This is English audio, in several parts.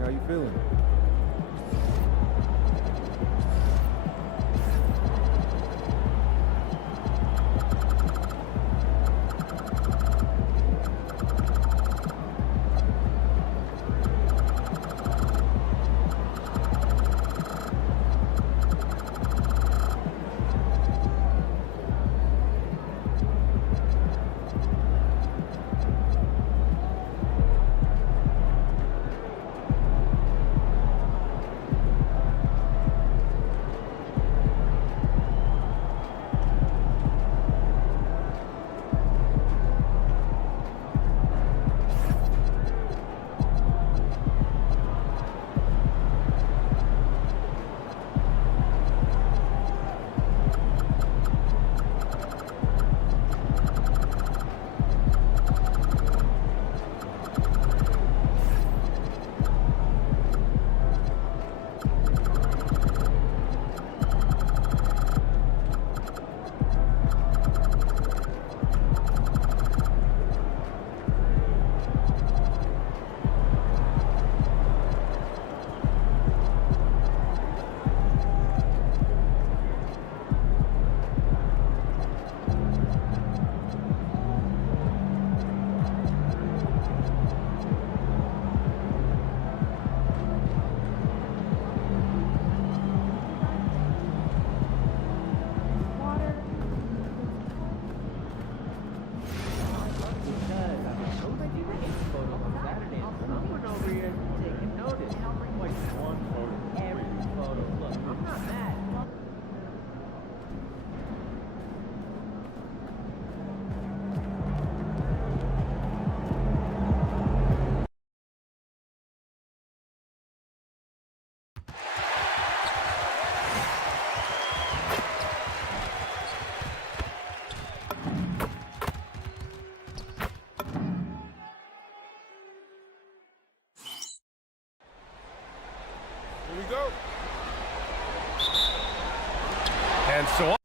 How you feeling? Here we go. And so on.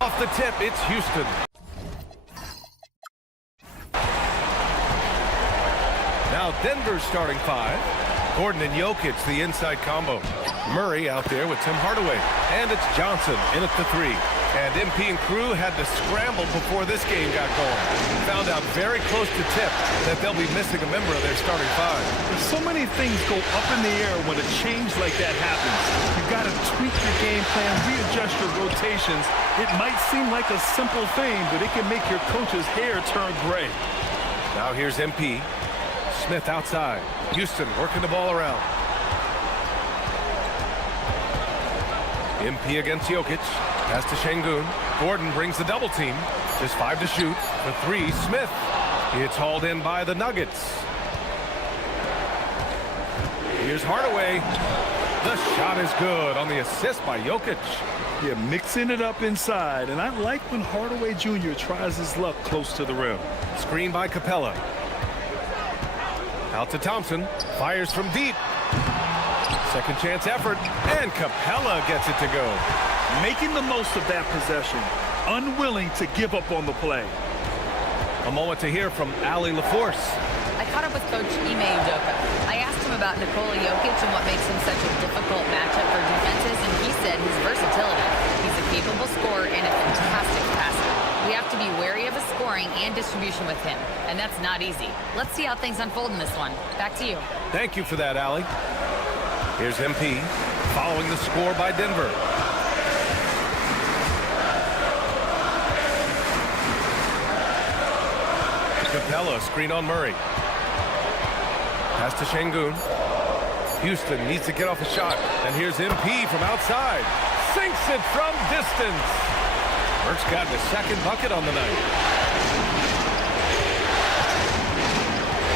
Off the tip, it's Houston. Now Denver's starting five. Gordon and Jokic, the inside combo. Murray out there with Tim Hardaway. And it's Johnson in at the three. And MP and crew had to scramble before this game got going. Found out very close to tip that they'll be missing a member of their starting five. So many things go up in the air when a change like that happens. You've got to tweak your game plan, readjust your rotations. It might seem like a simple thing, but it can make your coach's hair turn gray. Now here's MP. Smith outside. Houston working the ball around. MP against Jokic. Pass to Şengün. Gordon brings the double team. Just 5 to shoot. For 3, Smith. It's hauled in by the Nuggets. Here's Hardaway. The shot is good on the assist by Jokic. Yeah, mixing it up inside. And I like when Hardaway Jr. tries his luck close to the rim. Screen by Capella. Out to Thompson. Fires from deep. Second chance effort. And Capella gets it to go. Making the most of that possession. Unwilling to give up on the play. A moment to hear from Allie LaForce. I caught up with Coach Ime Udoka. I asked him about Nikola Jokic and what makes him such a difficult matchup for defenses, and he said his versatility. He's a capable scorer and a fantastic passer. We have to be wary of his scoring and distribution with him, and that's not easy. Let's see how things unfold in this one. Back to you. Thank you for that, Allie. Here's MP. following the score by Denver. Capella, screen on Murray. Pass to Şengün. Houston needs to get off a shot. And here's MP from outside. Sinks it from distance. Burke's got his second bucket on the night.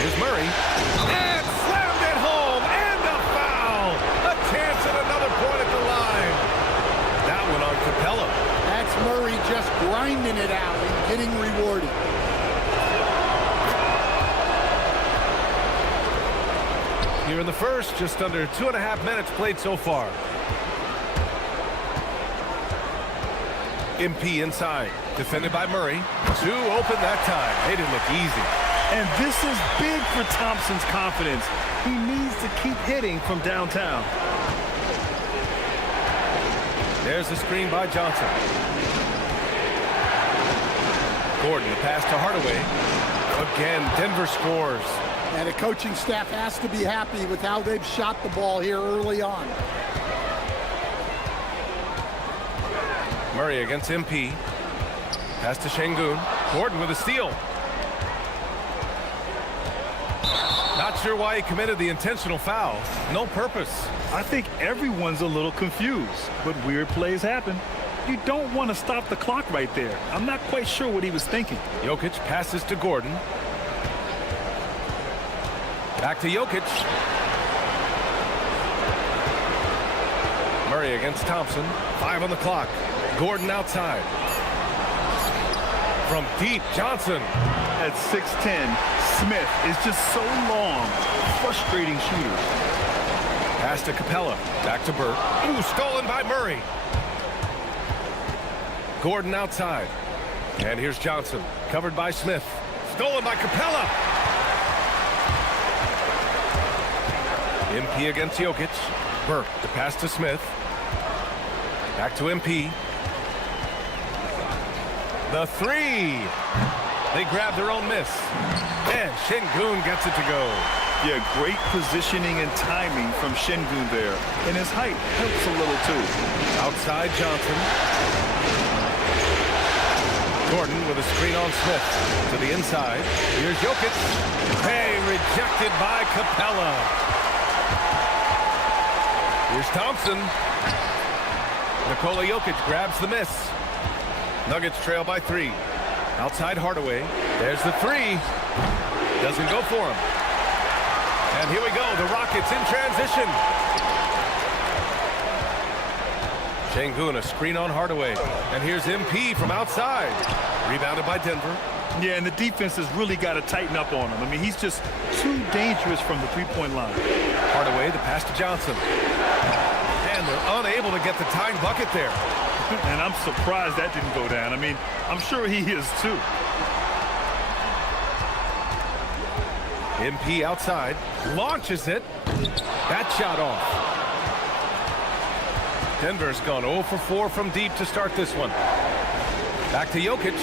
Here's Murray. And slammed it home. And a foul. A chance at another point at the line. That one on Capella. That's Murray just grinding it out and getting rewarded. Here in the first, just under 2.5 minutes played so far. MP inside, defended by Murray. Two open that time. They didn't look easy. And this is big for Thompson's confidence. He needs to keep hitting from downtown. There's the screen by Johnson. Gordon, the pass to Hardaway. Again, Denver scores. And the coaching staff has to be happy with how they've shot the ball here early on. Murray against MP. Pass to Şengün. Gordon with a steal. Not sure why he committed the intentional foul. No purpose. I think everyone's a little confused, but weird plays happen. You don't want to stop the clock right there. I'm not quite sure what he was thinking. Jokic passes to Gordon. Back to Jokic. Murray against Thompson. 5 on the clock. Gordon outside. From deep, Johnson. At 6'10", Smith is just so long. Frustrating shooter. Pass to Capella. Back to Burke. Ooh, stolen by Murray. Gordon outside. And here's Johnson. Covered by Smith. Stolen by Capella. MP against Jokic. Burke, the pass to Smith. Back to MP. The three. They grab their own miss. And Şengün gets it to go. Yeah, great positioning and timing from Şengün there. And his height helps a little too. Outside Johnson. Gordon with a screen on Smith. To the inside. Here's Jokic. Hey, rejected by Capella. Here's Thompson. Nikola Jokic grabs the miss. Nuggets trail by 3. Outside Hardaway. There's the 3. Doesn't go for him. And here we go. The Rockets in transition. Şengün, a screen on Hardaway. And here's MP from outside. Rebounded by Denver. Yeah, and the defense has really got to tighten up on him. I mean, he's just too dangerous from the three-point line. Hardaway, the pass to Johnson. And they're unable to get the tying bucket there. And I'm surprised that didn't go down. I mean, I'm sure he is too. MP outside. Launches it. That shot off. Denver's gone 0 for 4 from deep to start this one. Back to Jokic.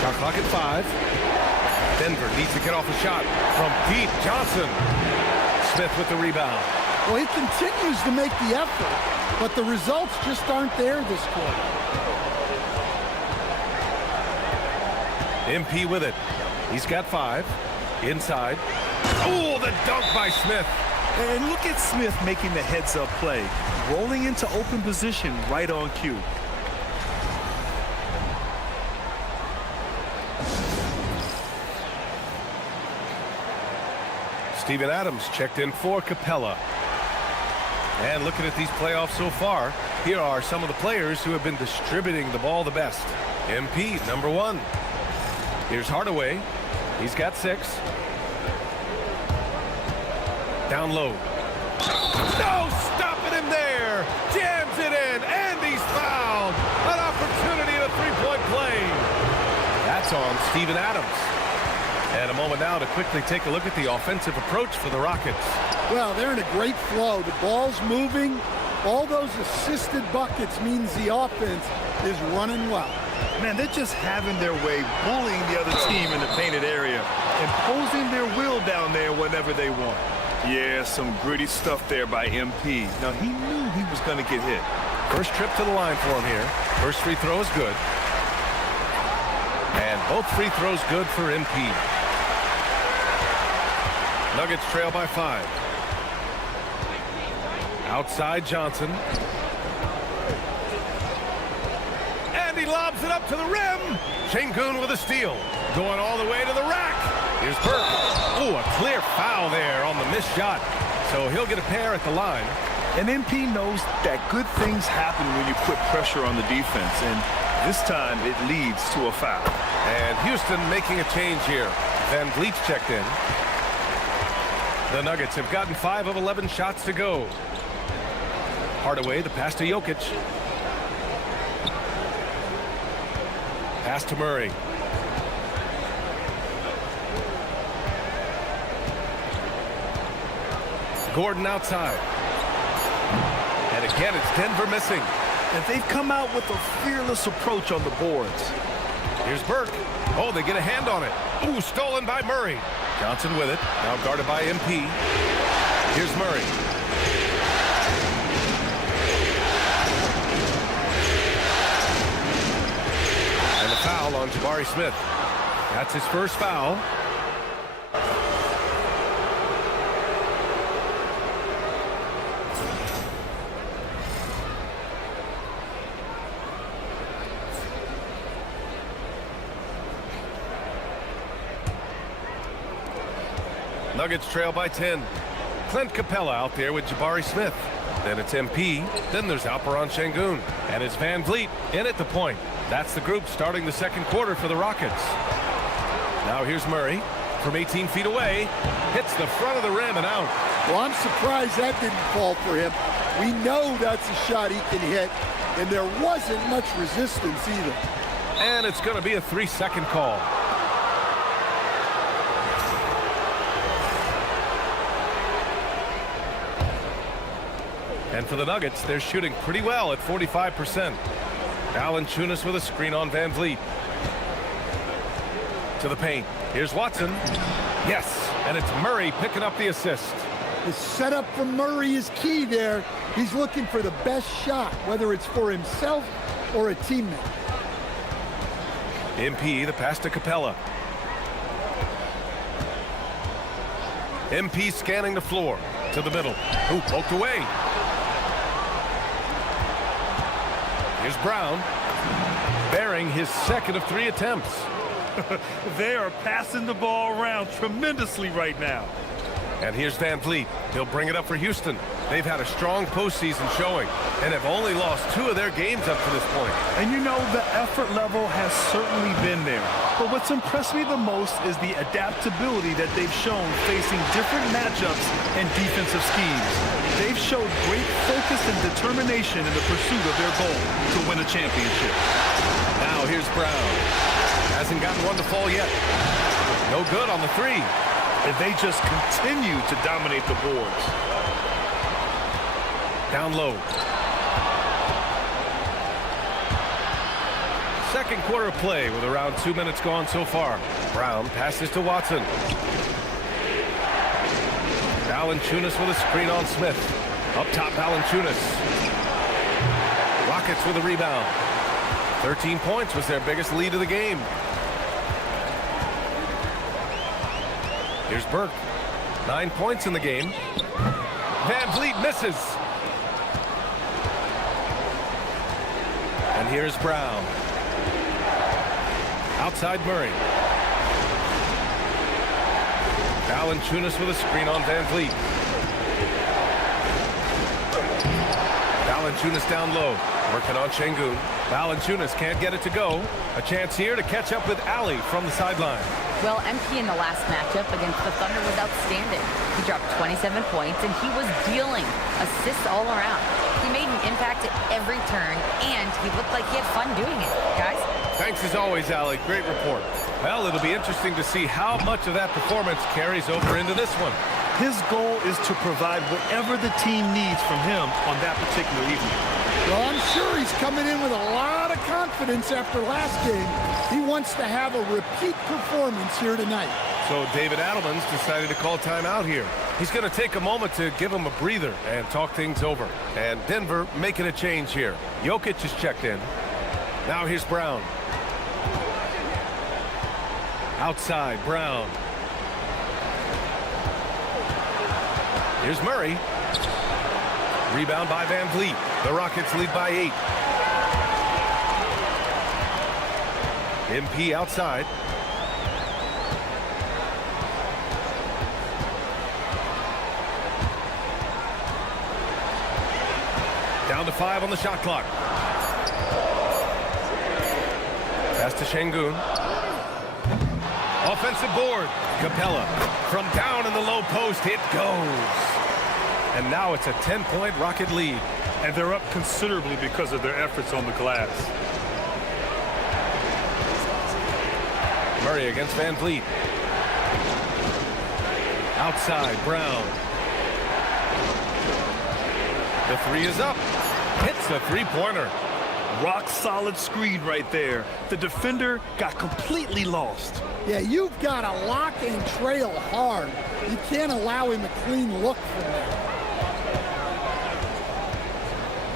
Shot clock at 5. Denver needs to get off a shot from deep. Johnson. Smith with the rebound. Well, he continues to make the effort, but the results just aren't there this quarter. MP with it. He's got 5. Inside. Oh, the dunk by Smith. And look at Smith making the heads-up play. Rolling into open position right on cue. Steven Adams checked in for Capella. And looking at these playoffs so far, here are some of the players who have been distributing the ball the best. MP, number 1. Here's Hardaway. He's got 6. Down low. No, stopping him there. Jams it in, and he's fouled. An opportunity at a three-point play. That's on Steven Adams. And a moment now to quickly take a look at the offensive approach for the Rockets. Well, they're in a great flow. The ball's moving. All those assisted buckets means the offense is running well. Man, they're just having their way, bullying the other team in the painted area, imposing their will down there whenever they want. Yeah, some gritty stuff there by MP. Now, he knew he was going to get hit. First trip to the line for him here. First free throw is good. And both free throws good for MP. Nuggets trail by 5. Outside Johnson. And he lobs it up to the rim. Şengün with a steal. Going all the way to the rack. Here's Burke. Oh, a clear foul there on the missed shot. So he'll get a pair at the line. And MP knows that good things happen when you put pressure on the defense. And this time it leads to a foul. And Houston making a change here. Van Vliet's checked in. The Nuggets have gotten 5 of 11 shots to go. Hardaway, the pass to Jokic. Pass to Murray. Gordon outside. And again, it's Denver missing. And they've come out with a fearless approach on the boards. Here's Burke. Oh, they get a hand on it. Ooh, stolen by Murray. Johnson with it. Now guarded by MP. Here's Murray. And the foul on Jabari Smith. That's his first foul. Nuggets trail by 10. Clint Capella out there with Jabari Smith. Then it's MP. Then there's Alperen Şengün. And it's Van Vliet in at the point. That's the group starting the second quarter for the Rockets. Now here's Murray from 18 feet away. Hits the front of the rim and out. Well, I'm surprised that didn't fall for him. We know that's a shot he can hit, and there wasn't much resistance either. And it's going to be a 3-second call. And for the Nuggets, they're shooting pretty well at 45%. Valanciunas with a screen on Van Vliet. To the paint. Here's Watson. Yes, and it's Murray picking up the assist. The setup from Murray is key there. He's looking for the best shot, whether it's for himself or a teammate. MP, the pass to Capella. MP scanning the floor. To the middle. Ooh, poked away. Here's Brown, bearing his second of 3 attempts. They are passing the ball around tremendously right now. And here's Van Vliet. He'll bring it up for Houston. They've had a strong postseason showing and have only lost 2 of their games up to this point. And you know, the effort level has certainly been there. But what's impressed me the most is the adaptability that they've shown facing different matchups and defensive schemes. They've showed great focus and determination in the pursuit of their goal to win a championship. Now here's Brown. Hasn't gotten one to fall yet. No good on the 3. And they just continue to dominate the boards. Down low. Second quarter of play with around 2 minutes gone so far. Brown passes to Watson. Valanciunas with a screen on Smith. Up top, Valanciunas. Rockets with a rebound. 13 points was their biggest lead of the game. Here's Burke. 9 points in the game. Van Vliet misses. And here's Brown. Outside Murray. Valanciunas with a screen on Van Vliet. Valanciunas down low. Working on Şengün. Valanciunas can't get it to go. A chance here to catch up with Ali from the sideline. Well, MP in the last matchup against the Thunder was outstanding. He dropped 27 points, and he was dealing assists all around. He made an impact at every turn, and he looked like he had fun doing it. Guys? Thanks as always, Ali. Great report. Well, it'll be interesting to see how much of that performance carries over into this one. His goal is to provide whatever the team needs from him on that particular evening. Well, I'm sure he's coming in with a lot of confidence after last game. He wants to have a repeat performance here tonight. So David Adelman's decided to call timeout here. He's going to take a moment to give him a breather and talk things over. And Denver making a change here. Jokic is checked in. Now here's Brown. Outside, Brown. Here's Murray. Rebound by Van Vliet. The Rockets lead by 8. MP outside. Down to 5 on the shot clock. Pass to Şengün. Offensive board. Capella. From down in the low post, it goes. And now it's a 10-point Rocket lead. And they're up considerably because of their efforts on the glass. Murray against Van Vliet. Outside, Brown. The three is up. Hits a three-pointer. Rock solid screen right there. The defender got completely lost. Yeah, you've got to lock and trail hard. You can't allow him a clean look from there.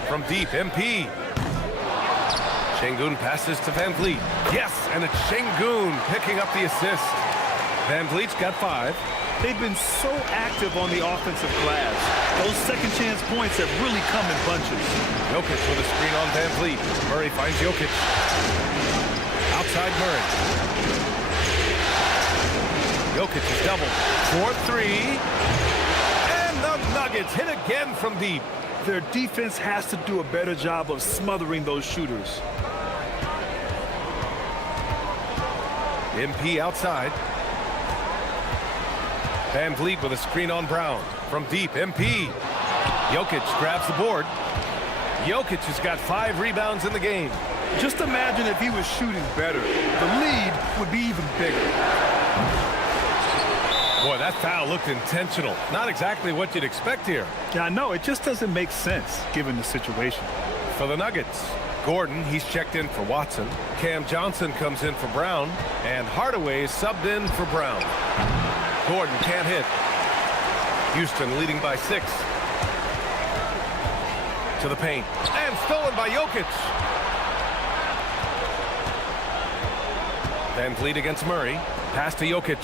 From deep, MP. Şengün passes to Van Vliet. Yes, and it's Şengün picking up the assist. Van Vliet's got 5. They've been so active on the offensive glass. Those second chance points have really come in bunches. Jokic with a screen on Van Vliet. Murray finds Jokic. Outside Murray. Jokic is doubled. 4-3. And the Nuggets hit again from deep. Their defense has to do a better job of smothering those shooters. MP outside. Van Vliet with a screen on Brown. From deep, MP. Jokic grabs the board. Jokic has got 5 rebounds in the game. Just imagine if he was shooting better. The lead would be even bigger. Boy, that foul looked intentional. Not exactly what you'd expect here. Yeah, I know. It just doesn't make sense given the situation. For the Nuggets, Gordon, he's checked in for Watson. Cam Johnson comes in for Brown. And Hardaway is subbed in for Brown. Gordon can't hit. Houston leading by 6. To the paint. And stolen by Jokic. Van Vliet against Murray. Pass to Jokic.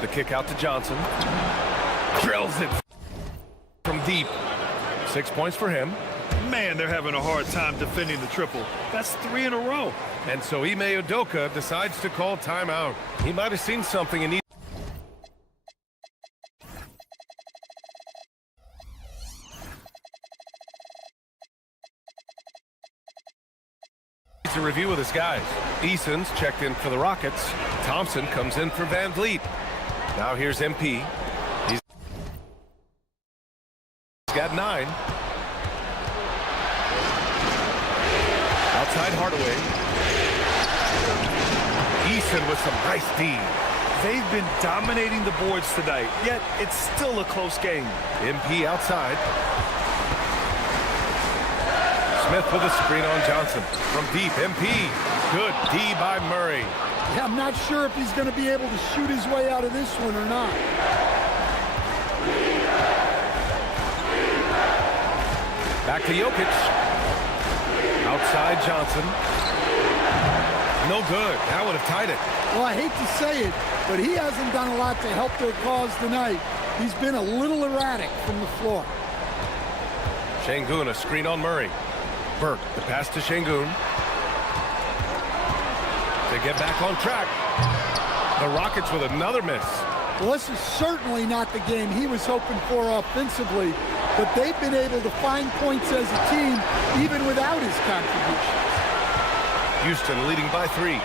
The kick out to Johnson. Drills it from deep. 6 points for him. Man, they're having a hard time defending the triple. That's 3 in a row. And so Ime Udoka decides to call timeout. He might have seen something and needs a review with his guys. Eason's checked in for the Rockets. Thompson comes in for Van Vliet. Now here's MP. He's got 9. Outside Hardaway. Eason with some nice D. They've been dominating the boards tonight, yet it's still a close game. MP outside. Smith with a screen on Johnson. From deep, MP. Good D by Murray. Yeah, I'm not sure if he's going to be able to shoot his way out of this one or not. Back to Jokic. Outside Johnson. No good. That would have tied it. Well, I hate to say it, but he hasn't done a lot to help their cause tonight. He's been a little erratic from the floor. Şengün, a screen on Murray. Burke, the pass to Şengün. To get back on track. The Rockets with another miss. Well, this is certainly not the game he was hoping for offensively, but they've been able to find points as a team even without his contributions. Houston leading by 3.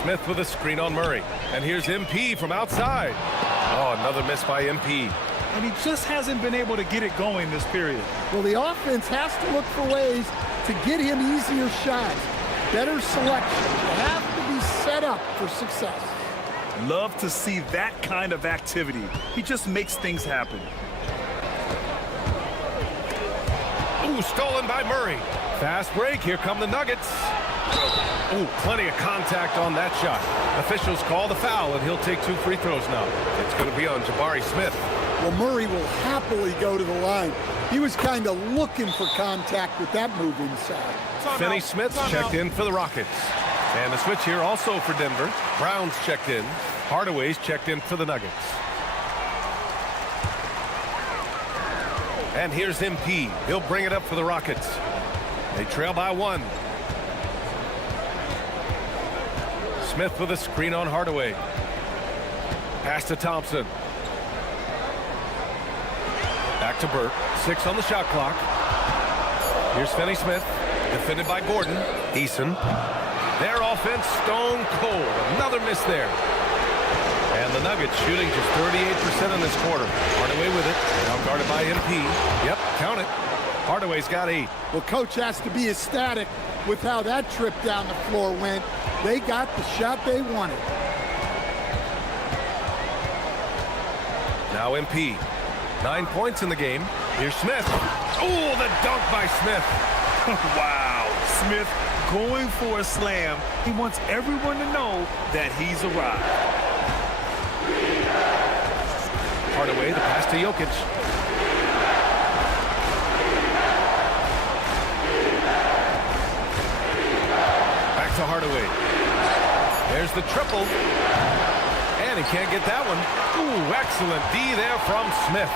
Smith with a screen on Murray. And here's MP from outside. Oh, another miss by MP. and he just hasn't been able to get it going this period. Well, the offense has to look for ways to get him easier shots, better selection. You have to be set up for success. Love to see that kind of activity. He just makes things happen. Ooh, stolen by Murray. Fast break. Here come the Nuggets. Ooh, plenty of contact on that shot. Officials call the foul, and he'll take 2 free throws now. It's going to be on Jabari Smith. Well, Murray will happily go to the line. He was kind of looking for contact with that move inside. Finney Smith's checked in for the Rockets. And the switch here also for Denver. Brown's checked in. Hardaway's checked in for the Nuggets. And here's MP. He'll bring it up for the Rockets. They trail by 1. Smith with a screen on Hardaway. Pass to Thompson. Back to Burke. 6 on the shot clock. Here's Finney Smith. Defended by Gordon. Eason. Their offense stone cold. Another miss there. And the Nuggets shooting just 38% in this quarter. Hardaway with it. Now guarded by MP. Yep, count it. Hardaway's got 8. Well, coach has to be ecstatic with how that trip down the floor went. They got the shot they wanted. Now MP. 9 points in the game. Here's Smith. Oh, the dunk by Smith. Wow. Smith going for a slam. He wants everyone to know that he's arrived. Hardaway, the pass to Jokic. Back to Hardaway. There's the triple. And he can't get that one. Ooh, excellent D there from Smith.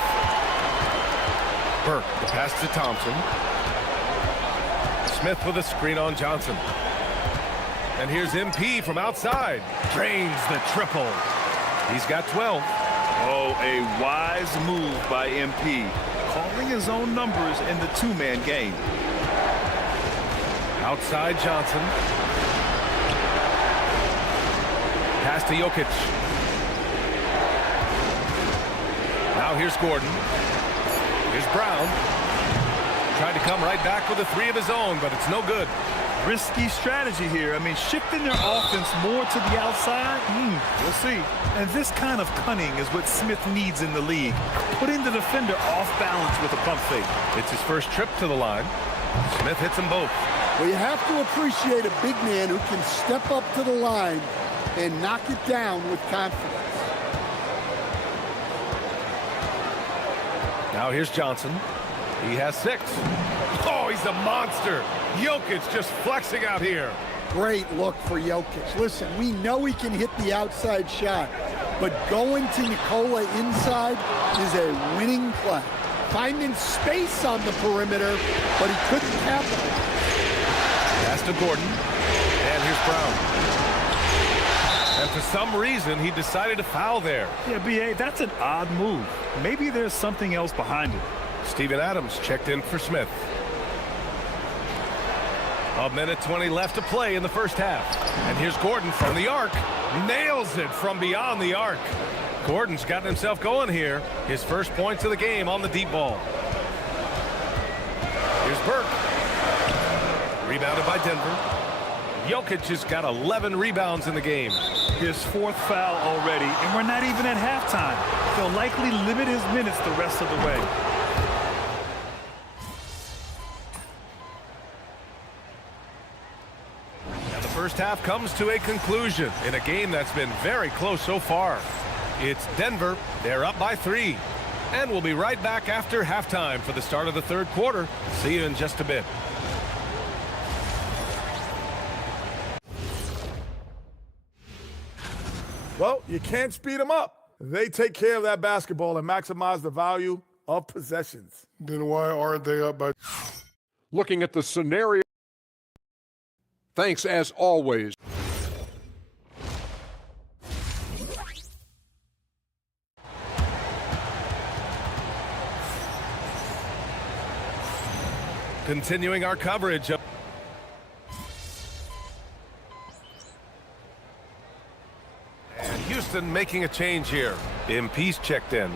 Burke, the pass to Thompson. Smith with a screen on Johnson. And here's MP from outside. Drains the triple. He's got 12. Oh, a wise move by MP. Calling his own numbers in the 2-man game. Outside Johnson. Pass to Jokic. Now here's Gordon. Here's Brown. Tried to come right back with a 3 of his own, but it's no good. Risky strategy here. I mean, shifting their offense more to the outside, we'll see. And this kind of cunning is what Smith needs in the league. Putting the defender off balance with a pump fake. It's his first trip to the line. Smith hits them both. Well, you have to appreciate a big man who can step up to the line and knock it down with confidence. Now here's Johnson. He has 6. Oh, he's a monster. Jokic just flexing out here. Great look for Jokic. Listen, we know he can hit the outside shot, but going to Nikola inside is a winning play. Finding space on the perimeter, but he couldn't capitalize. Pass to Gordon. And here's Brown. And for some reason, he decided to foul there. Yeah, B.A., that's an odd move. Maybe there's something else behind it. Steven Adams checked in for Smith. 1:20 left to play in the first half. And here's Gordon from the arc. Nails it from beyond the arc. Gordon's gotten himself going here. His first points of the game on the deep ball. Here's Burke. Rebounded by Denver. Jokic has got 11 rebounds in the game. His 4th foul already, and we're not even at halftime. They'll likely limit his minutes the rest of the way. And the first half comes to a conclusion in a game that's been very close so far. It's Denver. They're up by 3. And we'll be right back after halftime for the start of the third quarter. See you in just a bit. Well, you can't speed them up. They take care of that basketball and maximize the value of possessions. Then why aren't they up by... Looking at the scenario. Thanks as always. Continuing our coverage of Houston making a change here. MP's checked in.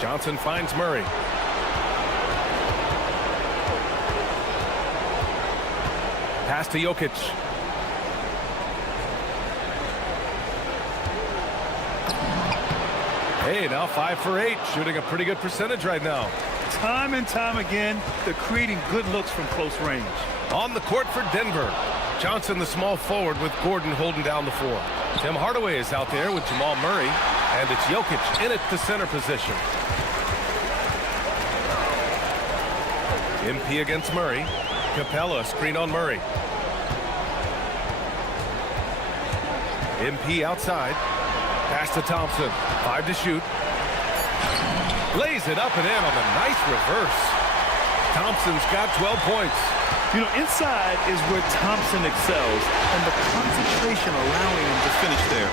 Johnson finds Murray. Pass to Jokic. Hey, now 5 for 8, shooting a pretty good percentage right now. Time and time again, they're creating good looks from close range. On the court for Denver. Johnson, the small forward, with Gordon holding down the 4. Tim Hardaway is out there with Jamal Murray, and it's Jokic in at the center position. MP against Murray. Capella, screen on Murray. MP outside. Pass to Thompson. 5 to shoot. Lays it up and in on a nice reverse. Thompson's got 12 points. You know, inside is where Thompson excels, and the concentration allowing him to finish there.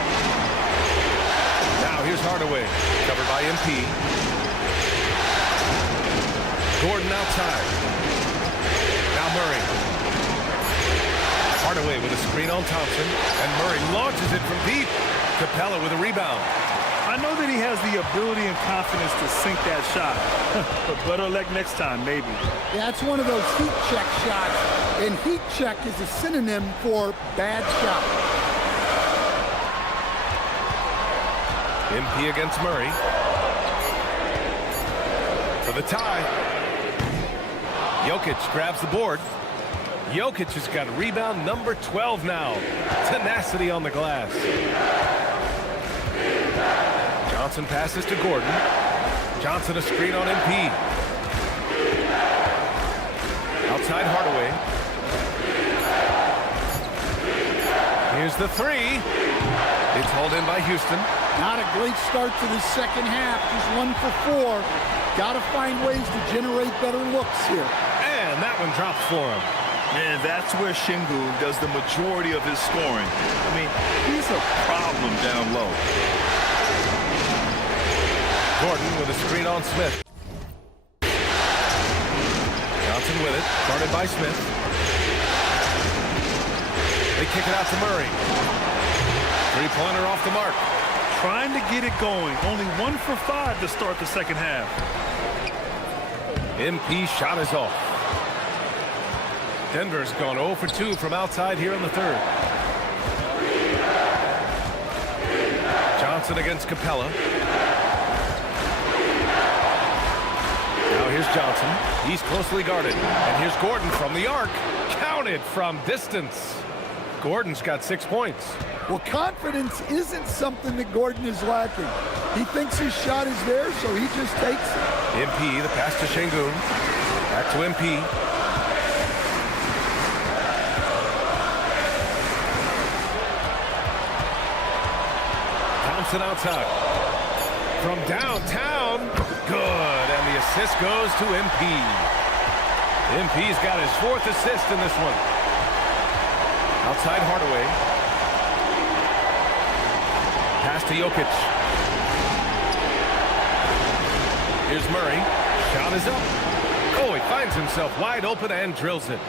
Now here's Hardaway, covered by MP. Gordon outside. Now Murray. Hardaway with a screen on Thompson, and Murray launches it from deep. Capella with a rebound. I know that he has the ability and confidence to sink that shot, but better luck next time, maybe. Yeah, it's one of those heat check shots, and heat check is a synonym for bad shot. MP against Murray. For the tie. Jokic grabs the board. Jokic has got rebound number 12 now. Tenacity on the glass. Johnson passes to Gordon. Johnson a screen on MP. Outside Hardaway. Here's the 3. It's hauled in by Houston. Not a great start to the second half. Just 1 for 4. Got to find ways to generate better looks here. And that one drops for him. Man, that's where Shingu does the majority of his scoring. I mean, he's a problem down low. Gordon with a screen on Smith. Johnson with it, guarded by Smith. They kick it out to Murray. Three-pointer off the mark. Trying to get it going. Only 1 for 5 to start the second half. MP shot is off. Denver's gone 0 for 2 from outside here in the third. Johnson against Capella. Now here's Johnson. He's closely guarded. And here's Gordon from the arc. Counted from distance. Gordon's got 6 points. Well, confidence isn't something that Gordon is lacking. He thinks his shot is there, so he just takes it. MP, the pass to Şengün. Back to MP. Thompson outside. From downtown. Good. And the assist goes to MP. MP's got his 4th assist in this one. Outside Hardaway. Pass to Jokic. Here's Murray. Shot is up. Oh, he finds himself wide open and drills it.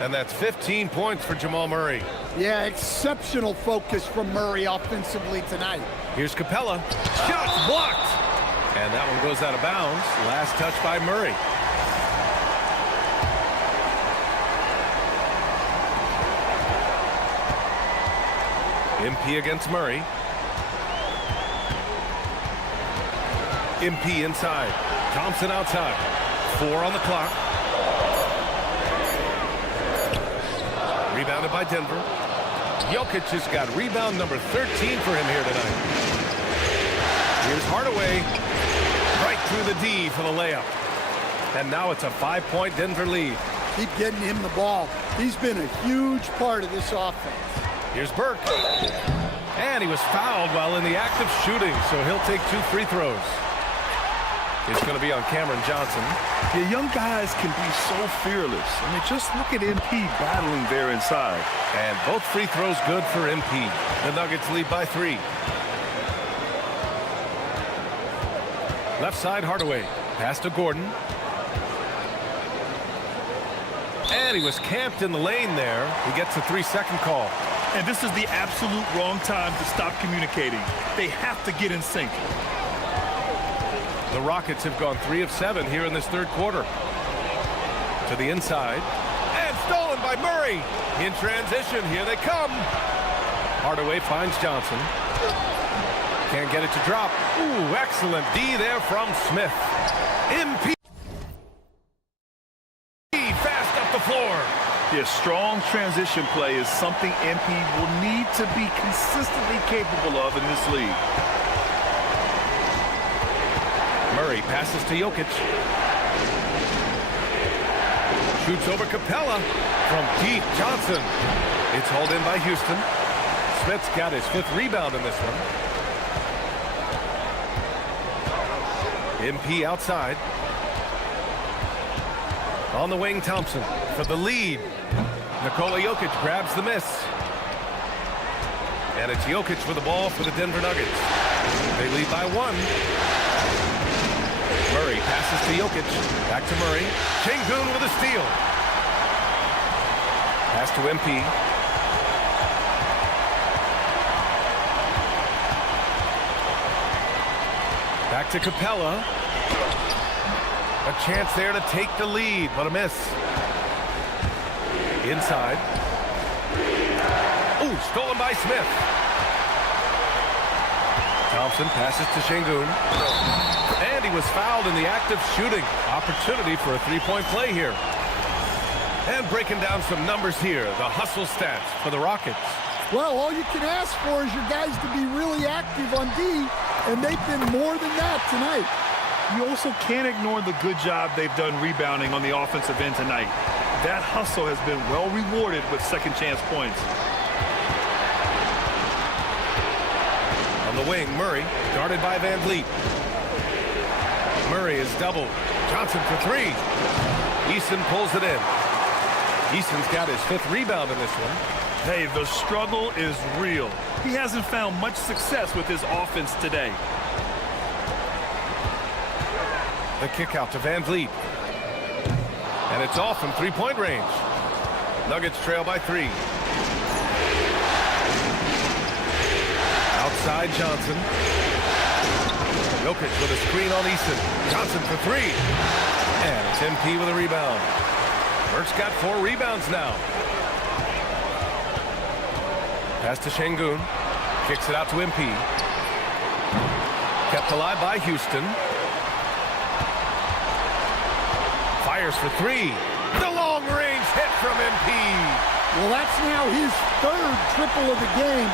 And that's 15 points for Jamal Murray. Yeah, exceptional focus from Murray offensively tonight. Here's Capella. Shot's blocked. And that one goes out of bounds. Last touch by Murray. MP against Murray. MP inside. Thompson outside. 4 on the clock. Rebounded by Denver. Jokic has got rebound number 13 for him here tonight. Here's Hardaway. Right through the D for the layup. And now it's a 5-point Denver lead. Keep getting him the ball. He's been a huge part of this offense. Here's Burke. And he was fouled while in the act of shooting, so he'll take 2 free throws. It's going to be on Cameron Johnson. The young guys can be so fearless. I mean, just look at MP battling there inside. And both free throws good for MP. The Nuggets lead by 3. Left side, Hardaway. Pass to Gordon. And he was camped in the lane there. He gets a 3-second call. And this is the absolute wrong time to stop communicating. They have to get in sync. The Rockets have gone 3 of 7 here in this third quarter. To the inside. And stolen by Murray. In transition, here they come. Hardaway finds Johnson. Can't get it to drop. Ooh, excellent D there from Smith. MP fast up the floor. Yeah, strong transition play is something MP will need to be consistently capable of in this league. Murray passes to Jokic. Shoots over Capella. From deep, Johnson. It's hauled in by Houston. Smith's got his 5th rebound in this one. MP outside. On the wing, Thompson for the lead. Nikola Jokic grabs the miss. And it's Jokic with the ball for the Denver Nuggets. They lead by 1. Murray passes to Jokic. Back to Murray. Şengün with a steal. Pass to MP. Back to Capella. A chance there to take the lead, but a miss. Inside. Ooh, stolen by Smith. Thompson passes to Şengün. And he was fouled in the act of shooting. Opportunity for a 3-point play here. And breaking down some numbers here. The hustle stats for the Rockets. Well, all you can ask for is your guys to be really active on D, and they've been more than that tonight. You also can't ignore the good job they've done rebounding on the offensive end tonight. That hustle has been well rewarded with second chance points. On the wing, Murray, guarded by Van Vliet. Murray is doubled. Johnson for 3. Eason pulls it in. Eason's got his 5th rebound in this one. Hey, the struggle is real. He hasn't found much success with his offense today. The kick out to Van Vliet. And it's off from 3-point range. Nuggets trail by 3. Outside Johnson. Jokic with a screen on Eason. Johnson for 3. And it's MP with a rebound. Burke's got 4 rebounds now. Pass to Şengün. Kicks it out to MP. Kept alive by Houston. Fires for 3. The long-range hit from MP. Well, that's now his 3rd triple of the game.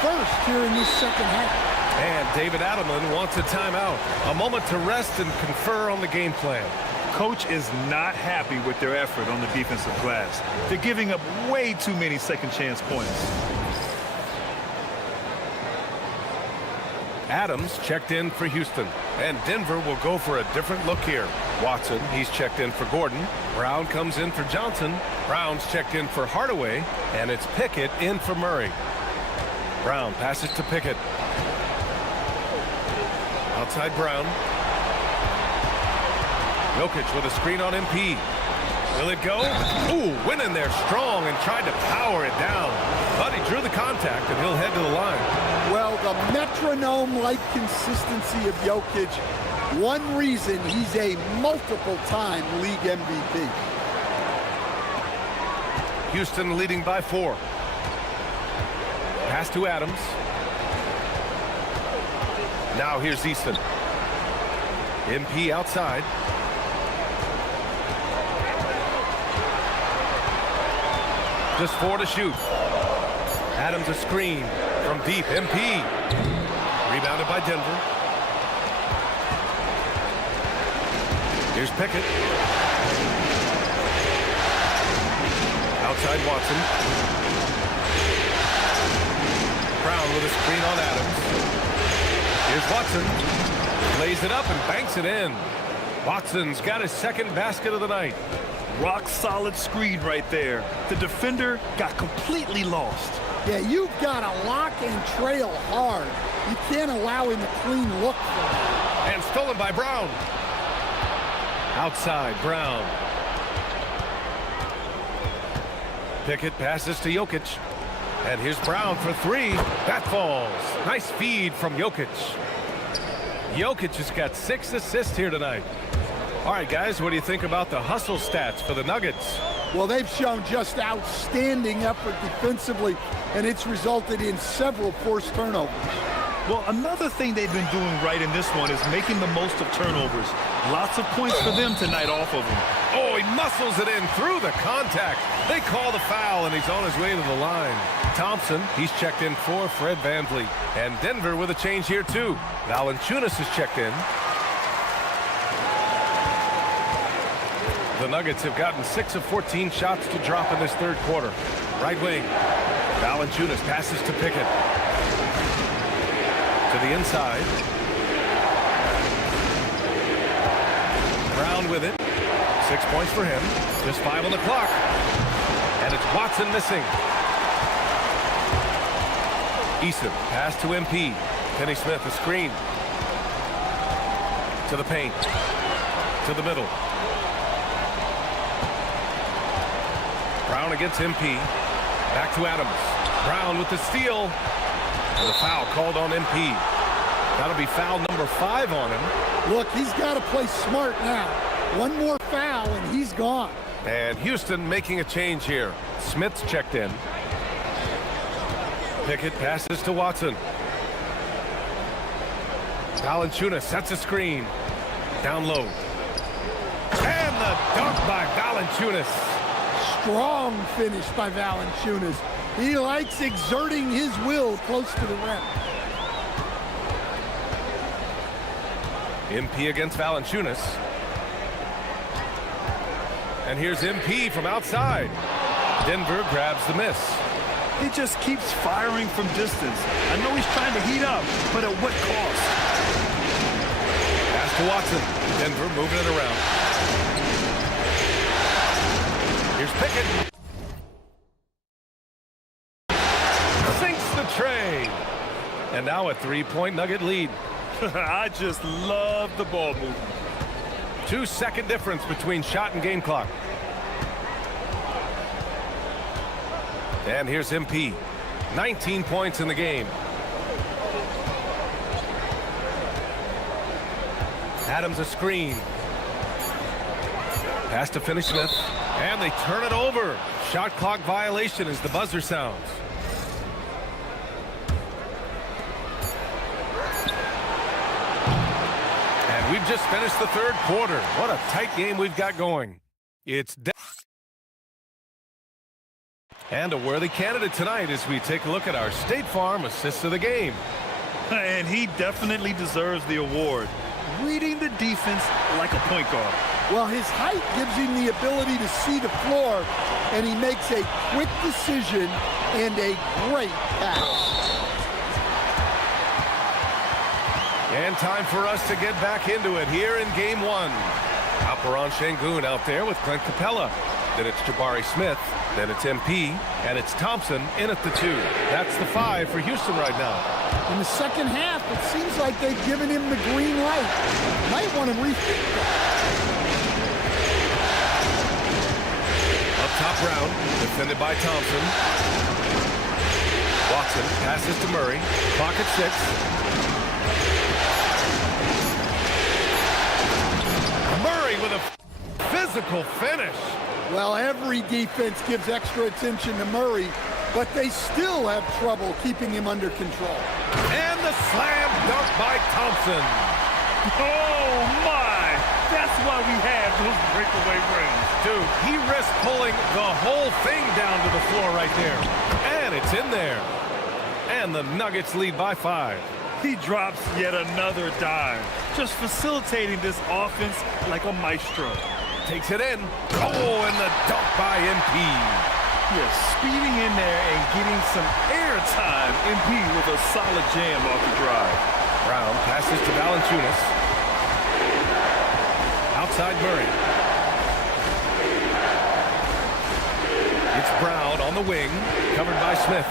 First here in this second half. And David Adelman wants a timeout. A moment to rest and confer on the game plan. Coach is not happy with their effort on the defensive glass. They're giving up way too many second chance points. Adams checked in for Houston. And Denver will go for a different look here. Watson, he's checked in for Gordon. Brown comes in for Johnson. Brown's checked in for Hardaway. And it's Pickett in for Murray. Brown passes to Pickett. Outside Brown. Jokic with a screen on MP. Will it go? Ooh, went in there strong and tried to power it down. But he drew the contact and he'll head to the line. Well, the metronome-like consistency of Jokic, one reason he's a multiple-time league MVP. Houston leading by 4. Pass to Adams. Now here's Easton. MP outside. Just 4 to shoot. Adams a screen from deep. MP. Rebounded by Denver. Here's Pickett. Outside Watson. Brown with a screen on Adams. Here's Watson. Lays it up and banks it in. Watson's got his 2nd basket of the night. Rock solid screen right there. The defender got completely lost. Yeah, you've got to lock and trail hard. You can't allow him a clean look for that. And stolen by Brown. Outside Brown. Pickett passes to Jokic. And here's Brown for 3. That falls. Nice feed from Jokic. Jokic has got 6 assists here tonight. All right, guys, what do you think about the hustle stats for the Nuggets? Well, they've shown just outstanding effort defensively, and it's resulted in several forced turnovers. Well, another thing they've been doing right in this one is making the most of turnovers. Lots of points for them tonight off of them. Oh, he muscles it in through the contact. They call the foul, and he's on his way to the line. Thompson, he's checked in for Fred VanVleet. And Denver with a change here, too. Valanciunas is checked in. The Nuggets have gotten 6 of 14 shots to drop in this third quarter. Right wing. Valanciunas passes to Pickett. To the inside. Brown with it. 6 points for him. Just 5 on the clock. And it's Watson missing. Eason, pass to MP. Finney Smith, a screen. To the paint. To the middle. Brown against MP. Back to Adams. Brown with the steal. And the foul called on MP. That'll be foul number 5 on him. Look, he's got to play smart now. One more foul, and he's gone. And Houston making a change here. Smith's checked in. Pickett passes to Watson. Valanciunas sets a screen. Down low. And the dunk by Valanciunas. Strong finish by Valanciunas. He likes exerting his will close to the rim. MP against Valanciunas. And here's MP from outside. Denver grabs the miss. He just keeps firing from distance. I know he's trying to heat up, but at what cost? Pass to Watson. Denver moving it around. Here's Pickett. Sinks the tray. And now a 3-point Nugget lead. I just love the ball movement. 2-second difference between shot and game clock. And here's MP. 19 points in the game. Adams a screen. Pass to Finney Smith. And they turn it over. Shot clock violation as the buzzer sounds. And we've just finished the third quarter. What a tight game we've got going. It's and a worthy candidate tonight as we take a look at our State Farm Assist of the Game. And he definitely deserves the award. Reading the defense like a point guard. Well, his height gives him the ability to see the floor, and he makes a quick decision and a great pass. And time for us to get back into it here in Game 1. Alperon Şengün out there with Clint Capella. Then it's Jabari Smith. Then it's MP. And it's Thompson in at the 2. That's the 5 for Houston right now. In the second half, it seems like they've given him the green light. Might want to rethink that. Up top Brown, defended by Thompson. Watson passes to Murray. Clock at 6. Murray with a physical finish. Well, every defense gives extra attention to Murray, but they still have trouble keeping him under control. And the slam dunk by Thompson. Oh, my! That's why we have those breakaway rims. Dude, he risked pulling the whole thing down to the floor right there. And it's in there. And the Nuggets lead by 5. He drops yet another dime, just facilitating this offense like a maestro. Takes it in. Oh, and the dunk by MP. Yeah, speeding in there and getting some air time. MP with a solid jam off the drive. Brown passes to Valanciunas. Outside Murray. It's Brown on the wing, covered by Smith.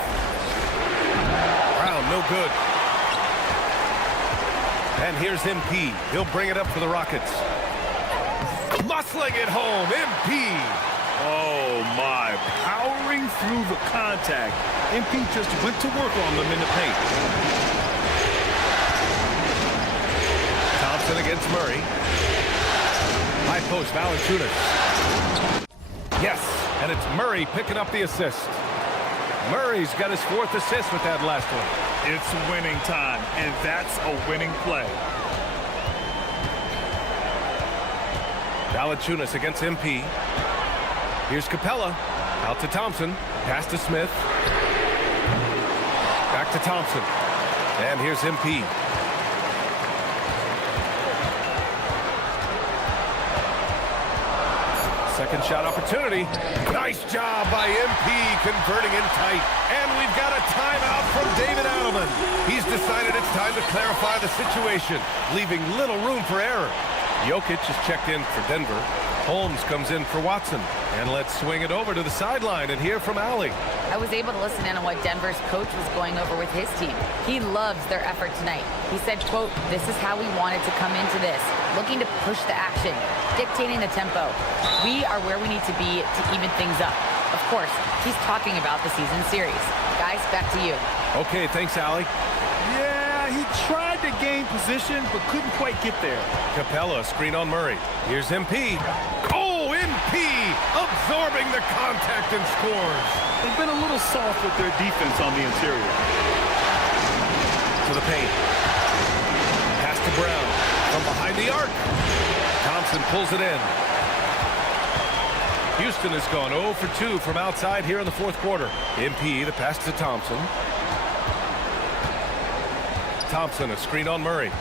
Brown, no good. And here's MP. He'll bring it up for the Rockets. Muscling it home, MP. Oh, my. Powering through the contact. MP just went to work on them in the paint. against Murray. High post, Valanciunas. Yes, and it's Murray picking up the assist. Murray's got his 4th assist with that last one. It's winning time, and that's a winning play. Valanciunas against MP. Here's Capella. Out to Thompson. Pass to Smith. Back to Thompson. And here's MP. Second shot opportunity. Nice job by MP converting in tight. And we've got a timeout from David Adelman. He's decided it's time to clarify the situation, leaving little room for error. Jokic is checked in for Denver. Holmes comes in for Watson. And let's swing it over to the sideline and hear from Allie. I was able to listen in on what Denver's coach was going over with his team. He loves their effort tonight. He said, quote, "This is how we wanted to come into this, looking to push the action, dictating the tempo. We are where we need to be to even things up." Of course, he's talking about the season series. Guys, back to you. Okay, thanks, Allie. Yeah, he tried to gain position, but couldn't quite get there. Capella, screen on Murray. Here's MP. Oh, MP absorbing the contact and scores. They've been a little soft with their defense on the interior. To the paint. Pass to Brown from behind the arc. Thompson pulls it in. Houston has gone 0 for 2 from outside here in the 4th quarter. MP, the pass to Thompson. Thompson, a screen on Murray.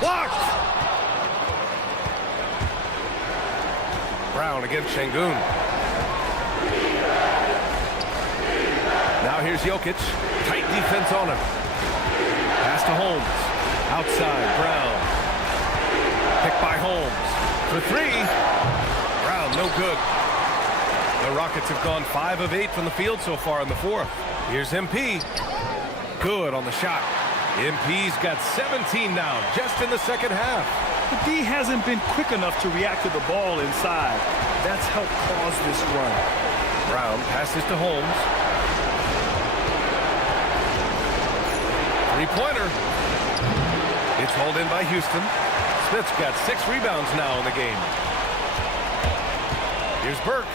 Blocked! Brown against Şengün. Now here's Jokic. Tight defense on him. Pass to Holmes. Outside, Brown. Picked by Holmes. For 3. Brown, no good. The Rockets have gone 5 of 8 from the field so far in the 4th. Here's MP. Good on the shot. MP's got 17 now, just in the 2nd half. The D hasn't been quick enough to react to the ball inside. That's helped cause this run. Brown passes to Holmes. 3-pointer. It's hauled in by Houston. Smith's got 6 rebounds now in the game. Here's Burke.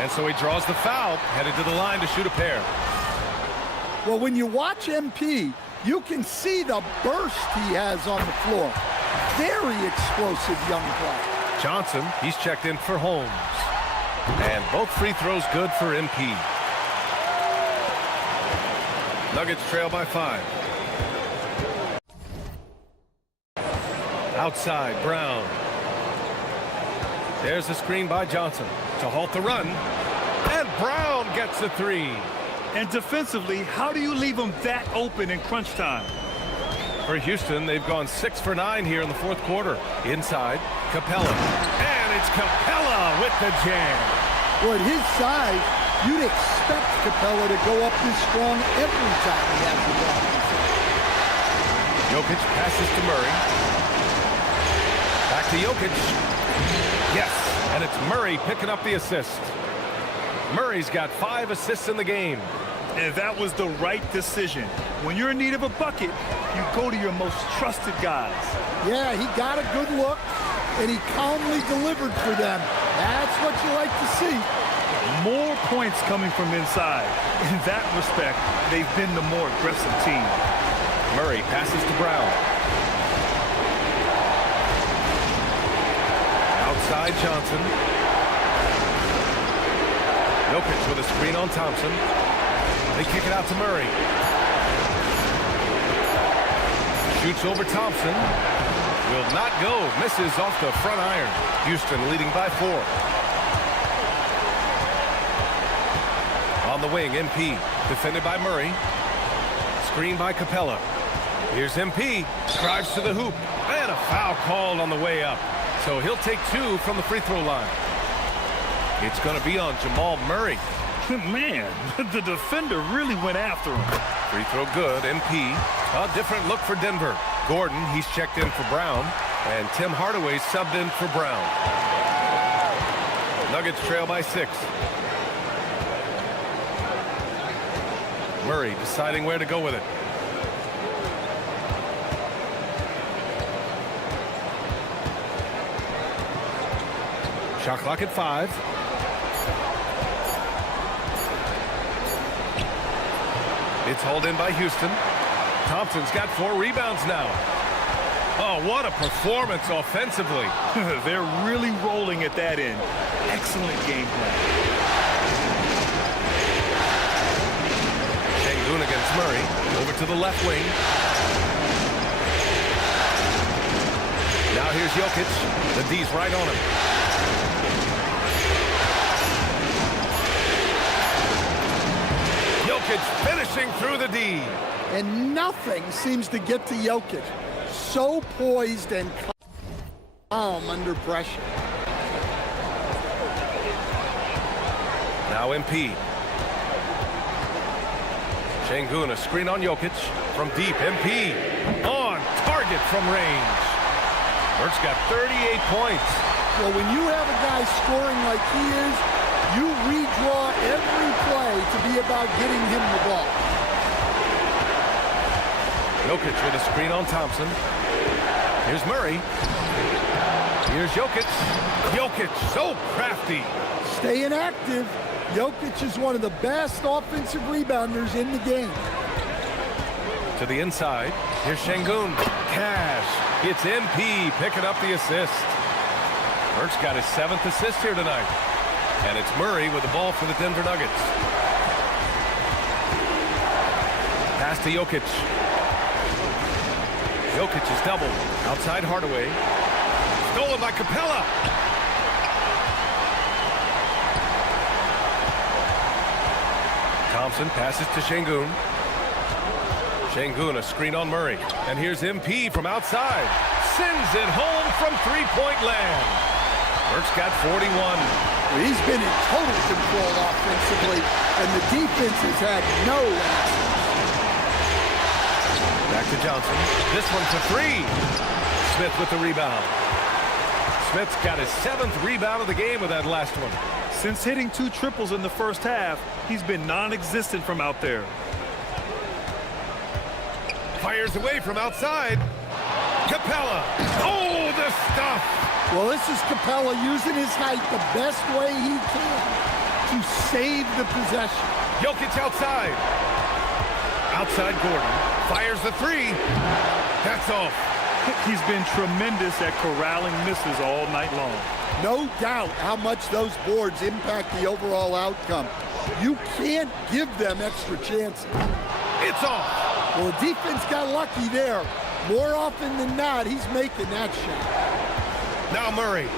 And so he draws the foul, headed to the line to shoot a pair. Well, when you watch MP, you can see the burst he has on the floor. Very explosive young player. Johnson, he's checked in for Holmes. And both free throws good for MP. Nuggets trail by 5. Outside, Brown. There's a screen by Johnson to halt the run. And Brown gets a 3. And defensively, how do you leave them that open in crunch time? For Houston, they've gone 6 for 9 here in the 4th quarter. Inside, Capella. And it's Capella with the jam. Well, at his size, you'd expect Capella to go up this strong every time he has the ball. Jokic passes to Murray. Back to Jokic. Yes, and it's Murray picking up the assist. Murray's got 5 assists in the game. And that was the right decision. When you're in need of a bucket, you go to your most trusted guys. Yeah, he got a good look, and he calmly delivered for them. That's what you like to see. More points coming from inside. In that respect, they've been the more aggressive team. Murray passes to Brown. Outside Johnson. Jokic with a screen on Thompson. They kick it out to Murray. Shoots over Thompson. Will not go. Misses off the front iron. Houston leading by 4. On the wing, MP. Defended by Murray. Screen by Capella. Here's MP. Drives to the hoop. And a foul called on the way up. So he'll take 2 from the free throw line. It's going to be on Jamal Murray. Man, the defender really went after him. Free throw good. MP. A different look for Denver. Gordon, he's checked in for Brown. And Tim Hardaway subbed in for Brown. Nuggets trail by 6. Murray deciding where to go with it. Shot clock at 5. It's hauled in by Houston. Thompson's got 4 rebounds now. Oh, what a performance offensively. They're really rolling at that end. Excellent game plan. Sengun against Murray. Over to the left wing. Now here's Jokic. The D's right on him. Jokic finishing through the D. And nothing seems to get to Jokic. So poised and calm under pressure. Now MP. Sengun, a screen on Jokic. From deep, MP. On target from range. Mertz got 38 points. Well, when you have a guy scoring like he is, you redraw every play to be about getting him the ball. Jokic with a screen on Thompson. Here's Murray. Here's Jokic. Jokic, so crafty. Staying active. Jokic is one of the best offensive rebounders in the game. To the inside. Here's Sengun. Cash. It's MP picking up the assist. Mertz got his 7th assist here tonight. And it's Murray with the ball for the Denver Nuggets. Pass to Jokic. Jokic is doubled. Outside Hardaway. Stolen by Capella. Thompson passes to Sengun. Sengun, a screen on Murray. And here's MP from outside. Sends it home from three-point land. Mertz got 41. He's been in total control offensively, and the defense has had no answer. Back to Johnson. This one for 3. Smith with the rebound. Smith's got his 7th rebound of the game with that last one. Since hitting 2 triples in the first half, he's been non-existent from out there. Fires away from outside. Capella. Oh, the stuff. Well, this is Capella using his height the best way he can to save the possession. Jokic outside. Outside Gordon. Fires the 3. That's off. He's been tremendous at corralling misses all night long. No doubt how much those boards impact the overall outcome. You can't give them extra chances. It's off. Well, the defense got lucky there. More often than not, he's making that shot. Now Murray.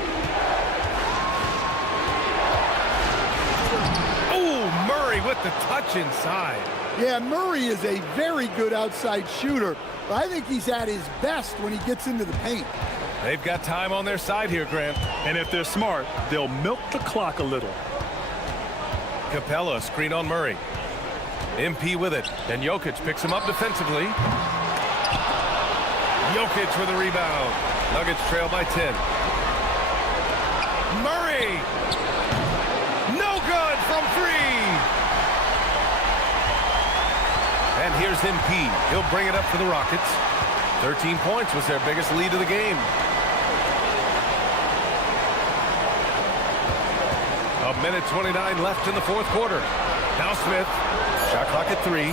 Oh, Murray with the touch inside. Yeah, Murray is a very good outside shooter, but I think he's at his best when he gets into the paint. They've got time on their side here, Grant. And if they're smart, they'll milk the clock a little. Capella, screen on Murray. MP with it, and Jokic picks him up defensively. Jokic with a rebound. Nuggets trail by 10. Murray! No good from 3! And here's MP. He'll bring it up for the Rockets. 13 points was their biggest lead of the game. A minute 29 left in the 4th quarter. Now Smith. Shot clock at 3.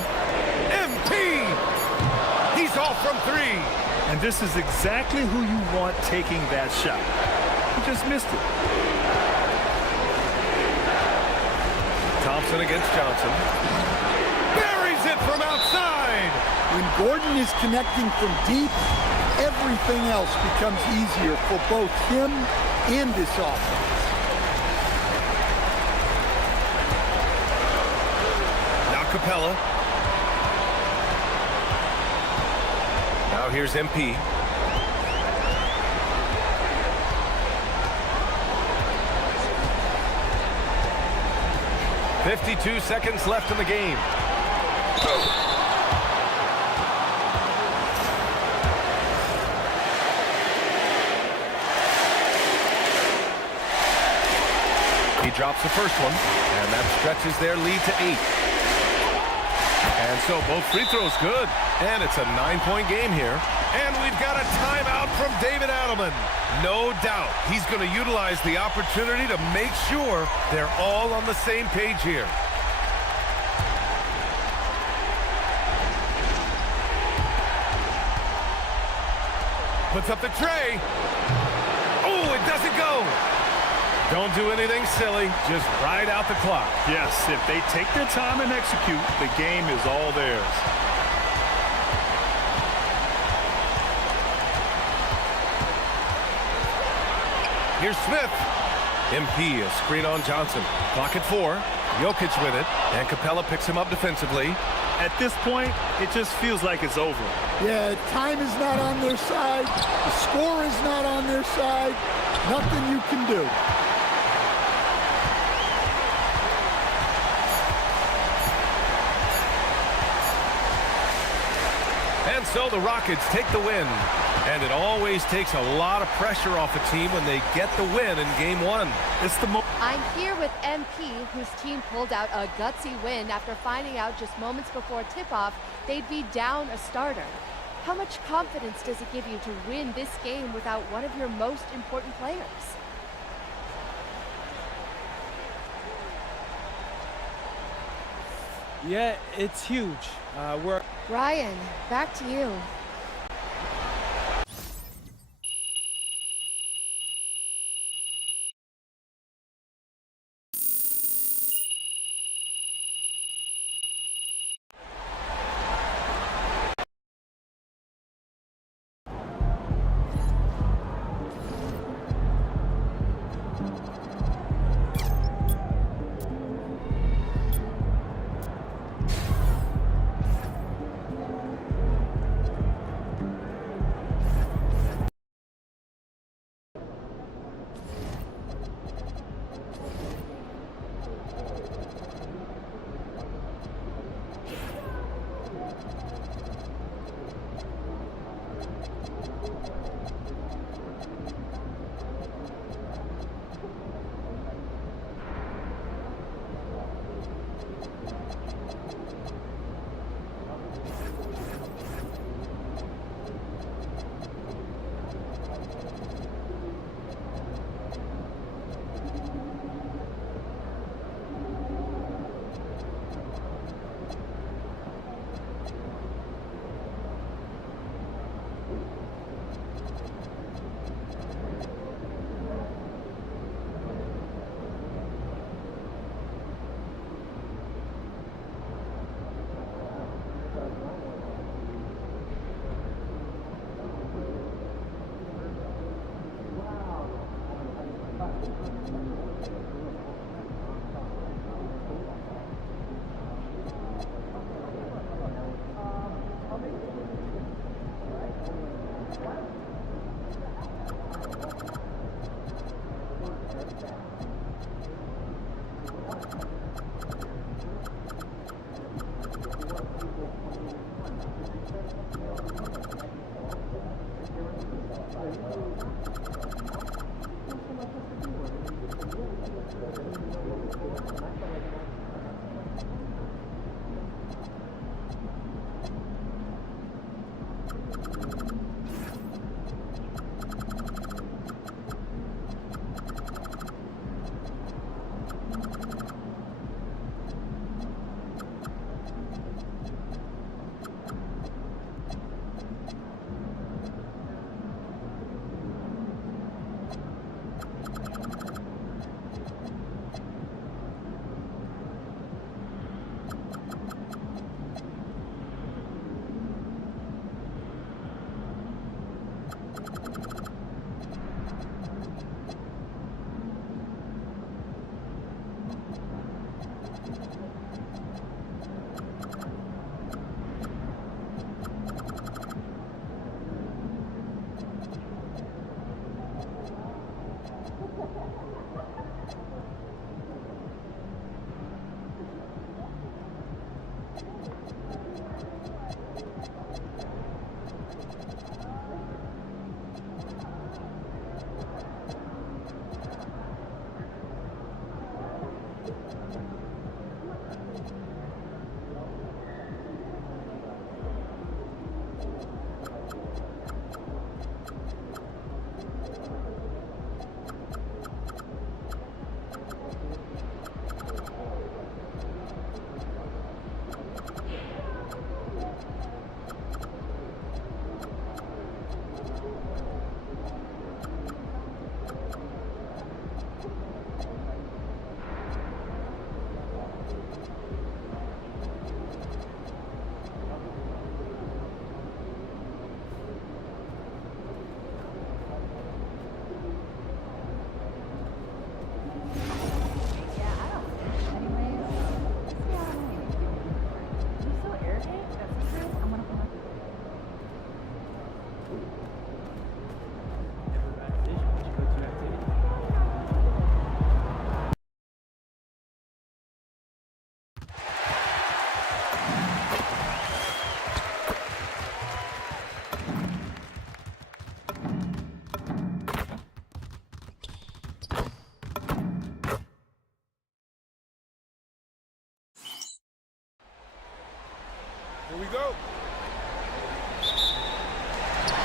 MP! He's off from 3. And this is exactly who you want taking that shot. He just missed it. Thompson against Johnson. Buries it from outside. When Gordon is connecting from deep, everything else becomes easier for both him and this offense. Capella. Now here's MP. "52 seconds left in the game. He drops the first one, and that stretches their lead to 8. And so both free throws good. And it's a 9-point game here. And we've got a timeout from David Adelman. No doubt he's going to utilize the opportunity to make sure they're all on the same page here. Puts up the tray. Oh, it doesn't go. Don't do anything silly. Just ride out the clock. Yes, if they take their time and execute, the game is all theirs. Here's Smith. MP, a screen on Johnson. Clock at 4. Jokic with it. And Capella picks him up defensively. At this point, it just feels like it's over. Yeah, time is not on their side. The score is not on their side. Nothing you can do. And so the Rockets take the win. And it always takes a lot of pressure off a team when they get the win in Game 1. It's the I'm here with MP, whose team pulled out a gutsy win after finding out just moments before tip-off they'd be down a starter. How much confidence does it give you to win this game without one of your most important players? Yeah, it's huge. Ryan, back to you.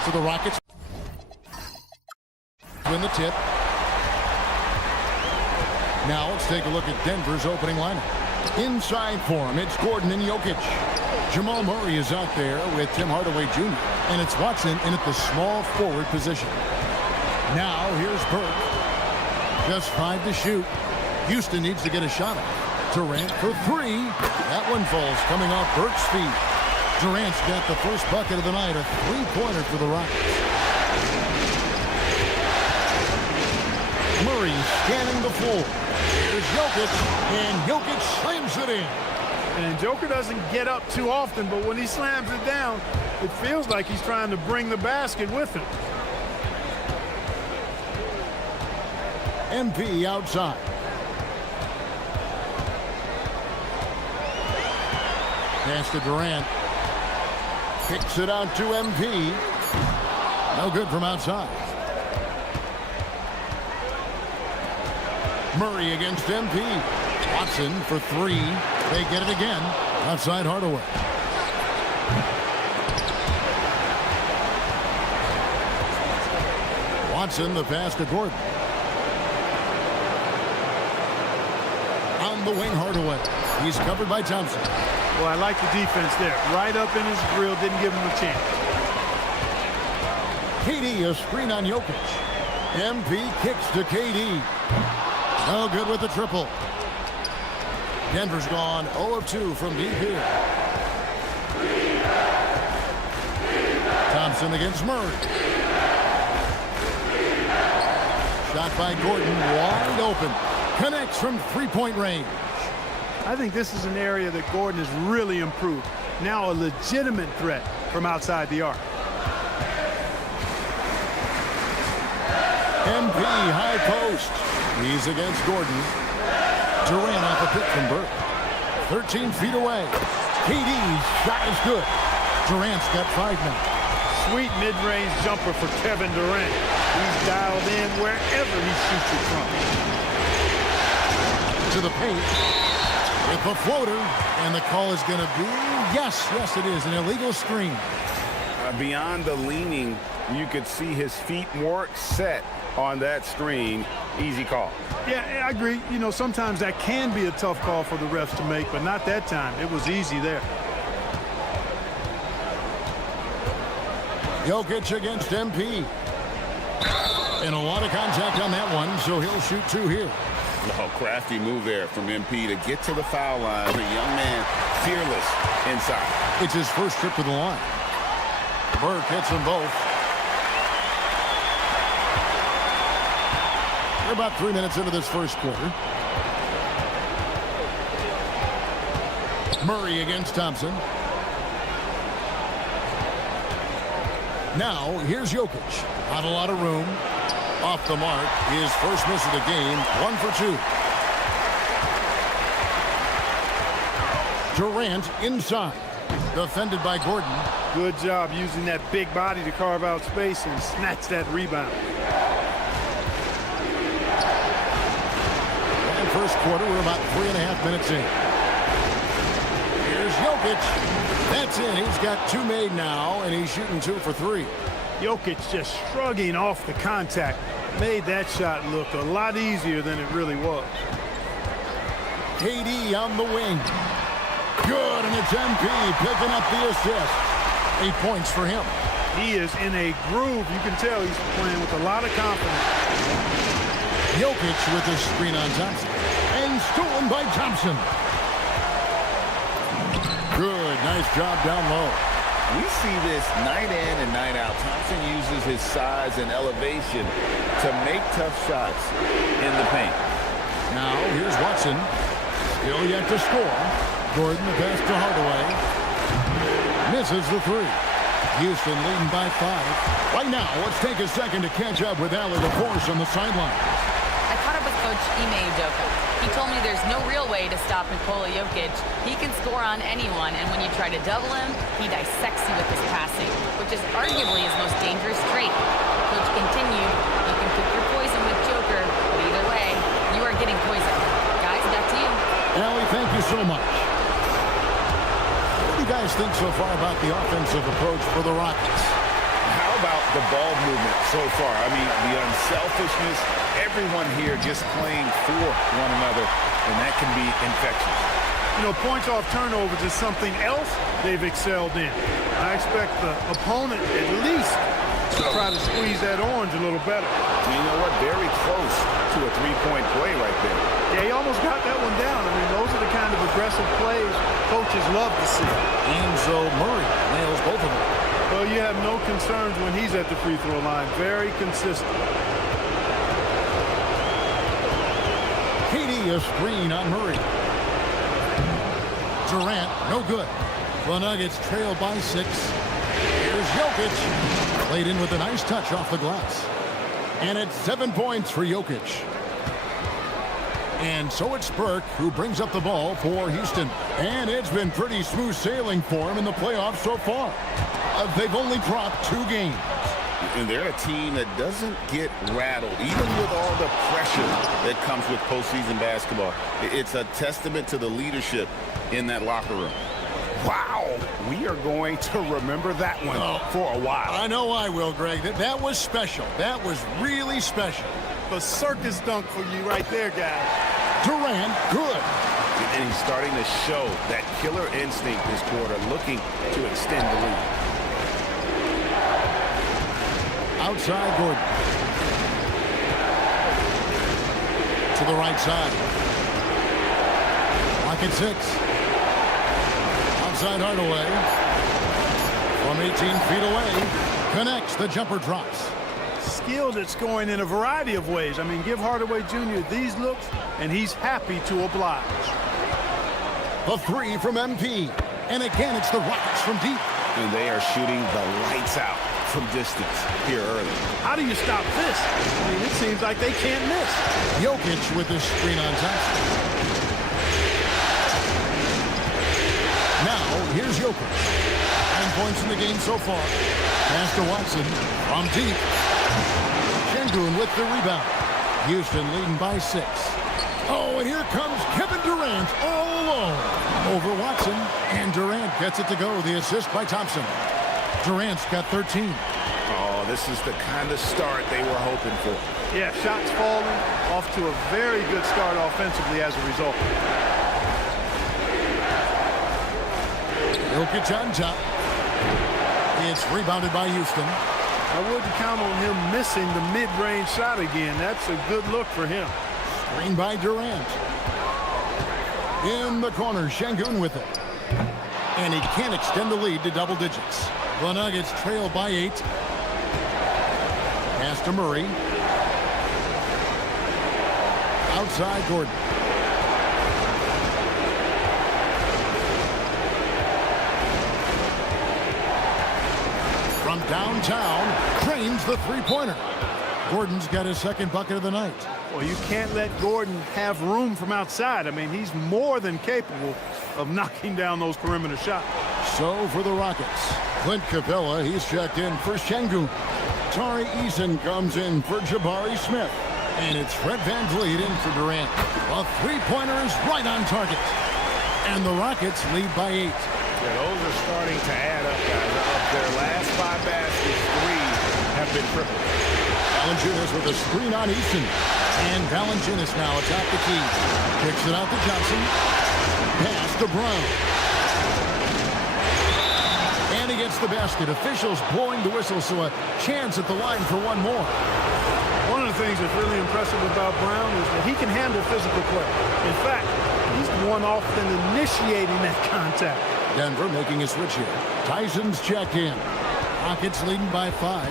So the Rockets win the tip. Now let's take a look at Denver's opening lineup. Inside for him, it's Gordon and Jokic. Jamal Murray is out there with Tim Hardaway Jr. And it's Watson in at the small forward position. Now here's Burke. Just 5 to shoot. Houston needs to get a shot off. Durant for 3. That one falls coming off Burke's feet. Durant's got the first bucket of the night, a 3-pointer for the Rockets. Murray scanning the floor. Here's Jokic, and Jokic slams it in. And Joker doesn't get up too often, but when he slams it down, it feels like he's trying to bring the basket with him. MP outside. Pass to Durant. Kicks it out to MP. No good from outside. Murray against MP. Watson for 3. They get it again. Outside Hardaway. Watson, the pass to Gordon. On the wing, Hardaway. He's covered by Thompson. Well, I like the defense there. Right up in his grill, didn't give him a chance. KD, a screen on Jokic. MP kicks to KD. No good with the triple. Denver's gone 0 of 2 from deep here. Thompson against Murray. Shot by Gordon, wide open. Connects from 3-point range. I think this is an area that Gordon has really improved. Now a legitimate threat from outside the arc. MP high post. He's against Gordon. Durant off a pick from Burke. 13 feet away. KD's shot is good. Durant's got 5 now. Sweet mid-range jumper for Kevin Durant. He's dialed in wherever he shoots it from. To the paint. With the floater. And the call is going to be, yes, it is, an illegal screen. Beyond the leaning, you could see his feet more set on that screen. Easy call. Yeah, I agree. You know, sometimes that can be a tough call for the refs to make, but not that time. It was easy there. Jokic against MP. And a lot of contact on that one, so he'll shoot 2 here. Oh, crafty move there from MP to get to the foul line. The young man, fearless inside. It's his first trip to the line. Burke hits them both. We're about 3 minutes into this first quarter. Murray against Thompson. Now, here's Jokic. Not a lot of room. Off the mark. His first miss of the game. 1 for 2. Durant inside. Defended by Gordon. Good job using that big body to carve out space and snatch that rebound. And first quarter, we're about 3.5 minutes in. Here's Jokic. That's it. He's got 2 made now, and he's shooting 2 for 3. Jokic just shrugging off the contact. Made that shot look a lot easier than it really was. KD on the wing. Good, and it's MP picking up the assist. 8 points for him. He is in a groove. You can tell he's playing with a lot of confidence. Jokic with a screen on Thompson. And stolen by Thompson. Good, nice job down low. We see this night in and night out. Thompson uses his size and elevation to make tough shots in the paint. Now, here's Watson. Still yet to score. Gordon, the pass to Hardaway. Misses the 3. Houston leading by 5. Right now, let's take a second to catch up with Allie LaForce on the sideline. I caught up with Coach Ime Udoka. He told me there's no real way to stop Nikola Jokic. He can score on anyone, and when you try to double him, he dissects you with his passing, which is arguably his most dangerous trait. Coach continued, you can pick your poison with Joker, but either way, you are getting poisoned. Guys, back to you. Allie, thank you so much. What do you guys think so far about the offensive approach for the Rockets? How about the ball movement so far? I mean, the unselfishness, everyone here just playing for one another, and that can be infectious. You know, points off turnovers is something else they've excelled in. I expect the opponent at least to try to squeeze that orange a little better. You know what? Very close to a three-point play right there. Yeah, he almost got that one down. I mean, those are the kind of aggressive plays coaches love to see. Enzo Murray nails both of them. Well, you have no concerns when he's at the free throw line. Very consistent. Katie, a screen on Murray. Durant, no good. The Nuggets trail by 6. Here's Jokic. Played in with a nice touch off the glass. And it's 7 points for Jokic. And so it's Burke who brings up the ball for Houston. And it's been pretty smooth sailing for him in the playoffs so far. They've only dropped 2 games. And they're a team that doesn't get rattled, even with all the pressure that comes with postseason basketball. It's a testament to the leadership in that locker room. Wow, we are going to remember that one for a while. I know I will, Greg. That was special. That was really special. The circus dunk for you right there, guys. Durant, good. And he's starting to show that killer instinct this quarter, looking to extend the lead. Outside Gordon. To the right side. Lock at 6. Outside Hardaway. From 18 feet away. Connects. The jumper drops. Skilled at scoring in a variety of ways. I mean, give Hardaway Jr. these looks, and he's happy to oblige. The 3 from MP. And again, it's the Rockets from deep. And they are shooting the lights out from distance here early. How do you stop this? I mean, it seems like they can't miss. Jokic with the screen on top. Now, here's Jokic. 9 points in the game so far. Pass to Watson from deep. Şengün with the rebound. Houston leading by 6. Oh, and here comes Kevin Durant all alone. Over Watson, and Durant gets it to go. The assist by Thompson. Durant's got 13. Oh, this is the kind of start they were hoping for. Yeah, shots falling, off to a very good start offensively as a result. Jokic on top. It's rebounded by Houston. I wouldn't count on him missing the mid-range shot again. That's a good look for him. Screen by Durant. In the corner, Şengün with it. And he can't extend the lead to double digits. The Nuggets trail by 8. Pass to Murray. Outside Gordon. From downtown, cranes the three-pointer. Gordon's got his second bucket of the night. Well, you can't let Gordon have room from outside. I mean, he's more than capable of knocking down those perimeter shots. So for the Rockets, Clint Capella, he's checked in for Şengün. Tari Eason comes in for Jabari Smith. And it's Fred VanVleet in for Durant. A three-pointer is right on target. And the Rockets lead by 8. Yeah, those are starting to add up, guys. Of their last 5 baskets, 3 have been tripled. Valanciunas with a screen on Easton. And Valanciunas now atop the key. Kicks it out to Johnson. Pass to Brown. And he gets the basket. Officials blowing the whistle, so a chance at the line for one more. One of the things that's really impressive about Brown is that he can handle physical play. In fact, he's the one often initiating that contact. Denver making a switch here. Tyson's checked in. Rockets leading by 5.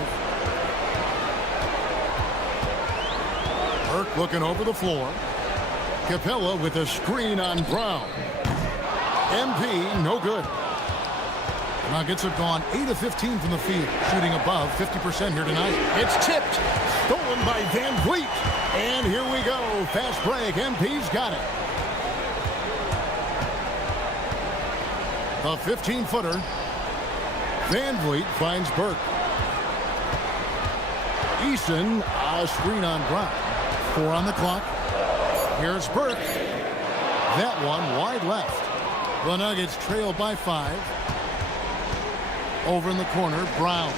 Burke looking over the floor. Capella with a screen on Brown. MP, no good. Nuggets have gone 8 of 15 from the field, shooting above 50% here tonight. It's tipped. Stolen by VanVleet. And here we go. Fast break. MP's got it. The 15-footer. VanVleet finds Burke. Eason, a screen on Brown. 4 on the clock. Here's Burke. That one wide left. The Nuggets trail by 5. Over in the corner, Brown.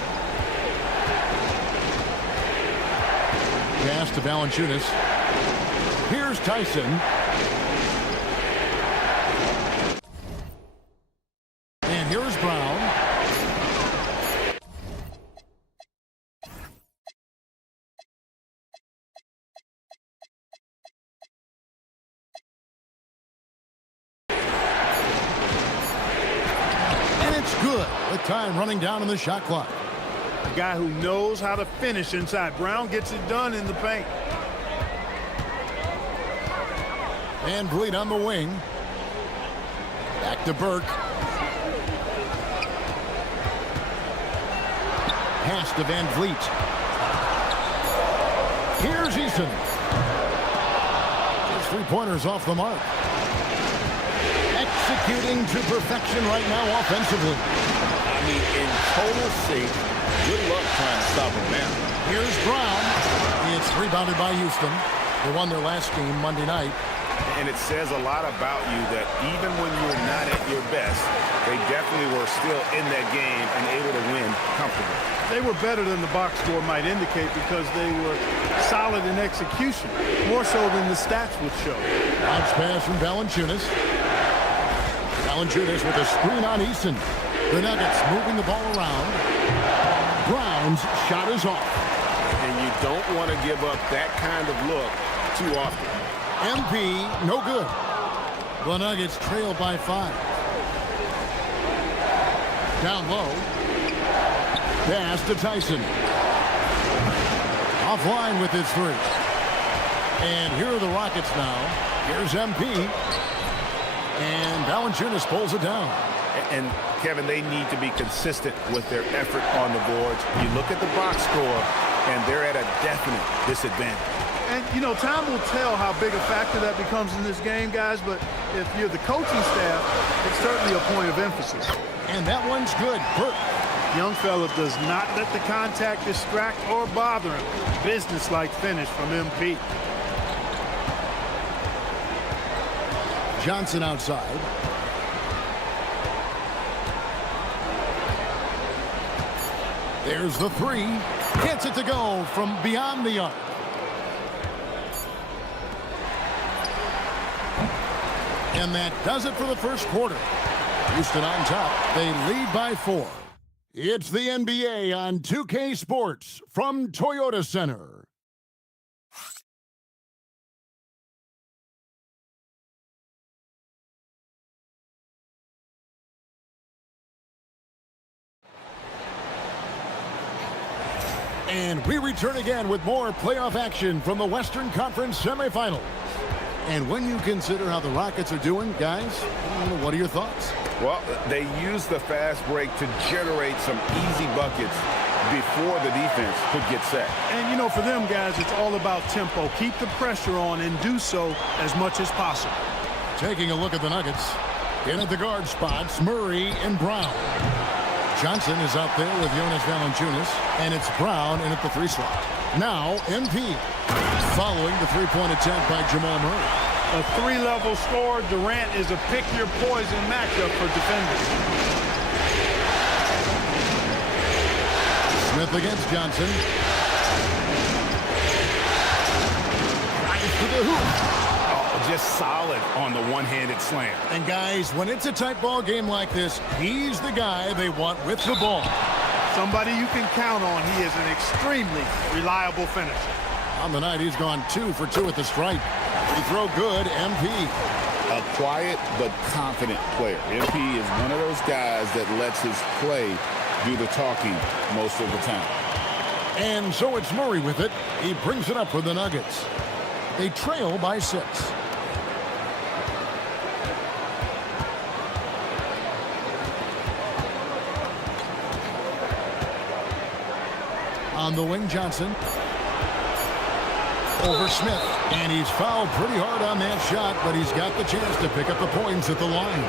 Pass to Valanciunas. Here's Tyson. And here's Brown. And it's good with time running down in the shot clock. A guy who knows how to finish inside. Brown gets it done in the paint. Van Vliet on the wing. Back to Burke. Pass to Van Vliet. Here's Eason. His three-pointers off the mark. Executing to perfection right now offensively. I mean, in total sync. Good luck trying to stop him now. Here's Brown. It's rebounded by Houston. They won their last game Monday night. And it says a lot about you that even when you're not at your best, they definitely were still in that game and able to win comfortably. They were better than the box score might indicate because they were solid in execution, more so than the stats would show. Bounce pass from Valanciunas. Valanciunas with a screen on Eason. The Nuggets moving the ball around. Brown's shot is off. And you don't want to give up that kind of look too often. MP, no good. The Nuggets trail by 5. Down low. Pass to Tyson. Offline with his three. And here are the Rockets now. Here's MP. And Valanciunas pulls it down. And, Kevin, they need to be consistent with their effort on the boards. You look at the box score, and they're at a definite disadvantage. And, you know, time will tell how big a factor that becomes in this game, guys, but if you're the coaching staff, it's certainly a point of emphasis. And that one's good. Burke. Young fella does not let the contact distract or bother him. Business-like finish from MP. Johnson outside. There's the three. Gets it to go from beyond the arc. And that does it for the first quarter. Houston on top. They lead by 4. It's the NBA on 2K Sports from Toyota Center. And we return again with more playoff action from the Western Conference semifinals. And when you consider how the Rockets are doing, guys, what are your thoughts? Well, they use the fast break to generate some easy buckets before the defense could get set. And, you know, for them, guys, it's all about tempo. Keep the pressure on and do so as much as possible. Taking a look at the Nuggets. In at the guard spots, Murray and Brown. Johnson is out there with Jonas Valanciunas, and it's Brown in at the 3 slot. Now, MP, following the three-point attempt by Jamal Murray. A 3-level score. Durant is a pick-your-poison matchup for defenders. Smith against Johnson. Drives to the hoop. Just solid on the one-handed slam. And guys, when it's a tight ball game like this, he's the guy they want with the ball. Somebody you can count on. He is an extremely reliable finisher. On the night, he's gone 2 for 2 at the stripe. Free throw good, MP. A quiet but confident player. MP is one of those guys that lets his play do the talking most of the time. And so it's Murray with it. He brings it up for the Nuggets. They trail by 6. On the wing, Johnson. Over Smith. And he's fouled pretty hard on that shot, but he's got the chance to pick up the points at the line.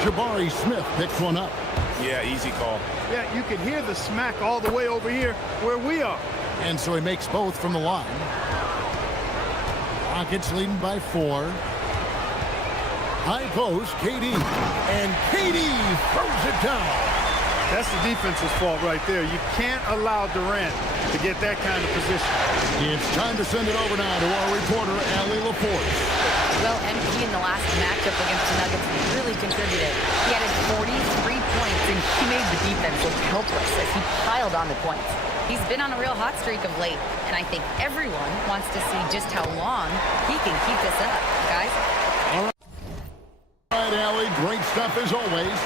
Jabari Smith picks one up. Yeah, easy call. Yeah, you can hear the smack all the way over here where we are. And so he makes both from the line. Rockets leading by 4. High post, KD. And KD throws it down. That's the defense's fault right there. You can't allow Durant to get that kind of position. It's time to send it over now to our reporter, Allie LaForce. Well, MP in the last matchup against the Nuggets really contributed. He added 43 points, and he made the defense look helpless as he piled on the points. He's been on a real hot streak of late, and I think everyone wants to see just how long he can keep this up. Guys? All right, Allie, great stuff as always.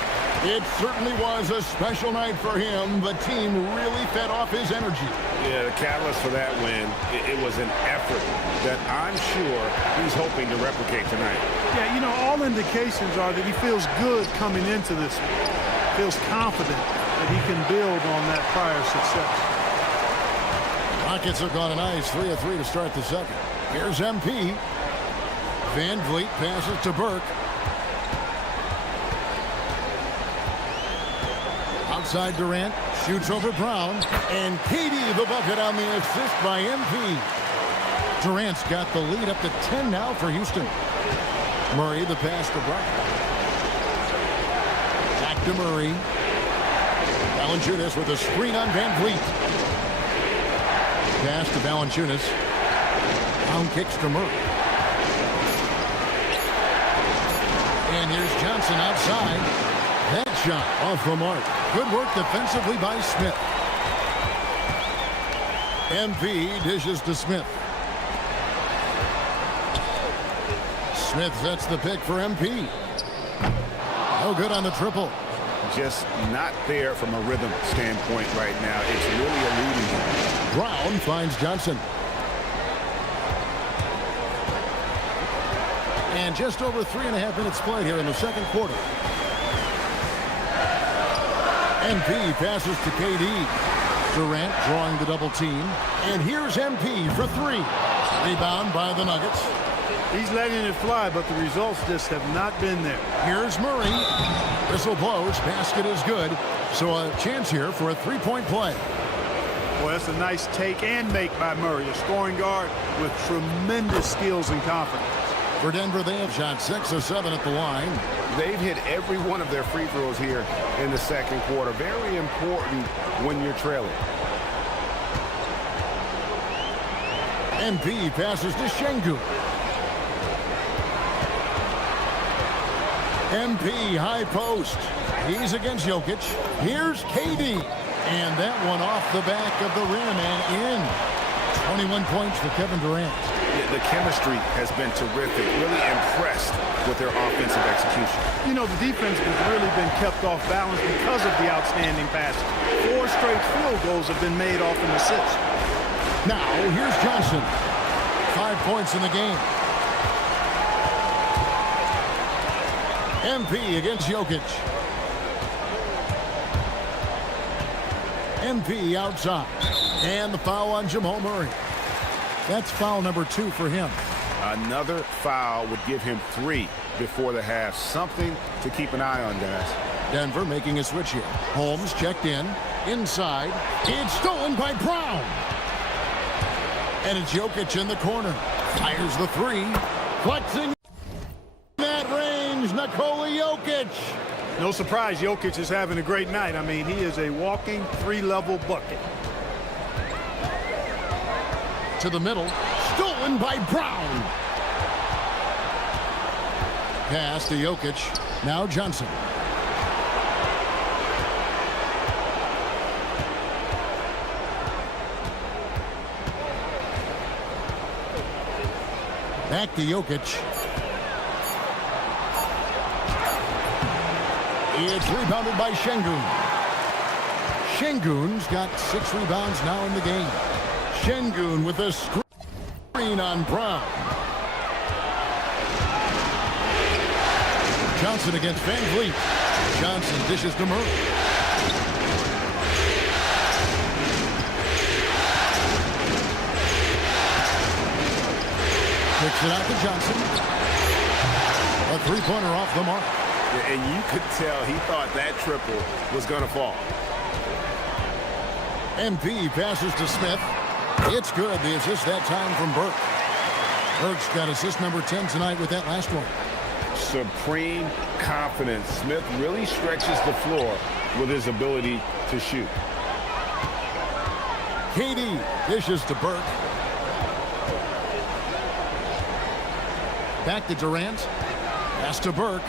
It certainly was a special night for him. The team really fed off his energy. Yeah, the catalyst for that win, it was an effort that I'm sure he's hoping to replicate tonight. Yeah, you know, all indications are that he feels good coming into this one. Feels confident that he can build on that prior success. Rockets have gone a nice 3 of 3 to start the second. Here's MP. Van Vliet passes to Burke. Outside Durant, shoots over Brown, and KD the bucket on the assist by MP. Durant's got the lead up to 10 now for Houston. Murray the pass to Brown. Back to Murray. Valanciunas with a screen on Van Vliet. Pass to Valanciunas. Brown kicks to Murray. And here's Johnson outside. That shot off the mark. Good work defensively by Smith. MP dishes to Smith. Smith sets the pick for MP. No good on the triple. Just not there from a rhythm standpoint right now. It's really eluding him. Brown finds Johnson. And just over 3.5 minutes played here in the second quarter. MP passes to KD. Durant drawing the double team. And here's MP for 3. Rebound by the Nuggets. He's letting it fly, but the results just have not been there. Here's Murray. Whistle blows. Basket is good. So a chance here for a three-point play. Boy, that's a nice take and make by Murray, a scoring guard with tremendous skills and confidence. For Denver, they have shot 6 of 7 at the line. They've hit every one of their free throws here in the second quarter. Very important when you're trailing. MP passes to Şengün. MP high post. He's against Jokic. Here's KD. And that one off the back of the rim and in. 21 points for Kevin Durant. The chemistry has been terrific. Really impressed with their offensive execution. You know, the defense has really been kept off balance because of the outstanding passes. 4 straight field goals have been made off an assist. Now, here's Johnson. 5 points in the game. MP against Jokic. MP outside. And the foul on Jamal Murray. That's foul number 2 for him. Another foul would give him 3 before the half. Something to keep an eye on, guys. Denver making a switch here. Holmes checked in. Inside. It's stolen by Brown. And it's Jokic in the corner. Fires the 3. Flexing that range. Nikola Jokic. No surprise, Jokic is having a great night. I mean, he is a walking 3-level bucket. To the middle. Stolen by Brown. Pass to Jokic. Now Johnson. Back to Jokic. It's rebounded by Şengün. Şengün's got 6 rebounds now in the game. Şengün with a screen on Brown. Johnson against Van Vliet. Johnson dishes to Murray. Kicks it out to Johnson. A 3-pointer off the mark. And you could tell he thought that triple was going to fall. MP passes to Smith. It's good. The assist that time from Burke. Burke's got assist number 10 tonight with that last one. Supreme confidence. Smith really stretches the floor with his ability to shoot. KD dishes to Burke. Back to Durant. Pass to Burke.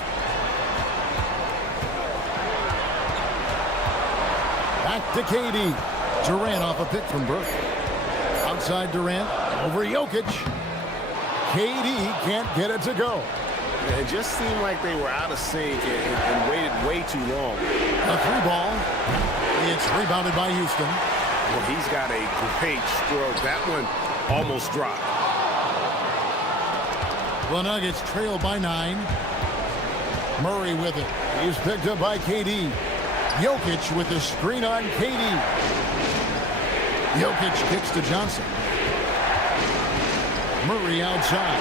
Back to KD. Durant off a pick from Burke. Outside Durant. Over Jokic. KD can't get it to go. It just seemed like they were out of sync and waited way too long. A 3-ball. It's rebounded by Houston. Well, he's got a great stroke. That one almost dropped. The Nuggets trail by 9. Murray with it. He's picked up by KD. Jokic with the screen on KD. Jokic kicks to Johnson. Murray outside.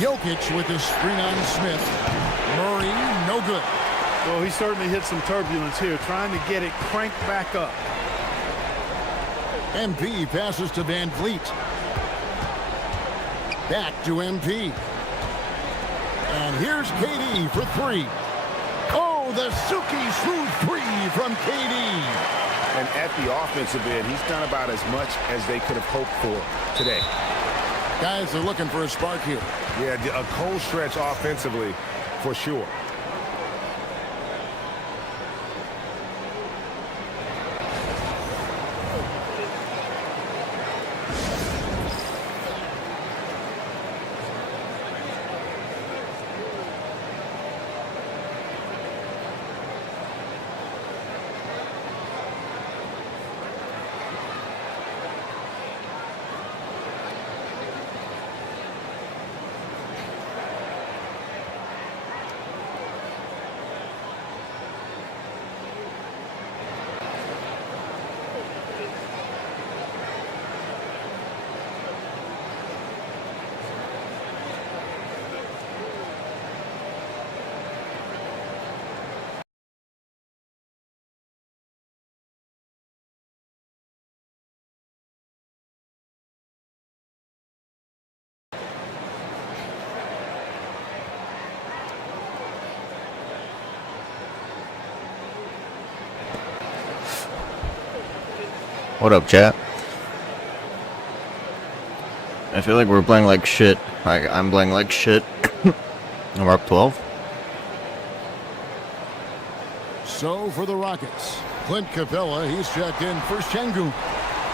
Jokic with the screen on Smith. Murray, no good. Well, he certainly hit some turbulence here, trying to get it cranked back up. MP passes to Van Vliet. Back to MP. And here's KD for 3. Oh, the silky smooth 3 from KD. And at the offensive end, he's done about as much as they could have hoped for today. Guys are looking for a spark here. Yeah, a cold stretch offensively for sure. What up, chat? I feel like we're playing like shit. I'm playing like shit. We're up 12. So for the Rockets, Clint Capella, he's checked in for Şengün.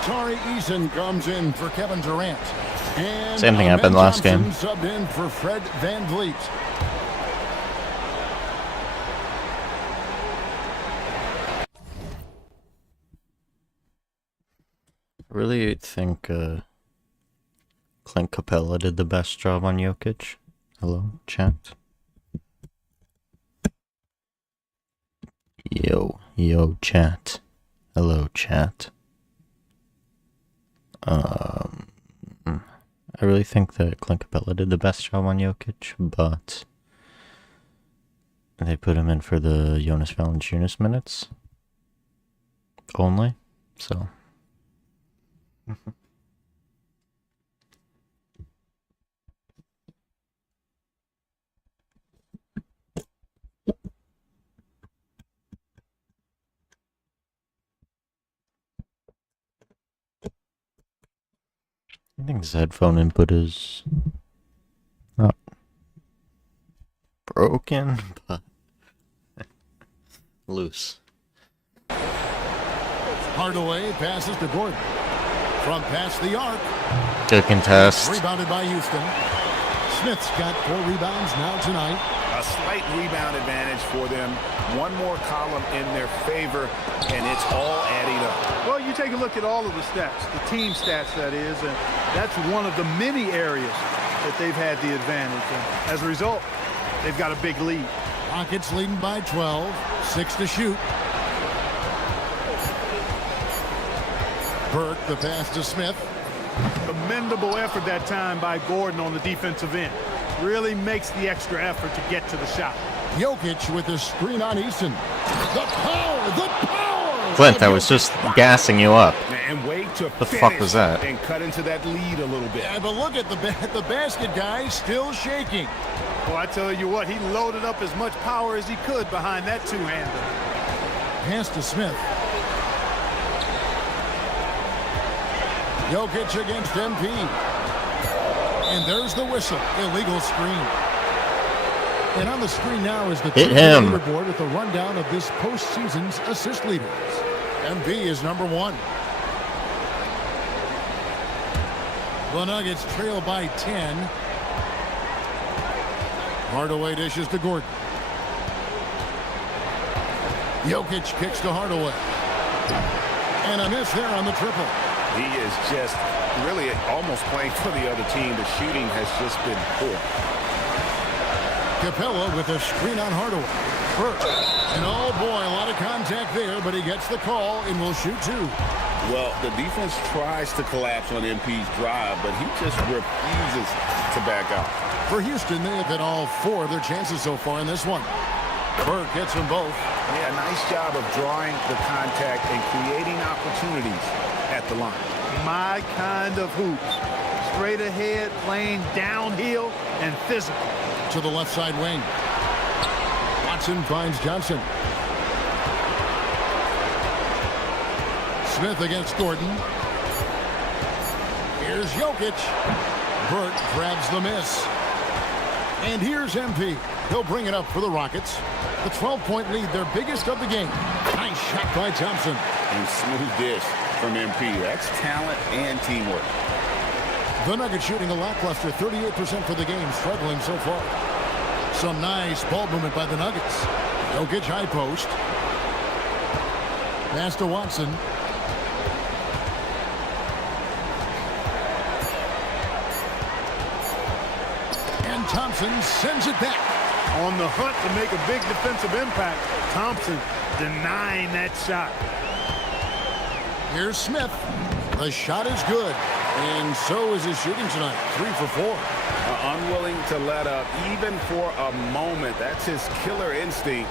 Tari Eason comes in for Kevin Durant. And same thing happened last game. Subbed in for Fred Van Vliet. I really think Clint Capella did the best job on Jokic. Hello, chat. Yo, chat. Hello, chat. I really think that Clint Capella did the best job on Jokic, but they put him in for the Jonas Valanciunas minutes only, so. I think this headphone input is not broken, but loose. Hardaway passes to Gordon. From past the arc. Good contest. Rebounded by Houston. Smith's got 4 rebounds now tonight. A slight rebound advantage for them. One more column in their favor, and it's all adding up. Well, you take a look at all of the stats, the team stats, that is, and that's one of the many areas that they've had the advantage. And as a result, they've got a big lead. Rockets leading by 12. 6 to shoot. Burke, the pass to Smith. Commendable effort that time by Gordon on the defensive end. Really makes the extra effort to get to the shot. Jokic with the screen on Eason. The power, the power! Clint, I was just gassing you up. And wait to The fuck was that? And cut into that lead a little bit. Yeah, but look at the basket, guys, still shaking. Well, I tell you what, he loaded up as much power as he could behind that two-hander. Pass to Smith. Jokic against MP. And there's the whistle. Illegal screen. And on the screen now is the Hit him. leaderboard with a rundown of this postseason's assist leaders. MP is number 1. The Nuggets trail by 10. Hardaway dishes to Gordon. Jokic kicks to Hardaway. And a miss there on the triple. He is just really almost playing for the other team. The shooting has just been poor. Capella with a screen on Hardaway. Burke. And oh boy, a lot of contact there, but he gets the call and will shoot 2. Well, the defense tries to collapse on MP's drive, but he just refuses to back out. For Houston, they have hit all 4 of their chances so far in this one. Burke hits them both. Yeah, nice job of drawing the contact and creating opportunities at the line. My kind of hoops. Straight ahead, playing downhill, and physical. To the left side wing. Watson finds Johnson. Smith against Gordon. Here's Jokic. Burke grabs the miss. And here's MP. He'll bring it up for the Rockets. The 12-point lead, their biggest of the game. Nice shot by Thompson. And smooth dish from MP. That's talent and teamwork. The Nuggets shooting a lackluster 38% for the game, struggling so far. Some nice ball movement by the Nuggets. Jokic high post. Pass to Watson. And Thompson sends it back. On the hunt to make a big defensive impact. Thompson denying that shot. Here's Smith. The shot is good. And so is his shooting tonight. 3 for 4. Unwilling to let up even for a moment. That's his killer instinct,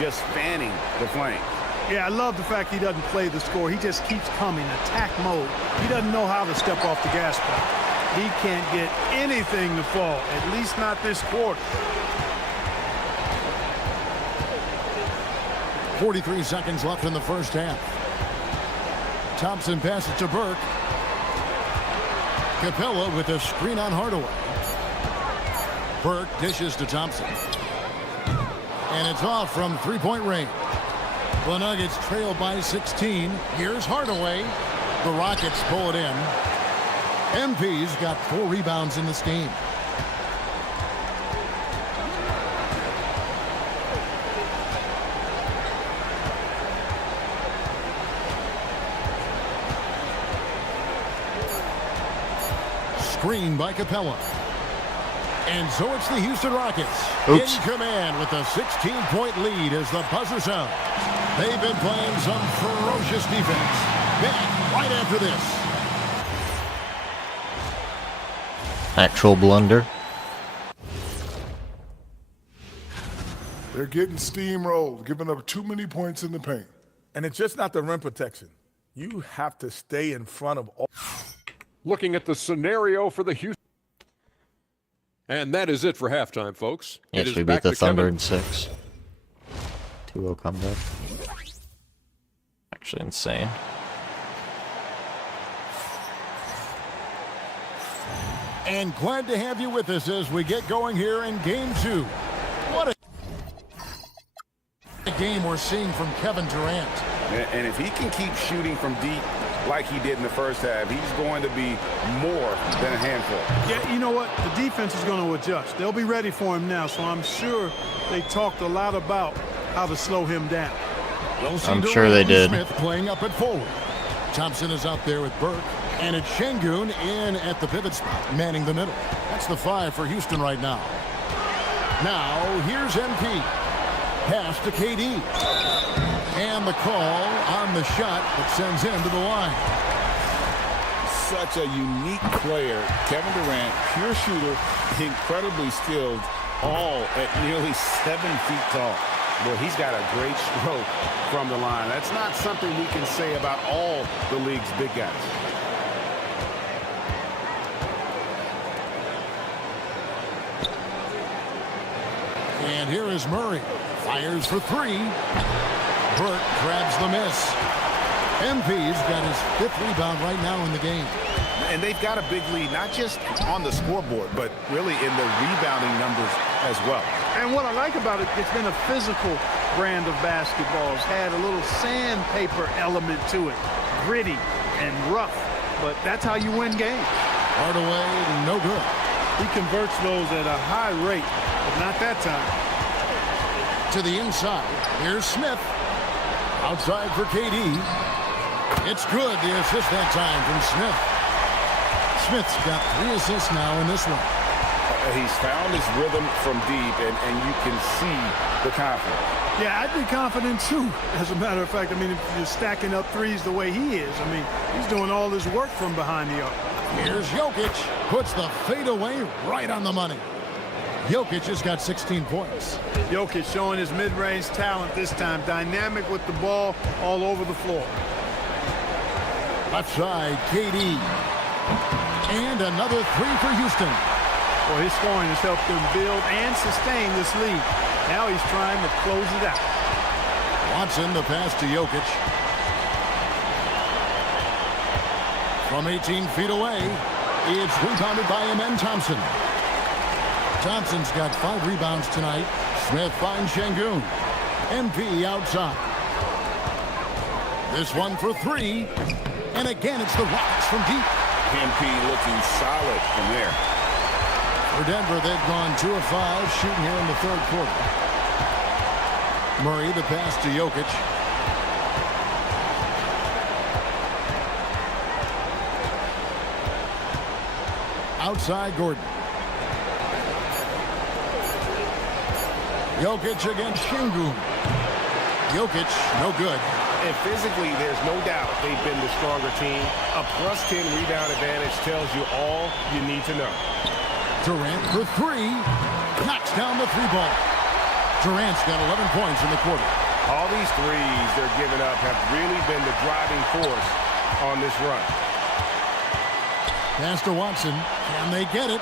just fanning the flame. Yeah, I love the fact he doesn't play the score. He just keeps coming, attack mode. He doesn't know how to step off the gas pedal. He can't get anything to fall, at least not this quarter. 43 seconds left in the first half. Thompson passes to Burke. Capella with a screen on Hardaway. Burke dishes to Thompson. And it's off from three-point range. The Nuggets trail by 16. Here's Hardaway. The Rockets pull it in. MP's got 4 rebounds in this game. Screen by Capella. And so it's the Houston Rockets in command with a 16-point lead as the buzzer sounds. They've been playing some ferocious defense. Back right after this. Actual blunder. They're getting steamrolled, giving up too many points in the paint. And it's just not the rim protection. You have to stay in front of all. Looking at the scenario for the Houston. And that is it for halftime, folks. Yes, we beat the Thunder in 6. 2-0 comeback. Actually insane. And glad to have you with us as we get going here in Game 2. What a game we're seeing from Kevin Durant. And if he can keep shooting from deep like he did in the first half, he's going to be more than a handful. Yeah, you know what? The defense is going to adjust. They'll be ready for him now, so I'm sure they talked a lot about how to slow him down. I'm sure they did. Smith playing up at forward. Thompson is out there with Burke. And it's Şengün in at the pivot spot, manning the middle. That's the 5 for Houston right now. Now, here's MP. Pass to KD. And the call on the shot that sends him to the line. Such a unique player. Kevin Durant, pure shooter, incredibly skilled, all at nearly 7 feet tall. Well, he's got a great stroke from the line. That's not something we can say about all the league's big guys. And here is Murray. Fires for three. Burke grabs the miss. MP's got his 5th rebound right now in the game. And they've got a big lead, not just on the scoreboard, but really in the rebounding numbers as well. And what I like about it, it's been a physical brand of basketball. It's had a little sandpaper element to it. Gritty and rough, but that's how you win games. Hardaway, no good. He converts those at a high rate, but not that time. To the inside. Here's Smith. Outside for KD. It's good, the assist that time from Smith. Smith's got 3 assists now in this one. He's found his rhythm from deep, and you can see the confidence. Yeah, I'd be confident too, as a matter of fact. I mean, if you're stacking up threes the way he is, I mean, he's doing all this work from behind the arc. Here's Jokic. Puts the fadeaway right on the money. Jokic has got 16 points. Jokic showing his mid-range talent this time. Dynamic with the ball all over the floor. Left side, KD. And another 3 for Houston. Well, his scoring has helped them build and sustain this lead. Now he's trying to close it out. Watson, the pass to Jokic. From 18 feet away, it's rebounded by Amen Thompson. Thompson's got 5 rebounds tonight. Smith finds Şengün. MP outside. This one for 3. And again, it's the Rockets from deep. MP looking solid from there. For Denver, they've gone 2 of 5 shooting here in the 3rd quarter. Murray, the pass to Jokic. Outside Gordon. Jokic against Şengün. Jokic, no good. And physically, there's no doubt they've been the stronger team. A +10 rebound advantage tells you all you need to know. Durant for 3. Knocks down the 3-ball. Durant's got 11 points in the quarter. All these threes they're giving up have really been the driving force on this run. Pass to Watson. Can they get it?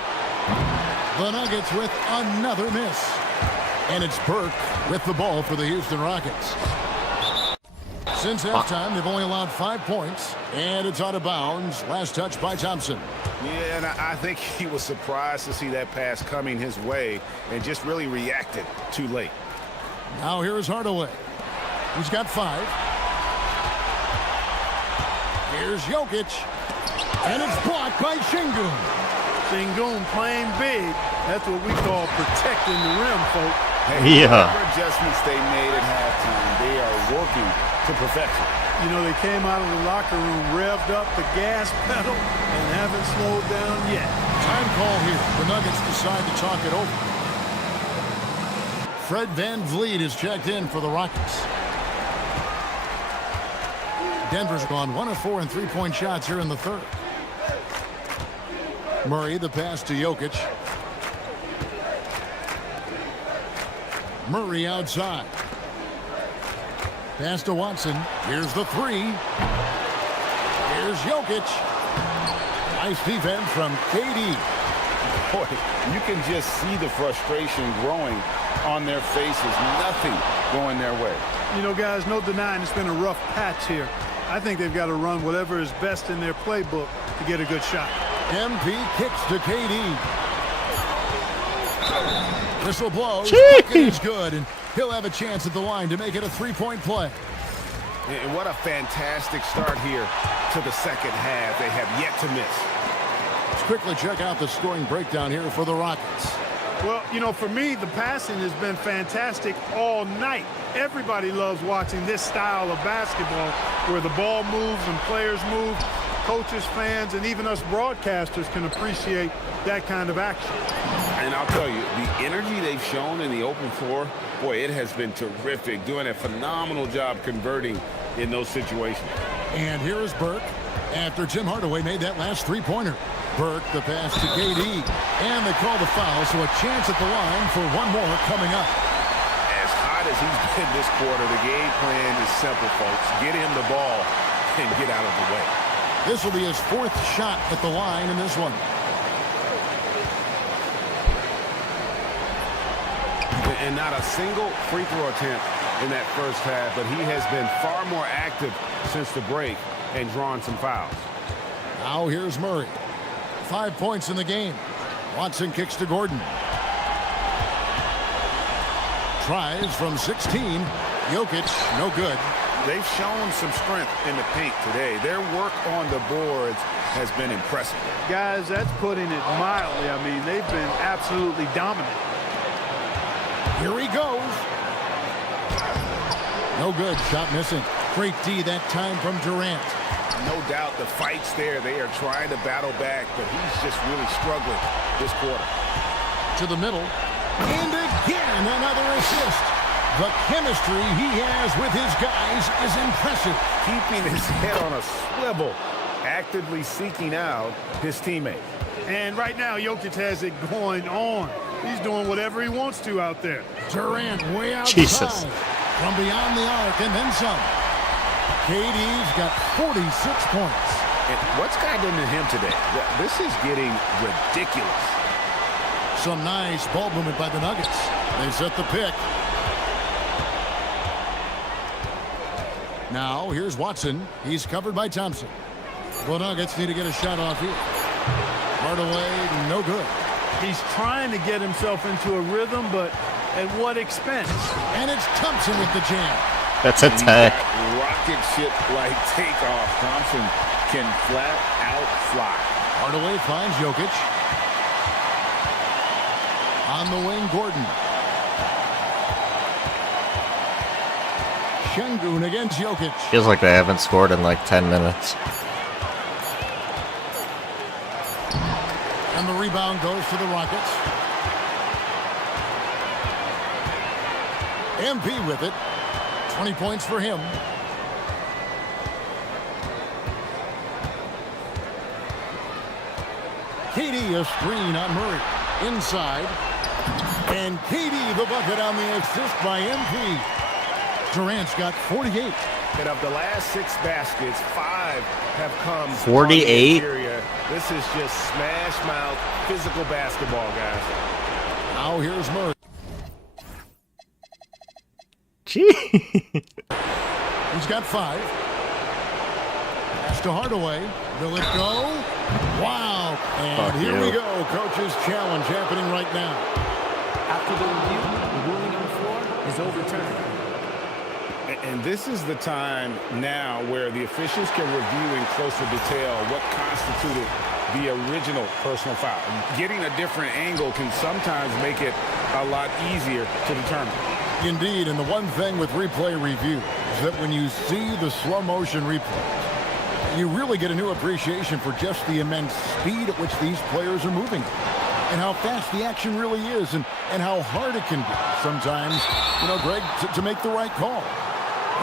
The Nuggets with another miss. And it's Burke with the ball for the Houston Rockets. Since halftime, they've only allowed 5 points, and it's out of bounds. Last touch by Thompson. Yeah, and I think he was surprised to see that pass coming his way and just really reacted too late. Now here is Hardaway. He's got 5. Here's Jokic. And it's blocked by Şengün. Şengün playing big. That's what we call protecting the rim, folks. Hey, whatever adjustments they made at halftime, they are working to perfection. You know, they came out of the locker room, revved up the gas pedal, and haven't slowed down yet. Time call here. The Nuggets decide to talk it over. Fred VanVleet is checked in for the Rockets. Denver's gone 1 of 4 in 3-point shots here in the 3rd. Murray, the pass to Jokic. Murray outside. Pass to Watson. Here's the 3. Here's Jokic. Nice defense from KD. Boy, you can just see the frustration growing on their faces. Nothing going their way. You know, guys, no denying it's been a rough patch here. I think they've got to run whatever is best in their playbook to get a good shot. MP kicks to KD. Whistle blows. Bucket is good, and he'll have a chance at the line to make it a 3-point play. And what a fantastic start here to the second half. They have yet to miss. Let's quickly check out the scoring breakdown here for the Rockets. Well, you know, for me, the passing has been fantastic all night. Everybody loves watching this style of basketball where the ball moves and players move. Coaches, fans, and even us broadcasters can appreciate that kind of action. And I'll tell you, the energy they've shown in the open floor, boy, it has been terrific, doing a phenomenal job converting in those situations. And here is Burke after Tim Hardaway made that last 3-pointer. Burke, the pass to KD, and they call the foul, so a chance at the line for one more coming up. As hot as he's been this quarter, the game plan is simple, folks. Get him the ball and get out of the way. This will be his 4th shot at the line in this one. and not a single free throw attempt in that first half, but he has been far more active since the break and drawn some fouls. Now here's Murray. 5 points in the game. Watson kicks to Gordon. Tries from 16. Jokic, no good. They've shown some strength in the paint today. Their work on the boards has been impressive. Guys, that's putting it mildly. I mean, they've been absolutely dominant. Here he goes. No good. Shot missing. Great D that time from Durant. No doubt the fight's there. They are trying to battle back, but he's just really struggling this quarter. To the middle. And again, another assist. The chemistry he has with his guys is impressive. Keeping his head on a swivel, actively seeking out his teammate. And right now, Jokic has it going on. He's doing whatever he wants to out there. Durant way outside. Jesus. From beyond the arc and then some. KD's got 46 points. And what's gotten into him today? This is getting ridiculous. Some nice ball movement by the Nuggets. They set the pick. Now, here's Watson. He's covered by Thompson. The Nuggets need to get a shot off here. Hardaway, no good. He's trying to get himself into a rhythm, but at what expense? And it's Thompson with the jam. That's a tech. Rocket ship-like takeoff. Thompson can flat out fly. Hardaway finds Jokic. On the wing, Gordon. Şengün against Jokic. Feels like they haven't scored in like 10 minutes. And the rebound goes to the Rockets. MP with it. 20 points for him. KD a screen on Murray. Inside. And KD the bucket on the assist by MP. Durant's got 48. And of the last 6 baskets, 5 have come 48? This is just smash mouth physical basketball, guys. Now here's Murray. Gee. He's got 5. Pass to Hardaway. Will it go? Wow. And here we go. Coach's challenge happening right now. After the review, the ruling on the floor is overturned. And this is the time now where the officials can review in closer detail what constituted the original personal foul. Getting a different angle can sometimes make it a lot easier to determine. Indeed, and the one thing with replay review is that when you see the slow motion replays, you really get a new appreciation for just the immense speed at which these players are moving and how fast the action really is and how hard it can be sometimes, you know, Greg, to make the right call.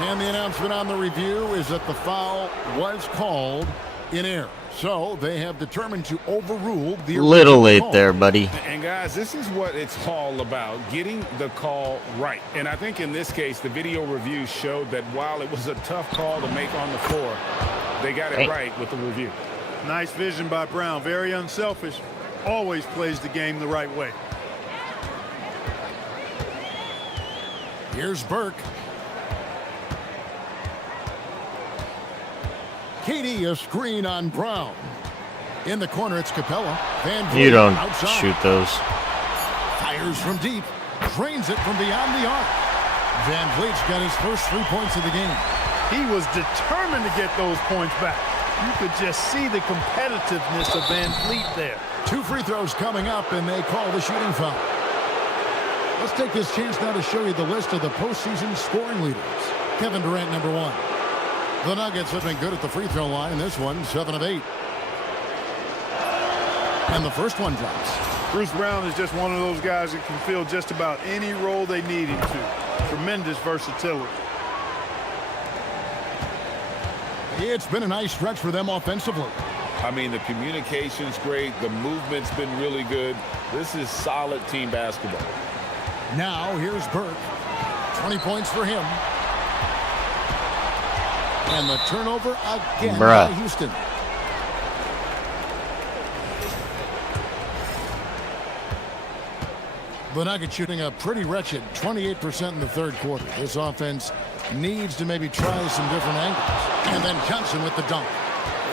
And the announcement on the review is that the foul was called in error. So they have determined to overrule the little late call. there, buddy. And guys, this is what it's all about, getting the call right. And I think in this case, the video review showed that while it was a tough call to make on the floor, they got it right with the review. Nice vision by Brown. Very unselfish. Always plays the game the right way. Here's Burke. KD a screen on Brown. In the corner, it's Capella. Van Vliet You don't outside. shoot those. Fires from deep. Drains it from beyond the arc. Van Vliet's got his first 3 points of the game. He was determined to get those points back. You could just see the competitiveness of Van Vliet there. 2 free throws coming up, and they call the shooting foul. Let's take this chance now to show you the list of the postseason scoring leaders. Kevin Durant, number 1. The Nuggets have been good at the free throw line. This one, 7 of 8. And the first one drops. Bruce Brown is just one of those guys that can fill just about any role they need him to. Tremendous versatility. It's been a nice stretch for them offensively. I mean, the communication's great. The movement's been really good. This is solid team basketball. Now, here's Burke. 20 points for him. And the turnover again by Houston. The Nuggets shooting a pretty wretched 28% in the third quarter. This offense needs to maybe try some different angles. And then Johnson with the dunk.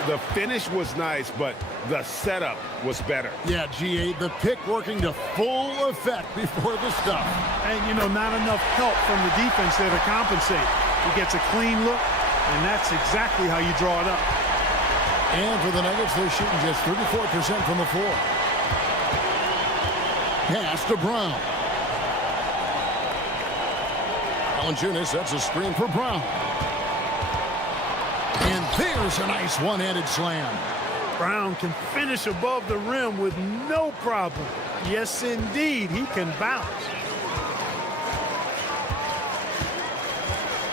The finish was nice, but the setup was better. Yeah, G8, the pick working to full effect before the stuff. And, you know, not enough help from the defense there to compensate. He gets a clean look, and that's exactly how you draw it up. And for the Nuggets, they're shooting just 34% from the floor. Pass to Brown. Valanciunas sets a screen for Brown. And there's a nice one-handed slam. Brown can finish above the rim with no problem. Yes, indeed, he can bounce.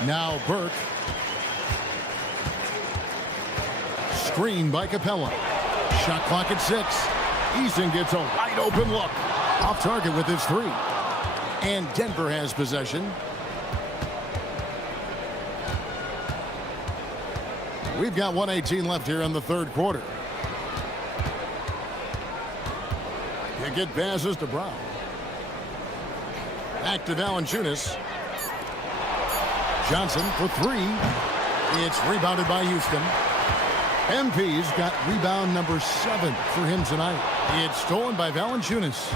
Now Burke. Screen by Capella. Shot clock at 6. Eason gets a wide open look. Off target with his 3. And Denver has possession. We've got 1:18 left here in the third quarter. Pickett passes to Brown. Back to Valanciunas. Johnson for 3. It's rebounded by Houston. MP's got rebound number 7 for him tonight. It's stolen by Valanciunas.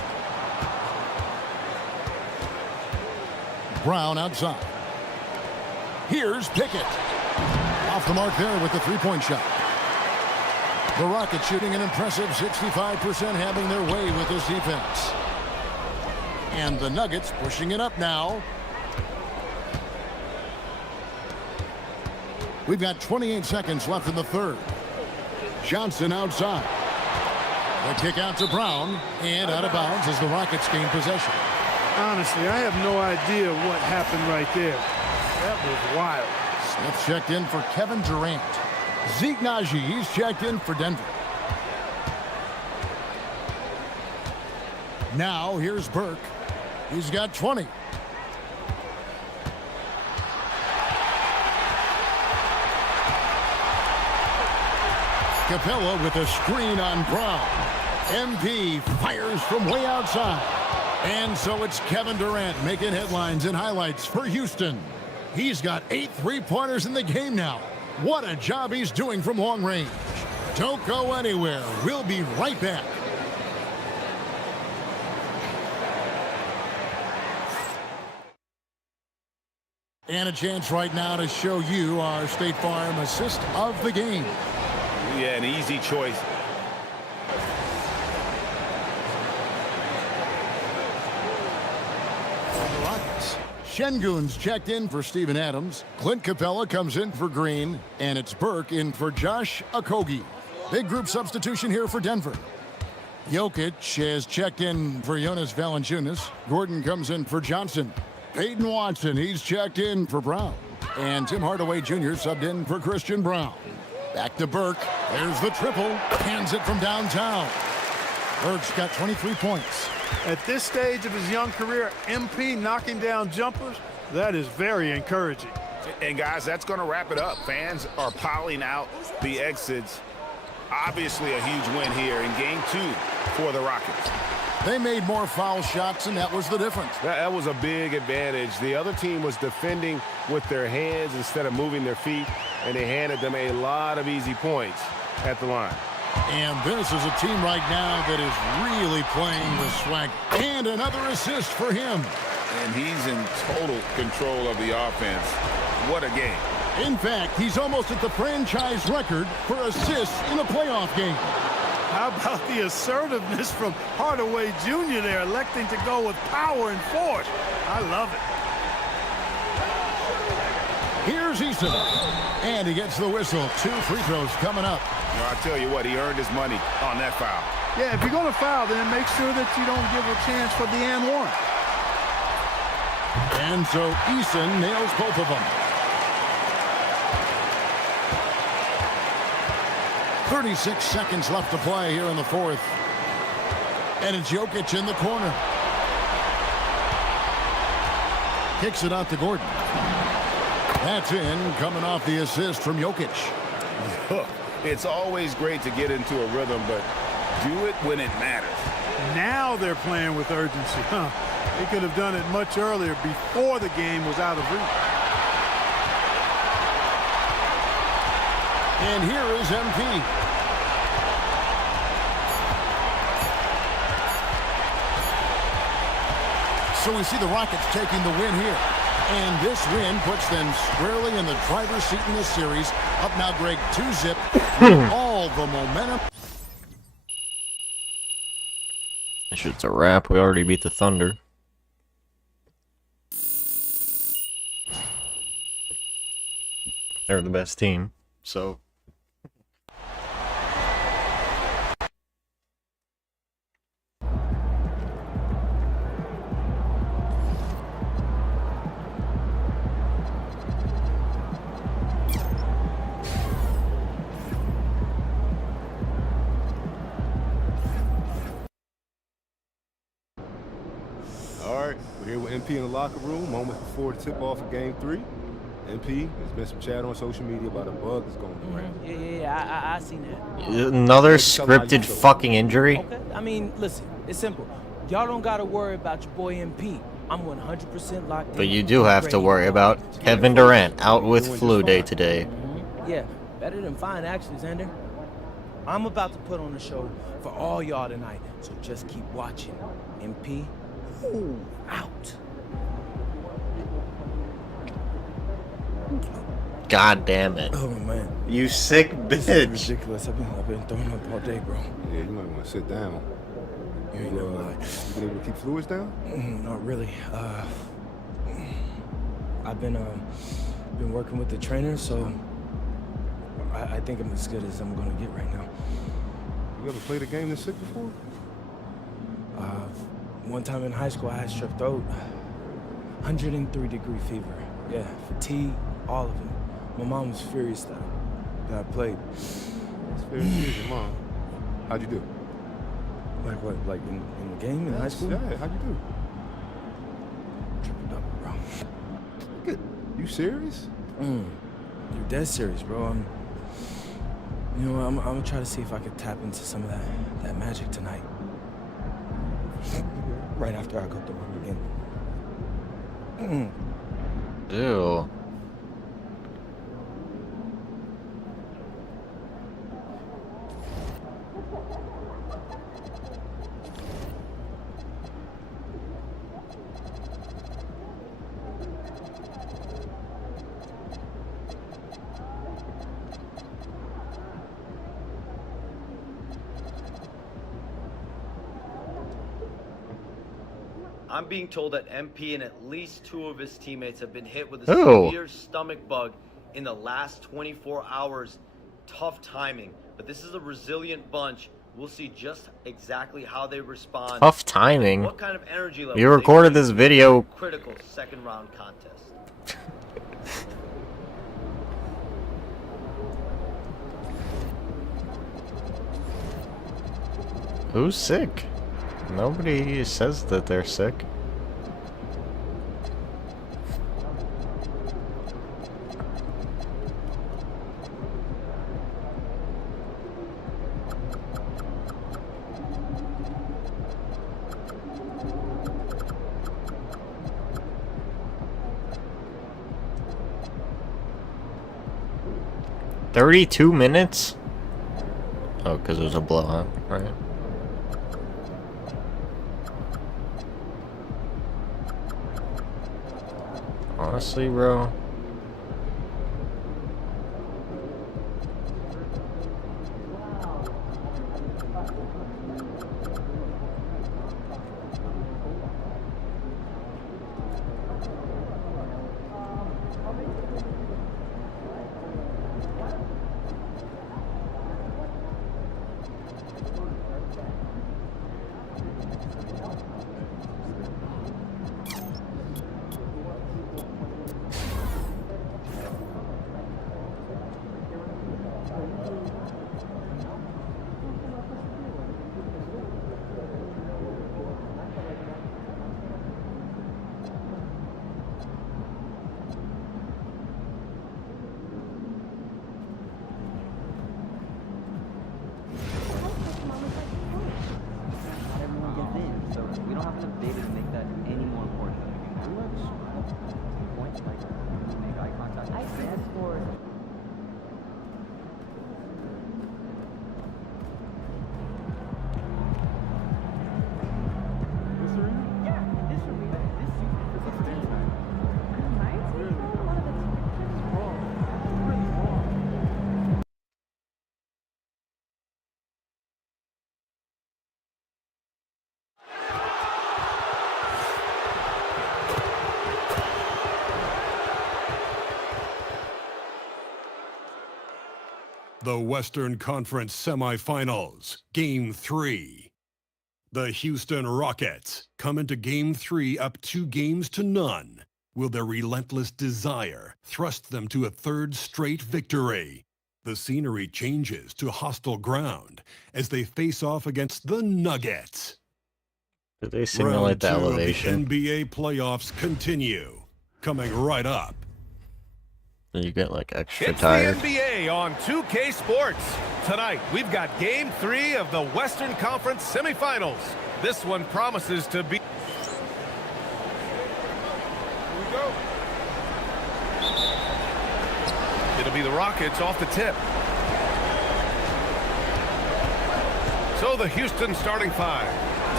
Brown outside. Here's Pickett. Off the mark there with the three-point shot. The Rockets shooting an impressive 65%, having their way with this defense. And the Nuggets pushing it up now. We've got 28 seconds left in the third. Johnson outside. The kick out to Brown, and out of bounds as the Rockets gain possession. Honestly, I have no idea what happened right there. That was wild. Smith checked in for Kevin Durant. Zeke Naji, he's checked in for Denver. Now here's Burke. He's got 20. Capella with a screen on Brown. MP fires from way outside. And so it's Kevin Durant making headlines and highlights for Houston. He's got 8 3-pointers in the game now. What a job he's doing from long range. Don't go anywhere. We'll be right back. And a chance right now to show you our State Farm assist of the game. Yeah, an easy choice. The Rockets. Şengün's checked in for Steven Adams. Clint Capella comes in for Green. And it's Burke in for Josh Okogie. Big group substitution here for Denver. Jokic has checked in for Jonas Valanciunas. Gordon comes in for Johnson. Peyton Watson, he's checked in for Brown. And Tim Hardaway Jr. subbed in for Christian Brown. Back to Burke. There's the triple. Hands it from downtown. Burke's got 23 points. At this stage of his young career, MP knocking down jumpers, that is very encouraging. And guys, that's going to wrap it up. Fans are piling out the exits. Obviously a huge win here in game 2 for the Rockets. They made more foul shots, and that was the difference. That was a big advantage. The other team was defending with their hands instead of moving their feet, and they handed them a lot of easy points at the line. And this is a team right now that is really playing with swag. And another assist for him. And he's in total control of the offense. What a game. In fact, he's almost at the franchise record for assists in a playoff game. How about the assertiveness from Hardaway Jr. there, electing to go with power and force? I love it. Here's Eason. And he gets the whistle. 2 free throws coming up. Well, I tell you what, he earned his money on that foul. Yeah, if you're going to foul, then make sure that you don't give a chance for the and one. And so Eason nails both of them. 36 seconds left to play here in the fourth. And it's Jokic in the corner. Kicks it out to Gordon. That's in, coming off the assist from Jokic. It's always great to get into a rhythm, but do it when it matters. Now they're playing with urgency, huh? He could have done it much earlier before the game was out of reach. And here is MP. So we see the Rockets taking the win here. And this win puts them squarely in the driver's seat in this series. Up now, Greg, 2-zip with all the momentum. That shit's a wrap. We already beat the Thunder. They're the best team, so... All right, we're here with MP in the locker room, moments before the tip-off of Game 3. MP, there's been some chat on social media about a bug that's going around. Yeah, I seen that. Another scripted fucking injury? Okay, I mean, listen, it's simple. Y'all don't gotta worry about your boy MP. I'm 100% locked in. But you do have to worry about Kevin Durant out with flu day today. Yeah, better than fine, actually, Xander. I'm about to put on a show for all y'all tonight, so just keep watching. MP, ooh, out. God damn it. Oh, man. You sick bitch. This is ridiculous. I've been throwing up all day, bro. Yeah, you might want to sit down. You ain't never lied. You been able to keep fluids down? Not really. I've been working with the trainer, so I think I'm as good as I'm gonna get right now. You ever played a game this sick before? One time in high school, I had strep throat, 103-degree fever. Yeah, fatigue, all of it. My mom was furious that I played. It's very serious, your mom. How'd you do? Like what? Like in the game in high school? Yeah, how'd you do? Triple double, bro. Good. You serious? You're dead serious, bro. You know, I'm gonna try to see if I can tap into some of that magic tonight. Right after I go through it again. Ew. I'm being told that MP and at least 2 of his teammates have been hit with a severe stomach bug in the last 24 hours. Tough timing, but this is a resilient bunch. We'll see just exactly how they respond. Tough timing. What kind of energy level You recorded this video. Critical second round contest. Who's sick? Nobody says that they're sick. $32 minutes? Oh, because it was a blowout, right? Honestly, bro. The Western Conference Semifinals, Game 3. The Houston Rockets come into Game 3 up 2-0. Will their relentless desire thrust them to a third straight victory? The scenery changes to hostile ground as they face off against the Nuggets. Did they simulate the elevation? Round 2 of the NBA playoffs continue. Coming right up. So you get like extra It's tired. the NBA on 2K Sports. Tonight, we've got Game 3 of the Western Conference Semifinals. This one promises to be... Here we go. It'll be the Rockets off the tip. So the Houston starting five.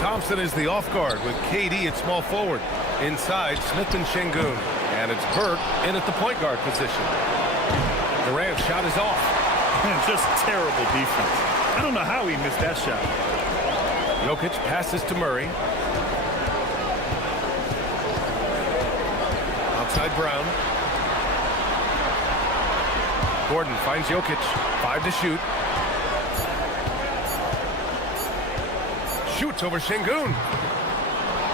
Thompson is the off guard with KD at small forward. Inside, Smith and Şengün. And it's Burke in at the point guard position. Durant's shot is off. Man, just terrible defense. I don't know how he missed that shot. Jokic passes to Murray. Outside Brown. Gordon finds Jokic. 5 to shoot. Shoots over Şengün.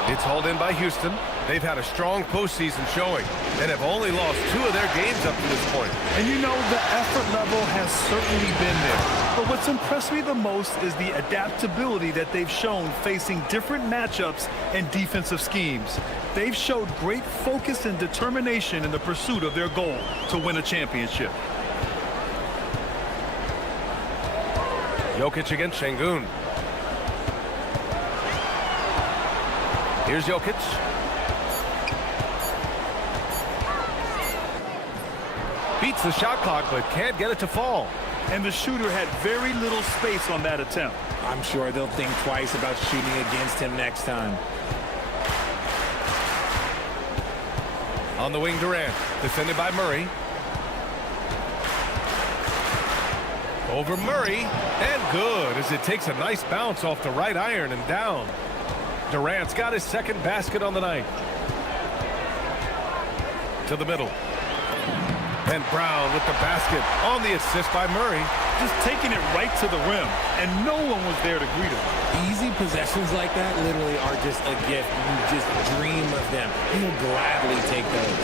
It's hauled in by Houston. They've had a strong postseason showing and have only lost 2 of their games up to this point. And you know, the effort level has certainly been there. But what's impressed me the most is the adaptability that they've shown facing different matchups and defensive schemes. They've showed great focus and determination in the pursuit of their goal to win a championship. Jokic against Şengün. Here's Jokic. Beats the shot clock, but can't get it to fall. And the shooter had very little space on that attempt. I'm sure they'll think twice about shooting against him next time. On the wing, Durant, defended by Murray. Over Murray, and good as it takes a nice bounce off the right iron and down. Durant's got his second basket on the night. To the middle. And Brown with the basket on the assist by Murray. Just taking it right to the rim, and no one was there to greet him. Easy possessions like that literally are just a gift. You just dream of them. He'll gladly take those.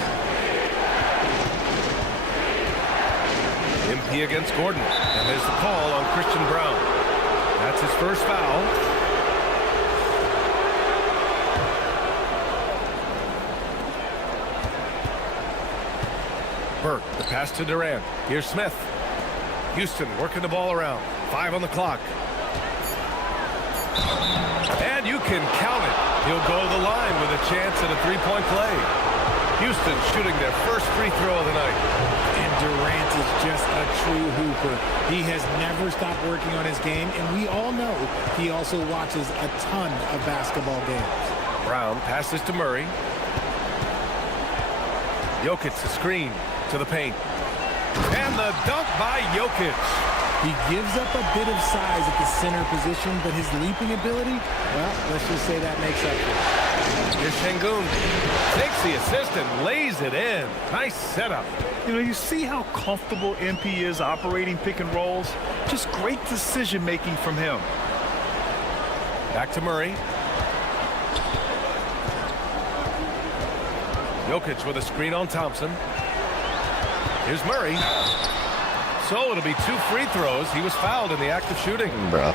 MP against Gordon. And there's the call on Christian Brown. That's his first foul. Burke, the pass to Durant. Here's Smith. Houston working the ball around. 5 on the clock. And you can count it. He'll go to the line with a chance at a three-point play. Houston shooting their first free throw of the night. And Durant is just a true hooper. He has never stopped working on his game, and we all know he also watches a ton of basketball games. Brown passes to Murray. Jokic the screen to the paint. And the dunk by Jokic. He gives up a bit of size at the center position, but his leaping ability, well, let's just say that makes up for it. Here's Şengün. Takes the assist and lays it in. Nice setup. You know, you see how comfortable MP is operating pick and rolls? Just great decision-making from him. Back to Murray. Jokic with a screen on Thompson. Here's Murray. So it'll be 2 free throws. He was fouled in the act of shooting. Bruh.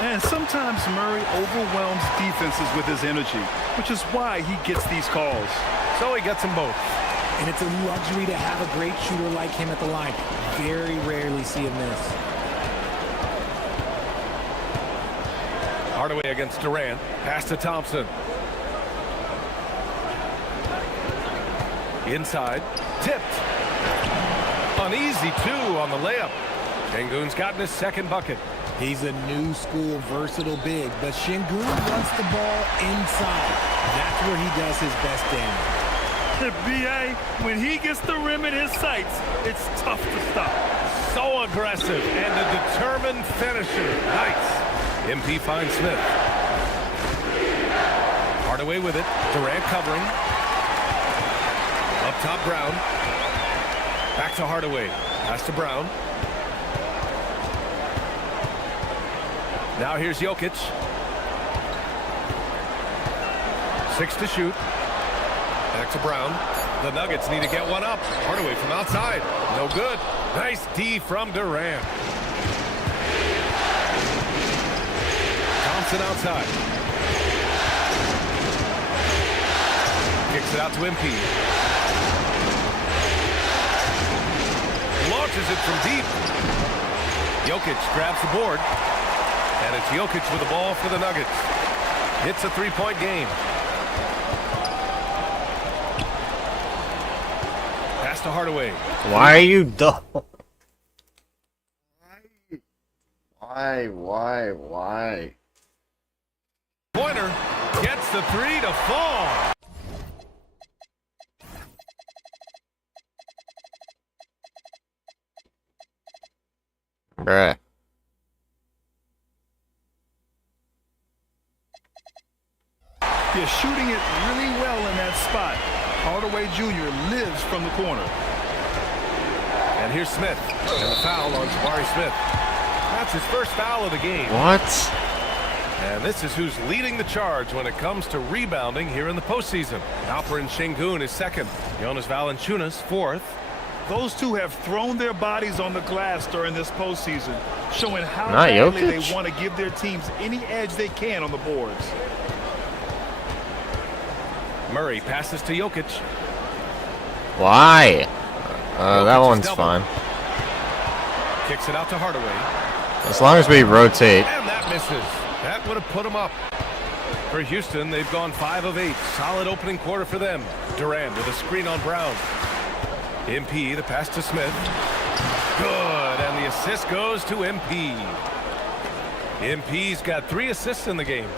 And sometimes Murray overwhelms defenses with his energy, which is why he gets these calls. So he gets them both. And it's a luxury to have a great shooter like him at the line. Very rarely see him miss. Hardaway against Durant. Pass to Thompson. Inside. Tipped. An easy 2 on the layup. Şengün's gotten his second bucket. He's a new school versatile big, but Şengün wants the ball inside. That's where he does his best damage. B.A., when he gets the rim in his sights, it's tough to stop. So aggressive and a determined finisher. Nice. MP finds Smith. Hardaway with it. Durant covering. Up top, Brown. Back to Hardaway. Pass to Brown. Now here's Jokic. 6 to shoot. Back to Brown. The Nuggets need to get one up. Hardaway from outside. No good. Nice D from Durant. Thompson outside. Kicks it out to MP. Launches it from deep. Jokic grabs the board. And it's Jokic with the ball for the Nuggets. It's a three-point game. Pass to Hardaway. Why are you dumb? Why? Pointer gets the three to fall. Bruh. You're shooting it really well in that spot. Hardaway Jr. lives from the corner. And here's Smith. And the foul on Jabari Smith. That's his first foul of the game. What? And this is who's leading the charge when it comes to rebounding here in the postseason. Alperen Şengün is second. Jonas Valanciunas fourth. Those two have thrown their bodies on the glass during this postseason, showing how Not badly Jokic. they want to give their teams any edge they can on the boards. Murray passes to Jokic. Why? That Jokic's one's double. fine. Kicks it out to Hardaway. As long as we rotate. And that misses. That would have put him up. For Houston, they've gone 5 of 8. Solid opening quarter for them. Durant with a screen on Brown. MP, the pass to Smith. Good, and the assist goes to MP. MP's got 3 assists in the game.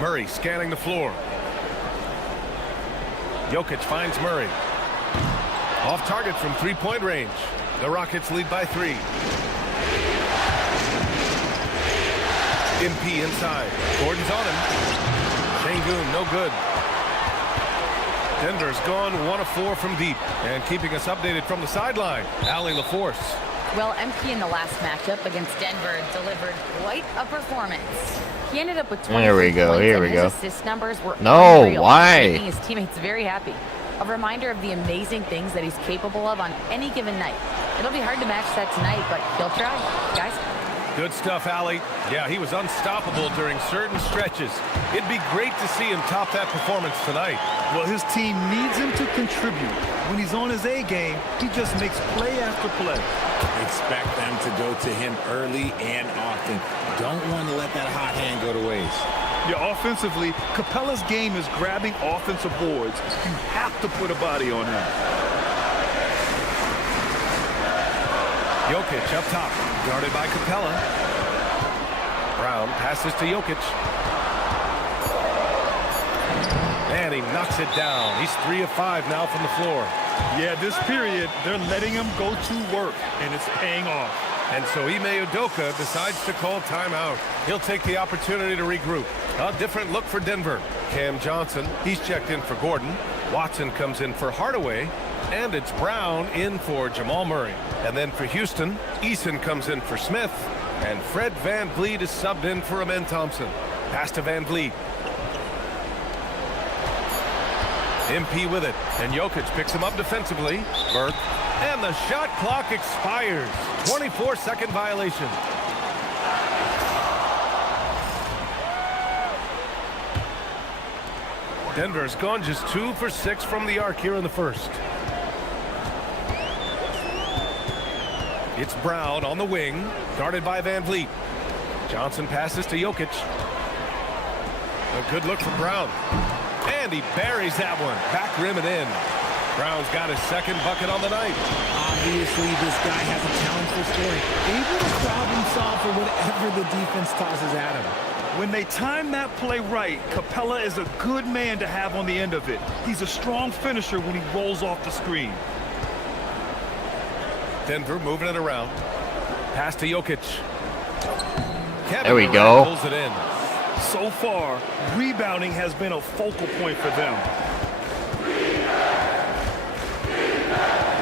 Murray scanning the floor. Jokic finds Murray. Off target from three-point range. The Rockets lead by 3. MP inside. Gordon's on him. Şengün, no good. Denver's gone 1 of 4 from deep. And keeping us updated from the sideline, Allie LaForce. Well, MP in the last matchup against Denver delivered quite a performance. He ended up with 20 Here we go, points, here and we his go. assist numbers were No, unreal, why? making his teammates very happy. A reminder of the amazing things that he's capable of on any given night. It'll be hard to match that tonight, but he'll try. Guys? Good stuff, Allie. Yeah, he was unstoppable during certain stretches. It'd be great to see him top that performance tonight. Well, his team needs him to contribute. When he's on his A game, he just makes play after play. Expect them to go to him early and often. Don't want to let that hot hand go to waste. Yeah, offensively, Capella's game is grabbing offensive boards. You have to put a body on him. Jokic up top, guarded by Capella. Brown passes to Jokic. And he knocks it down. He's 3 of 5 now from the floor. Yeah, this period, they're letting him go to work, and it's paying off. And so Ime Udoka decides to call timeout. He'll take the opportunity to regroup. A different look for Denver. Cam Johnson, he's checked in for Gordon. Watson comes in for Hardaway. And it's Brown in for Jamal Murray. And then for Houston, Eason comes in for Smith. And Fred VanVleet is subbed in for Amen Thompson. Pass to VanVleet. MP with it. And Jokic picks him up defensively. Burke. And the shot clock expires. 24-second violation. Denver's gone just 2 for 6 from the arc here in the first. It's Brown on the wing, guarded by VanVleet. Johnson passes to Jokic. A good look from Brown. And he buries that one. Back rim and in. Brown's got his second bucket on the night. Obviously, this guy has a talent for scoring. Able to problem solve for whatever the defense tosses at him. When they time that play right, Capella is a good man to have on the end of it. He's a strong finisher when he rolls off the screen. Denver moving it around. Pass to Jokic. Kevin There we Durant go. pulls it in. So far, rebounding has been a focal point for them.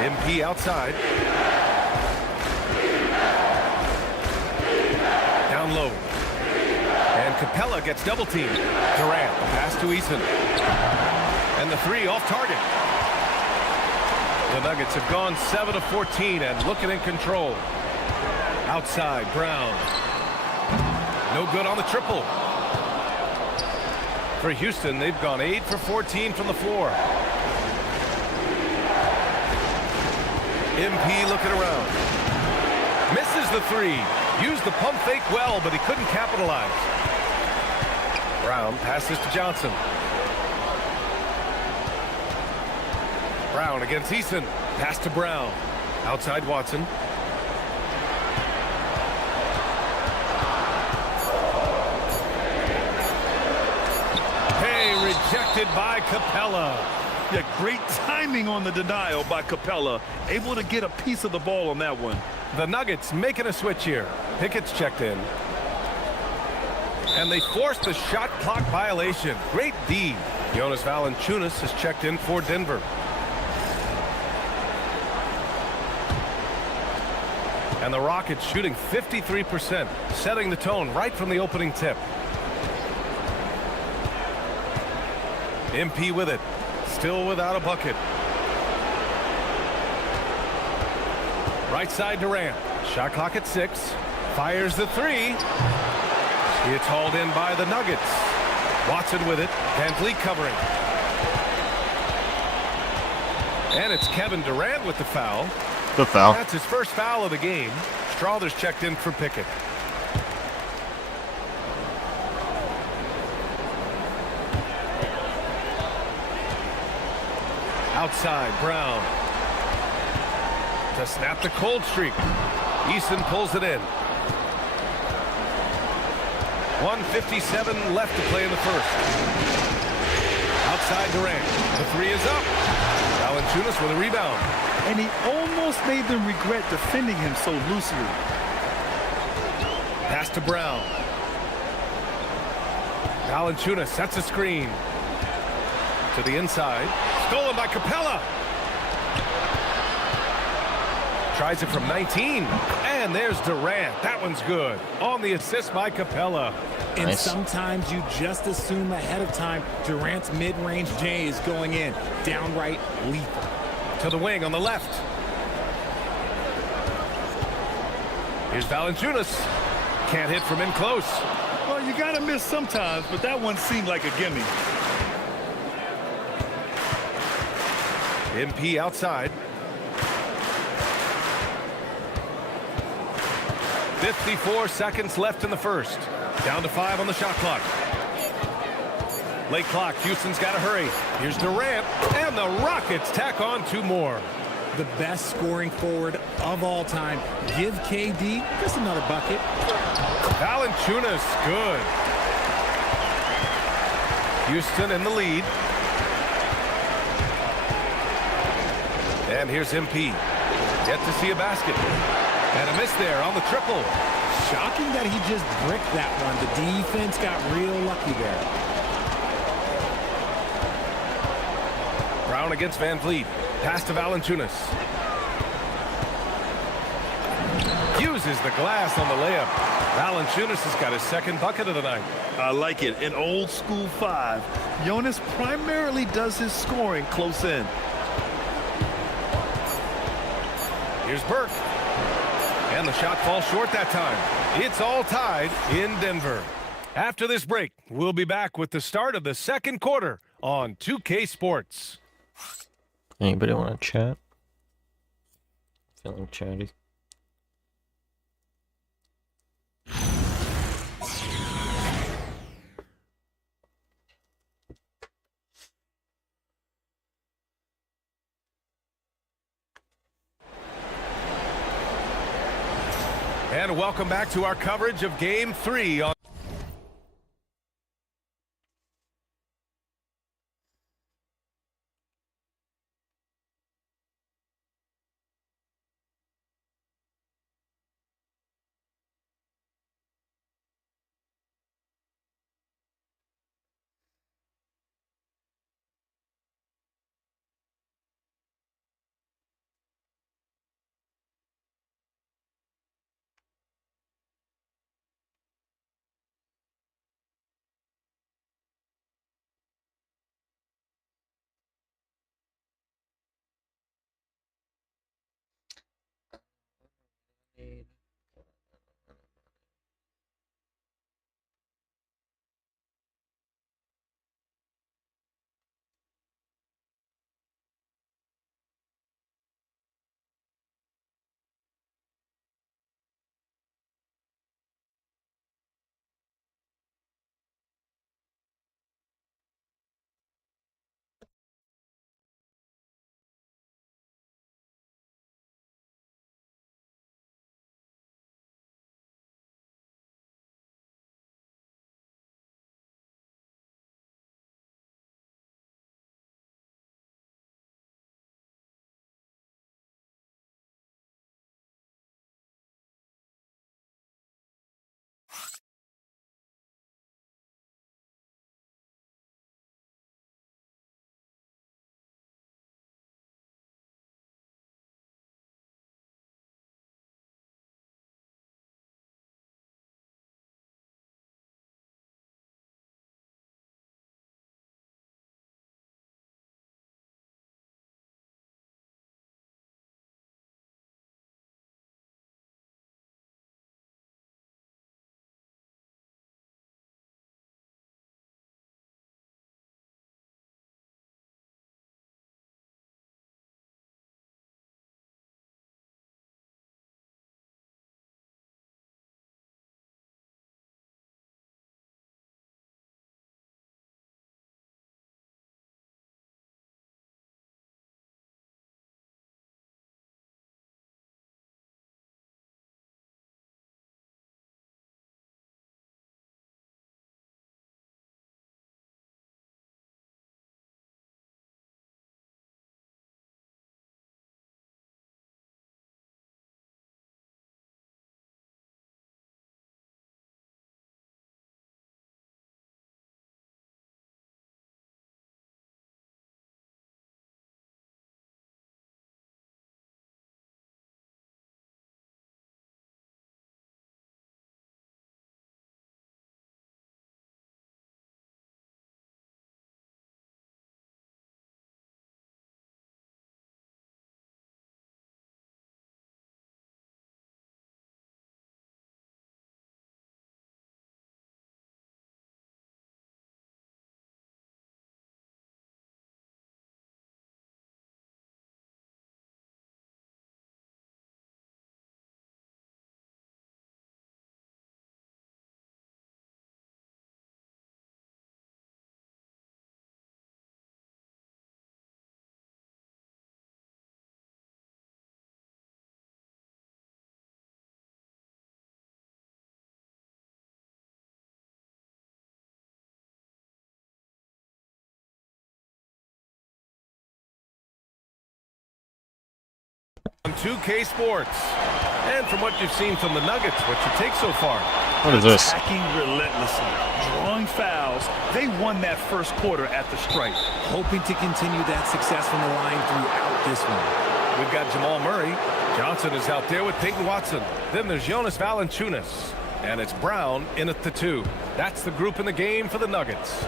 MP outside. Down low. And Capella gets double teamed. Durant, pass to Eason. And the three off target. The Nuggets have gone 7 of 14 and looking in control. Outside, Brown. No good on the triple. For Houston, they've gone 8 for 14 from the floor. MP looking around. Misses the three. Used the pump fake well, but he couldn't capitalize. Brown passes to Johnson. Brown against Eason. Pass to Brown. Outside Watson. Hey, rejected by Capella. Yeah, great timing on the denial by Capella. Able to get a piece of the ball on that one. The Nuggets making a switch here. Pickett's checked in. And they forced the shot clock violation. Great D. Jonas Valanciunas has checked in for Denver. And the Rockets shooting 53%, setting the tone right from the opening tip. MP with it. Still without a bucket. Right side Durant. Shot clock at 6. Fires the three. It's hauled in by the Nuggets. Watson with it. Van Vliet covering. And it's Kevin Durant with the foul. The foul. That's his first foul of the game. Strawther's checked in for Pickett. Outside, Brown. To snap the cold streak. Eason pulls it in. 1:57 left to play in the first. Outside Durant. The three is up. Valanciunas with a rebound. And he almost made them regret defending him so loosely. Pass to Brown. Valanciunas sets a screen. To the inside. Stolen by Capella. Tries it from 19. And there's Durant. That one's good. On the assist by Capella. And sometimes you just assume ahead of time Durant's mid-range J is going in. Downright lethal. To the wing on the left. Here's Valanciunas. Can't hit from in close. Well, you got to miss sometimes, but that one seemed like a gimme. MP outside. 54 seconds left in the first. Down to 5 on the shot clock. Late clock. Houston's got to hurry. Here's Durant. And the Rockets tack on 2 more. The best scoring forward of all time. Give KD just another bucket. Valanciunas, good. Houston in the lead. And here's MP. Yet to see a basket. And a miss there on the triple. Shocking that he just bricked that one. The defense got real lucky there. Brown against Van Vliet. Pass to Valanciunas. Uses the glass on the layup. Valanciunas has got his second bucket of the night. I like it. An old school 5. Jonas primarily does his scoring close in. Here's Burke. And the shot falls short that time. It's all tied in Denver. After this break, we'll be back with the start of the second quarter on 2K Sports. Anybody want to chat? Feeling chatty. And welcome back to our coverage of Game 3 on On 2K Sports. And from what you've seen from the Nuggets, what's your take so far? What is this? Attacking relentlessly, drawing fouls. They won that first quarter at the stripe. Hoping to continue that success from the line throughout this one. We've got Jamal Murray. Johnson is out there with Peyton Watson. Then there's Jonas Valanciunas. And it's Brown in at the 2. That's the group in the game for the Nuggets.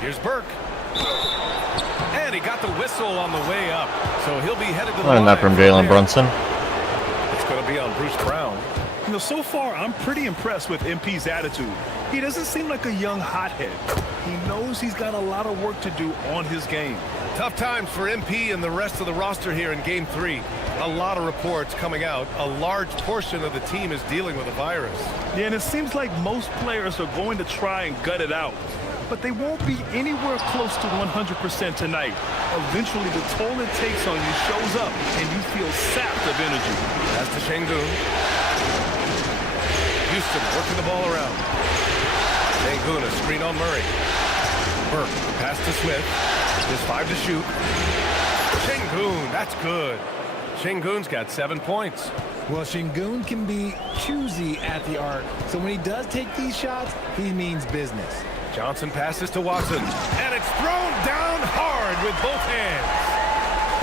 Here's Burke. And he got the whistle on the way up. So he'll be headed to the line. Learned that from Jalen Brunson. It's going to be on Bruce Brown. You know, so far, I'm pretty impressed with MP's attitude. He doesn't seem like a young hothead. He knows he's got a lot of work to do on his game. Tough times for MP and the rest of the roster here in Game 3. A lot of reports coming out. A large portion of the team is dealing with a virus. Yeah, and it seems like most players are going to try and gut it out. But they won't be anywhere close to 100% tonight. Eventually, the toll it takes on you shows up, and you feel sapped of energy. That's to Şengün. Houston working the ball around. Şengün, a screen on Murray. Burke, pass to Swift. There's 5 to shoot. Şengün, that's good. Şengün's got 7 points. Well, Şengün can be choosy at the arc, so when he does take these shots, he means business. Johnson passes to Watson, and it's thrown down hard with both hands.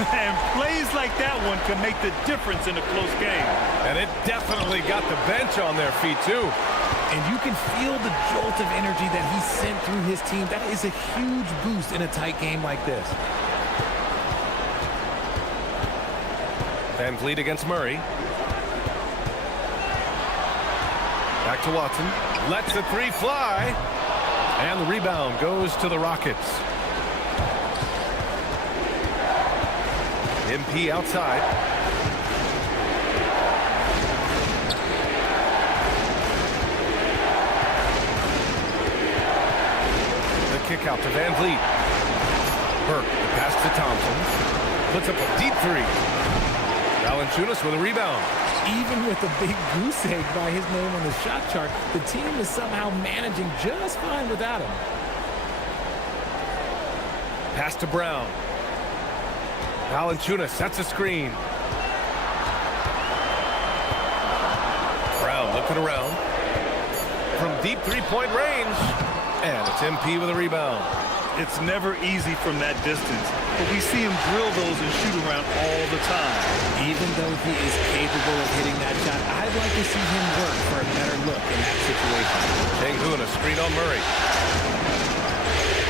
And plays like that one can make the difference in a close game. And it definitely got the bench on their feet, too. And you can feel the jolt of energy that he sent through his team. That is a huge boost in a tight game like this. Van Vliet against Murray. Back to Watson. Lets the 3 fly. And the rebound goes to the Rockets. MP outside. The kick out to Van Vliet. Burke, the pass to Thompson. Puts up a deep 3. Valanciunas with a rebound. Even with a big goose egg by his name on the shot chart, the team is somehow managing just fine without him. Pass to Brown. Valanciunas sets a screen. Brown looking around. From deep 3-point range. And it's MP with a rebound. It's never easy from that distance, but we see him drill those and shoot around all the time. Even though he is capable of hitting that shot, I'd like to see him work for a better look in that situation. Şengün, a screen on Murray.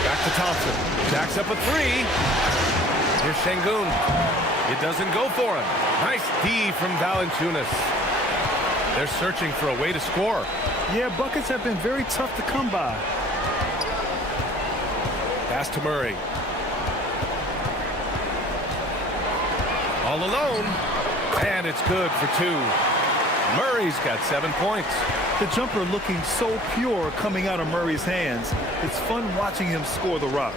Back to Thompson. Jacks up a 3. Here's Şengün. It doesn't go for him. Nice D from Valanciunas. They're searching for a way to score. Yeah, buckets have been very tough to come by. Pass to Murray. All alone. And it's good for 2. Murray's got 7 points. The jumper looking so pure coming out of Murray's hands. It's fun watching him score the rock.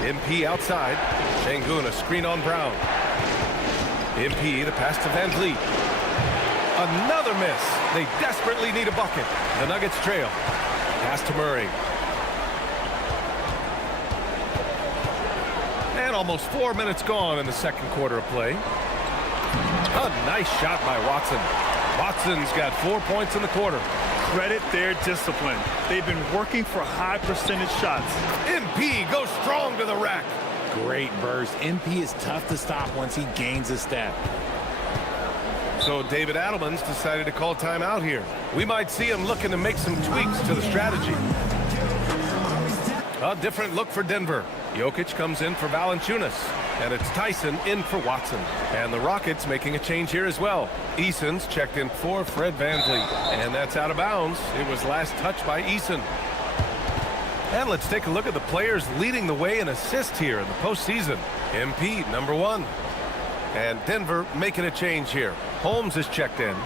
MP outside. Şengün, a screen on Brown. MP, the pass to Van Vliet. Another miss. They desperately need a bucket. The Nuggets trail. Pass to Murray. And almost 4 minutes gone in the second quarter of play. A nice shot by Watson. Watson's got 4 points in the quarter. Credit their discipline. They've been working for high percentage shots. MP goes strong to the rack. Great burst. MP is tough to stop once he gains a step. So David Adelman's decided to call timeout here. We might see him looking to make some tweaks to the strategy. A different look for Denver. Jokic comes in for Valanciunas. And it's Tyson in for Watson. And the Rockets making a change here as well. Eason's checked in for Fred VanVleet. And that's out of bounds. It was last touched by Eason. And let's take a look at the players leading the way in assists here in the postseason. MP, number 1. And Denver making a change here. Holmes is checked in.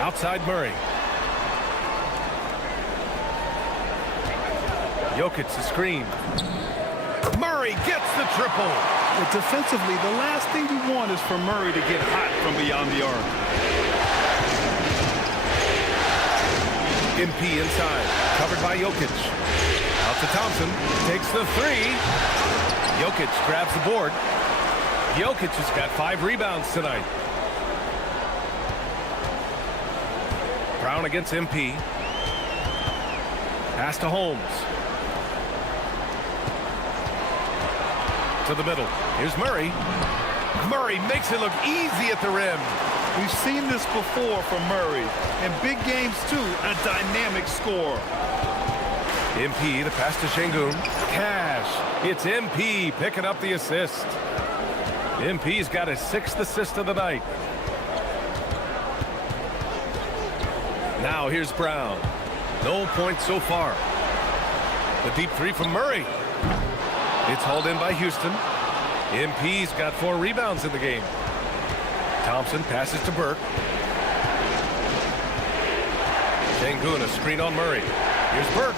Outside Murray. Jokic the screen. Murray gets the triple. But defensively, the last thing you want is for Murray to get hot from beyond the arc. MP inside, covered by Jokic. Out to Thompson, takes the three. Jokic grabs the board. Jokic has got 5 rebounds tonight. Brown against MP. Pass to Holmes. To the middle. Here's Murray. Murray makes it look easy at the rim. We've seen this before from Murray. In big games, too, a dynamic scorer. MP, the pass to Şengün. Cash. It's MP picking up the assist. MP's got his 6th assist of the night. Now here's Brown. No points so far. The deep three from Murray. It's hauled in by Houston. MP's got 4 rebounds in the game. Thompson passes to Burke. Şengün, a screen on Murray. Here's Burke.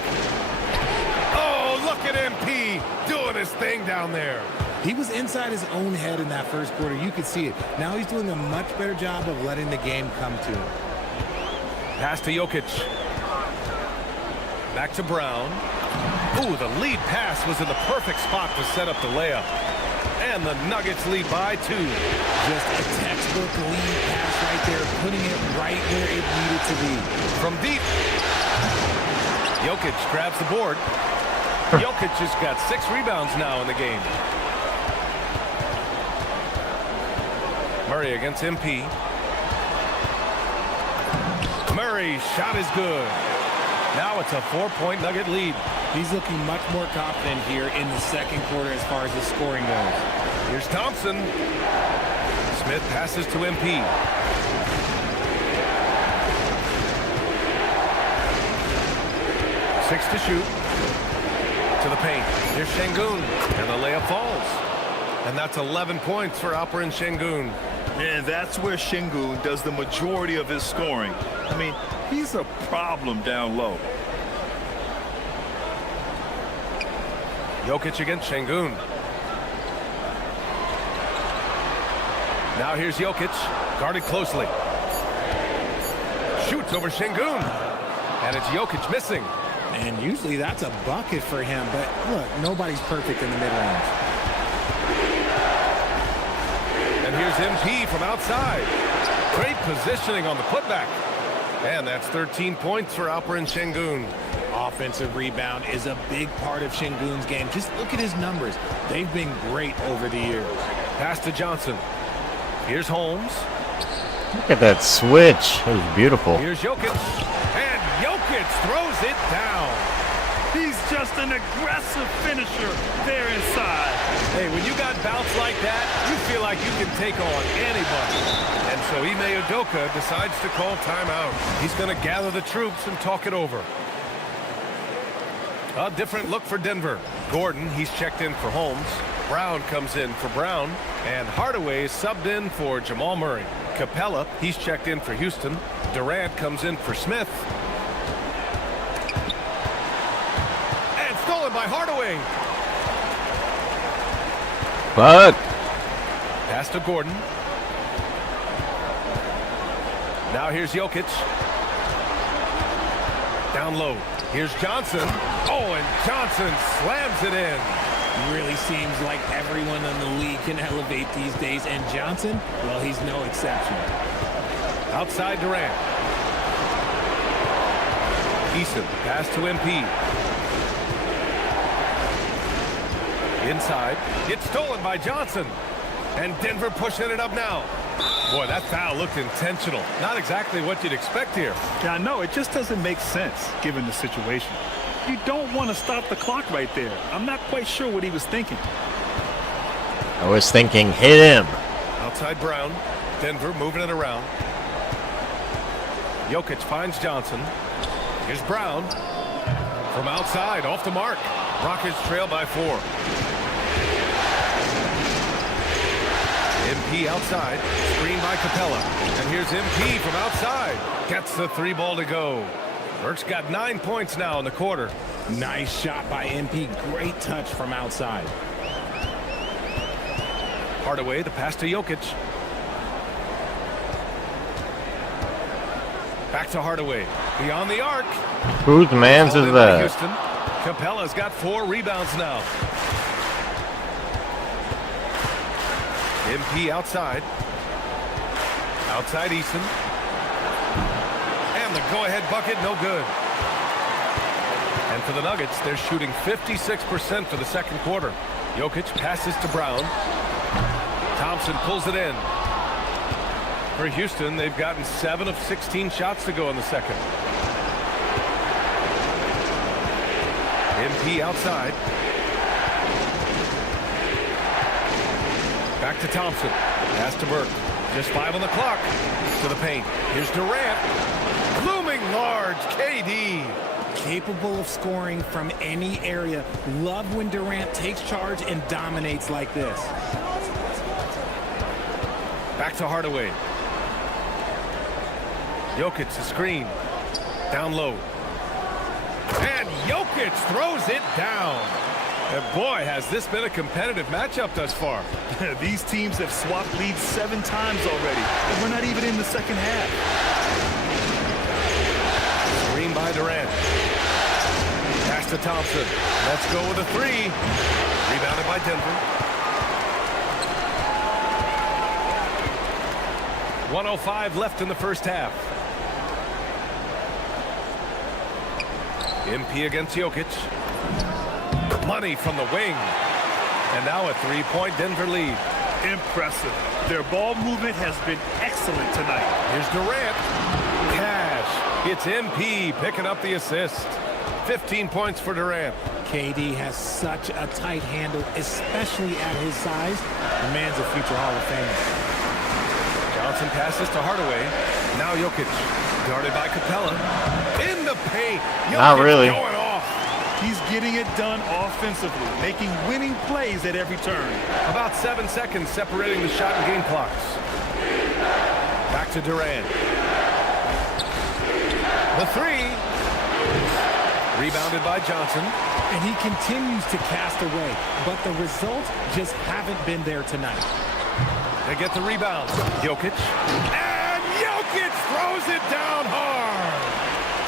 Oh, look at MP doing his thing down there. He was inside his own head in that first quarter. You could see it. Now he's doing a much better job of letting the game come to him. Pass to Jokic. Back to Brown. Ooh, the lead pass was in the perfect spot to set up the layup. And the Nuggets lead by 2. Just a textbook lead pass right there, putting it right where it needed to be. From deep. Jokic grabs the board. Jokic has got 6 rebounds now in the game. Murray against MP. Murray's shot is good. Now it's a 4-point Nugget lead. He's looking much more confident here in the second quarter as far as the scoring goes. Here's Thompson. Smith passes to MP. Six to shoot. To the paint. Here's Şengün. And the layup falls. And that's 11 points for Alperen Şengün. And that's where Şengün does the majority of his scoring. I mean, he's a problem down low. Jokic against Şengün. Now here's Jokic, guarded closely. Shoots over Şengün. And it's Jokic missing. And usually that's a bucket for him, but look, nobody's perfect in the mid-range. And here's MP from outside. Great positioning on the putback. And that's 13 points for Alperen Şengün. Offensive rebound is a big part of Şengün's game. Just look at his numbers. They've been great over the years. Pass to Johnson. Here's Holmes. Look at that switch. That was beautiful. Here's Jokic. And Jokic throws it down. He's just an aggressive finisher there inside. Hey, when you got bounce like that, you feel like you can take on anybody. And so Ime Udoka decides to call timeout. He's going to gather the troops and talk it over. A different look for Denver. Gordon, he's checked in for Holmes. Brown comes in for Brown. And Hardaway is subbed in for Jamal Murray. Capella, he's checked in for Houston. Durant comes in for Smith. And stolen by Hardaway. Fuck. Pass to Gordon. Now here's Jokic. Down low. Here's Johnson. Oh, and Johnson slams it in. Really seems like everyone in the league can elevate these days, and Johnson, well, he's no exception. Outside Durant. Eason, pass to MP. Inside. It's stolen by Johnson. And Denver pushing it up now. Boy, that foul looked intentional. Not exactly what you'd expect here. Yeah, I know. It just doesn't make sense given the situation. You don't want to stop the clock right there. I'm not quite sure what he was thinking. I was thinking, hit him. Outside Brown. Denver moving it around. Jokic finds Johnson. Here's Brown. From outside, off the mark. Rockets trail by 4. MP outside. Screen by Capella. And here's MP from outside. Gets the 3 ball to go. Burke's got 9 points now in the quarter. Nice shot by MP. Great touch from outside. Hardaway, the pass to Jokic. Back to Hardaway. Beyond the arc. Whose man's is that? Houston. Capella's got 4 rebounds now. MP outside. Outside Eason. And the go-ahead bucket, no good. And for the Nuggets, they're shooting 56% for the second quarter. Jokic passes to Brown. Thompson pulls it in. For Houston, they've gotten 7 of 16 shots to go in the second. MP outside. Back to Thompson. Pass to Burke. Just 5 on the clock. To the paint. Here's Durant. Looming large. KD. Capable of scoring from any area. Love when Durant takes charge and dominates like this. Back to Hardaway. Jokic, a screen. Down low. And Jokic throws it down. And boy, has this been a competitive matchup thus far. These teams have swapped leads 7 times already, and we're not even in the second half. Screen by Durant. Pass to Thompson. Let's go with a 3. Rebounded by Denver. 1:05 left in the first half. MP against Jokic. Money from the wing. And now a 3-point Denver lead. Impressive. Their ball movement has been excellent tonight. Here's Durant. Cash. It's MP picking up the assist. 15 points for Durant. KD has such a tight handle, especially at his size. The man's a future Hall of Famer. Johnson passes to Hardaway. Now Jokic. Guarded by Capella. In the paint. Jokic Not really. Going off. He's getting it done offensively, making winning plays at every turn. About 7 seconds separating the shot and game clocks. Back to Durant. The 3. Rebounded by Johnson. And he continues to cast away, but the results just haven't been there tonight. They get the rebound. Jokic. And Jokic throws it down hard.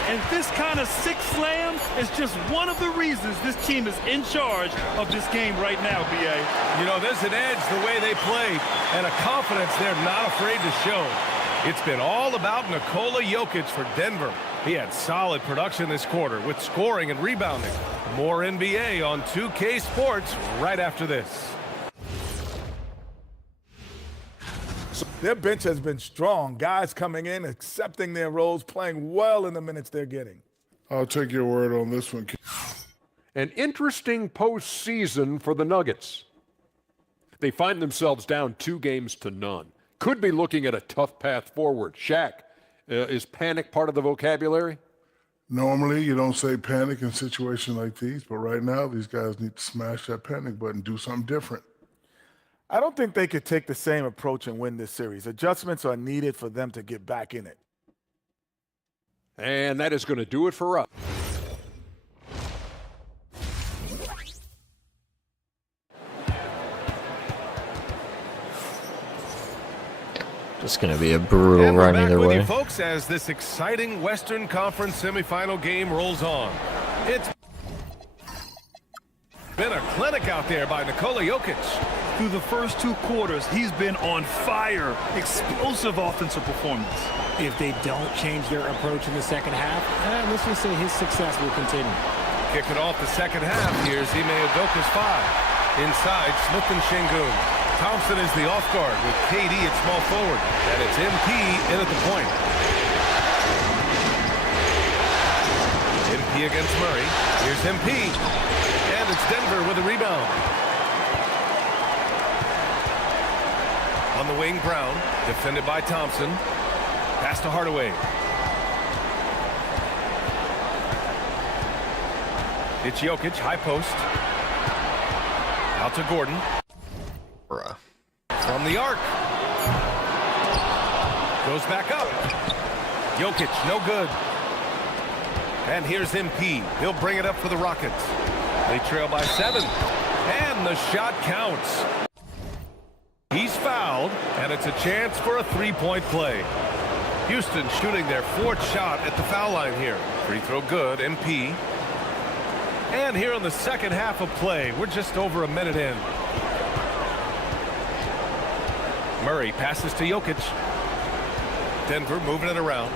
And this kind of sick slam is just one of the reasons this team is in charge of this game right now, B.A. You know, there's an edge the way they play and a confidence they're not afraid to show. It's been all about Nikola Jokic for Denver. He had solid production this quarter with scoring and rebounding. More NBA on 2K Sports right after this. Their bench has been strong. Guys coming in, accepting their roles, playing well in the minutes they're getting. I'll take your word on this one. An interesting postseason for the Nuggets. They find themselves down 2-0. Could be looking at a tough path forward. Shaq, is panic part of the vocabulary? Normally, you don't say panic in situations like these, but right now, these guys need to smash that panic button, do something different. I don't think they could take the same approach and win this series. Adjustments are needed for them to get back in it. And that is going to do it for us. Just going to be a brutal run either with way. you folks, as this exciting Western Conference semifinal game rolls on. It's been a clinic out there by Nikola Jokic. Through the first 2 quarters, he's been on fire. Explosive offensive performance. If they don't change their approach in the second half, let's just say his success will continue. Kicking off the second half, here's Ime Udoka's 5. Inside, Smith and Şengün. Thompson is the off guard with KD at small forward. And it's MP in at the point. MP against Murray. Here's MP. And it's Denver with a rebound. On the wing, Brown. Defended by Thompson. Pass to Hardaway. It's Jokic, high post. Out to Gordon. Bruh. From the arc. Goes back up. Jokic, no good. And here's MP. He'll bring it up for the Rockets. They trail by 7. And the shot counts. He's fouled, and it's a chance for a 3-point play. Houston shooting their 4th shot at the foul line here. Free throw good, MP. And here in the second half of play, we're just over a minute in. Murray passes to Jokic. Denver moving it around.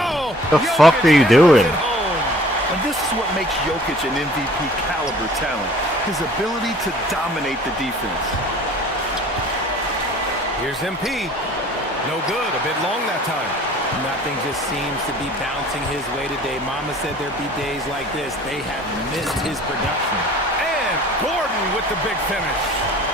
Oh! The fuck are you doing? And this is what makes Jokic an MVP caliber talent. His ability to dominate the defense. Here's MP. No good. A bit long that time. Nothing just seems to be bouncing his way today. Mama said there'd be days like this. They have missed his production. And Gordon with the big finish.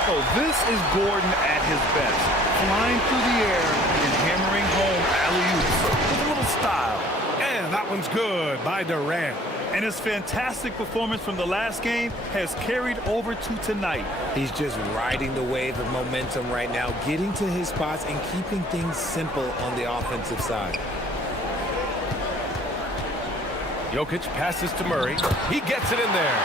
Oh, this is Gordon at his best. Flying through the air and hammering home alley-oops with a little style. And that one's good by Durant. And his fantastic performance from the last game has carried over to tonight. He's just riding the wave of momentum right now, getting to his spots and keeping things simple on the offensive side. Jokic passes to Murray. He gets it in there.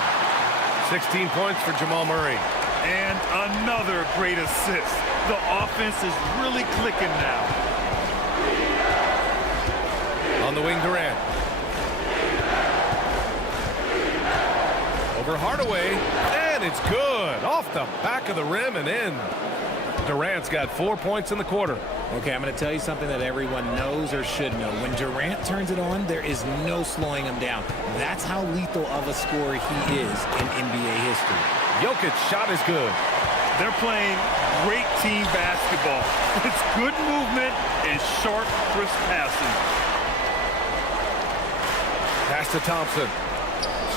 16 points for Jamal Murray. And another great assist. The offense is really clicking now. On the wing, Durant. Over Hardaway, and it's good. Off the back of the rim and in. Durant's got 4 points in the quarter. Okay, I'm going to tell you something that everyone knows or should know. When Durant turns it on, there is no slowing him down. That's how lethal of a scorer he is in NBA history. Jokic's shot is good. They're playing great team basketball. It's good movement and sharp, crisp passing. Pass to Thompson.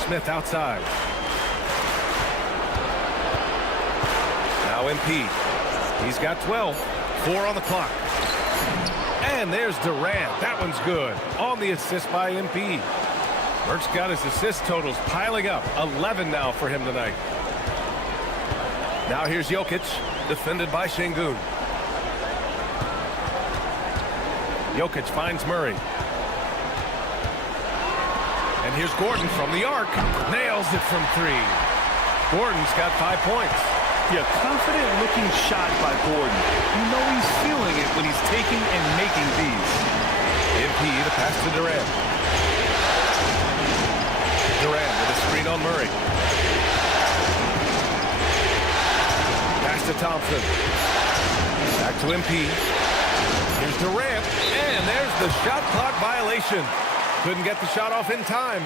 Smith outside. Now MP. He's got 12. 4 on the clock. And there's Durant. That one's good. On the assist by MP. Merck's got his assist totals piling up. 11 now for him tonight. Now here's Jokic, defended by Şengün. Jokic finds Murray. And here's Gordon from the arc. Nails it from 3. Gordon's got 5 points. Yeah, confident-looking shot by Gordon. You know he's feeling it when he's taking and making these. MP the pass to Durant. Durant with a screen on Murray. Pass to Thompson. Back to MP. Here's Durant. And there's the shot clock violation. Couldn't get the shot off in time.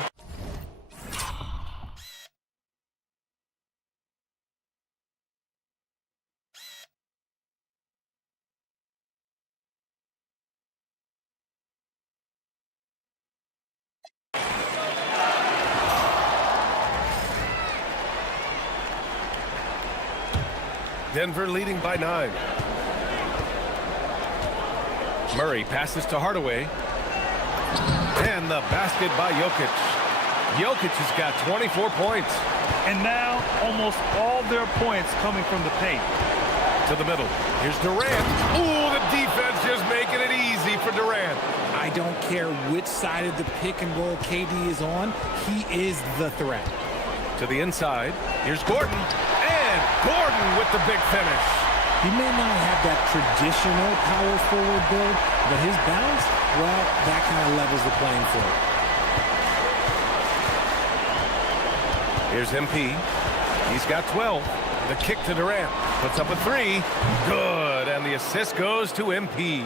Denver leading by 9. Murray passes to Hardaway. And the basket by Jokic. Jokic has got 24 points. And now almost all their points coming from the paint. To the middle. Here's Durant. Ooh, the defense just making it easy for Durant. I don't care which side of the pick and roll KD is on. He is the threat. To the inside. Here's Gordon. And Gordon with the big finish. He may not have that traditional power forward build, but his bounce, well, that kind of levels the playing field. Here's MP. He's got 12. The kick to Durant. Puts up a 3. Good. And the assist goes to MP.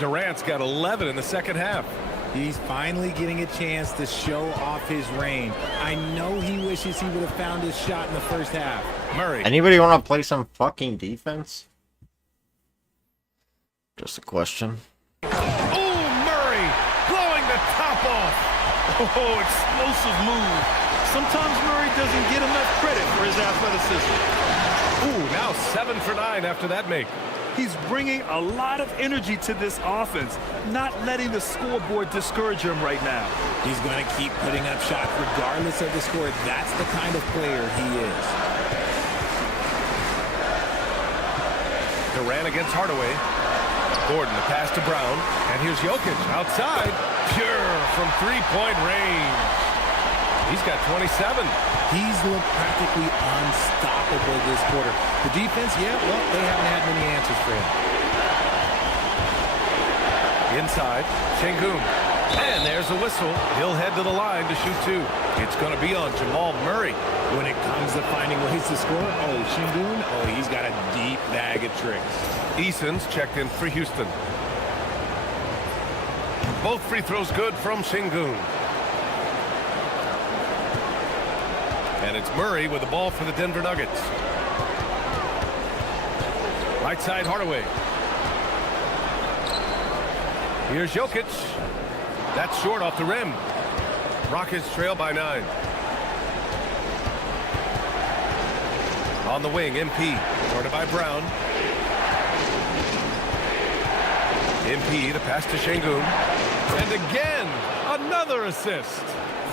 Durant's got 11 in the second half. He's finally getting a chance to show off his range. I know he wishes he would have found his shot in the first half. Murray. Anybody want to play some fucking defense? Just a question. Oh, Murray blowing the top off. Oh, explosive move. Sometimes Murray doesn't get enough credit for his athleticism. Ooh, now 7 for 9 after that make. He's bringing a lot of energy to this offense, not letting the scoreboard discourage him right now. He's going to keep putting up shots regardless of the score. That's the kind of player he is. Durant against Hardaway. Gordon, the pass to Brown. And here's Jokic outside. Pure from three-point range. He's got 27. He's looked practically unstoppable this quarter. The defense, yeah, well, they haven't had many answers for him. Inside, Şengün. And there's a whistle. He'll head to the line to shoot 2. It's going to be on Jamal Murray. When it comes to finding ways to score, Şengün, he's got a deep bag of tricks. Eason's checked in for Houston. Both free throws good from Şengün. And it's Murray with the ball for the Denver Nuggets. Right side, Hardaway. Here's Jokic. That's short off the rim. Rockets trail by 9. On the wing, MP. Guarded by Brown. MP, the pass to Şengün. And again, another assist.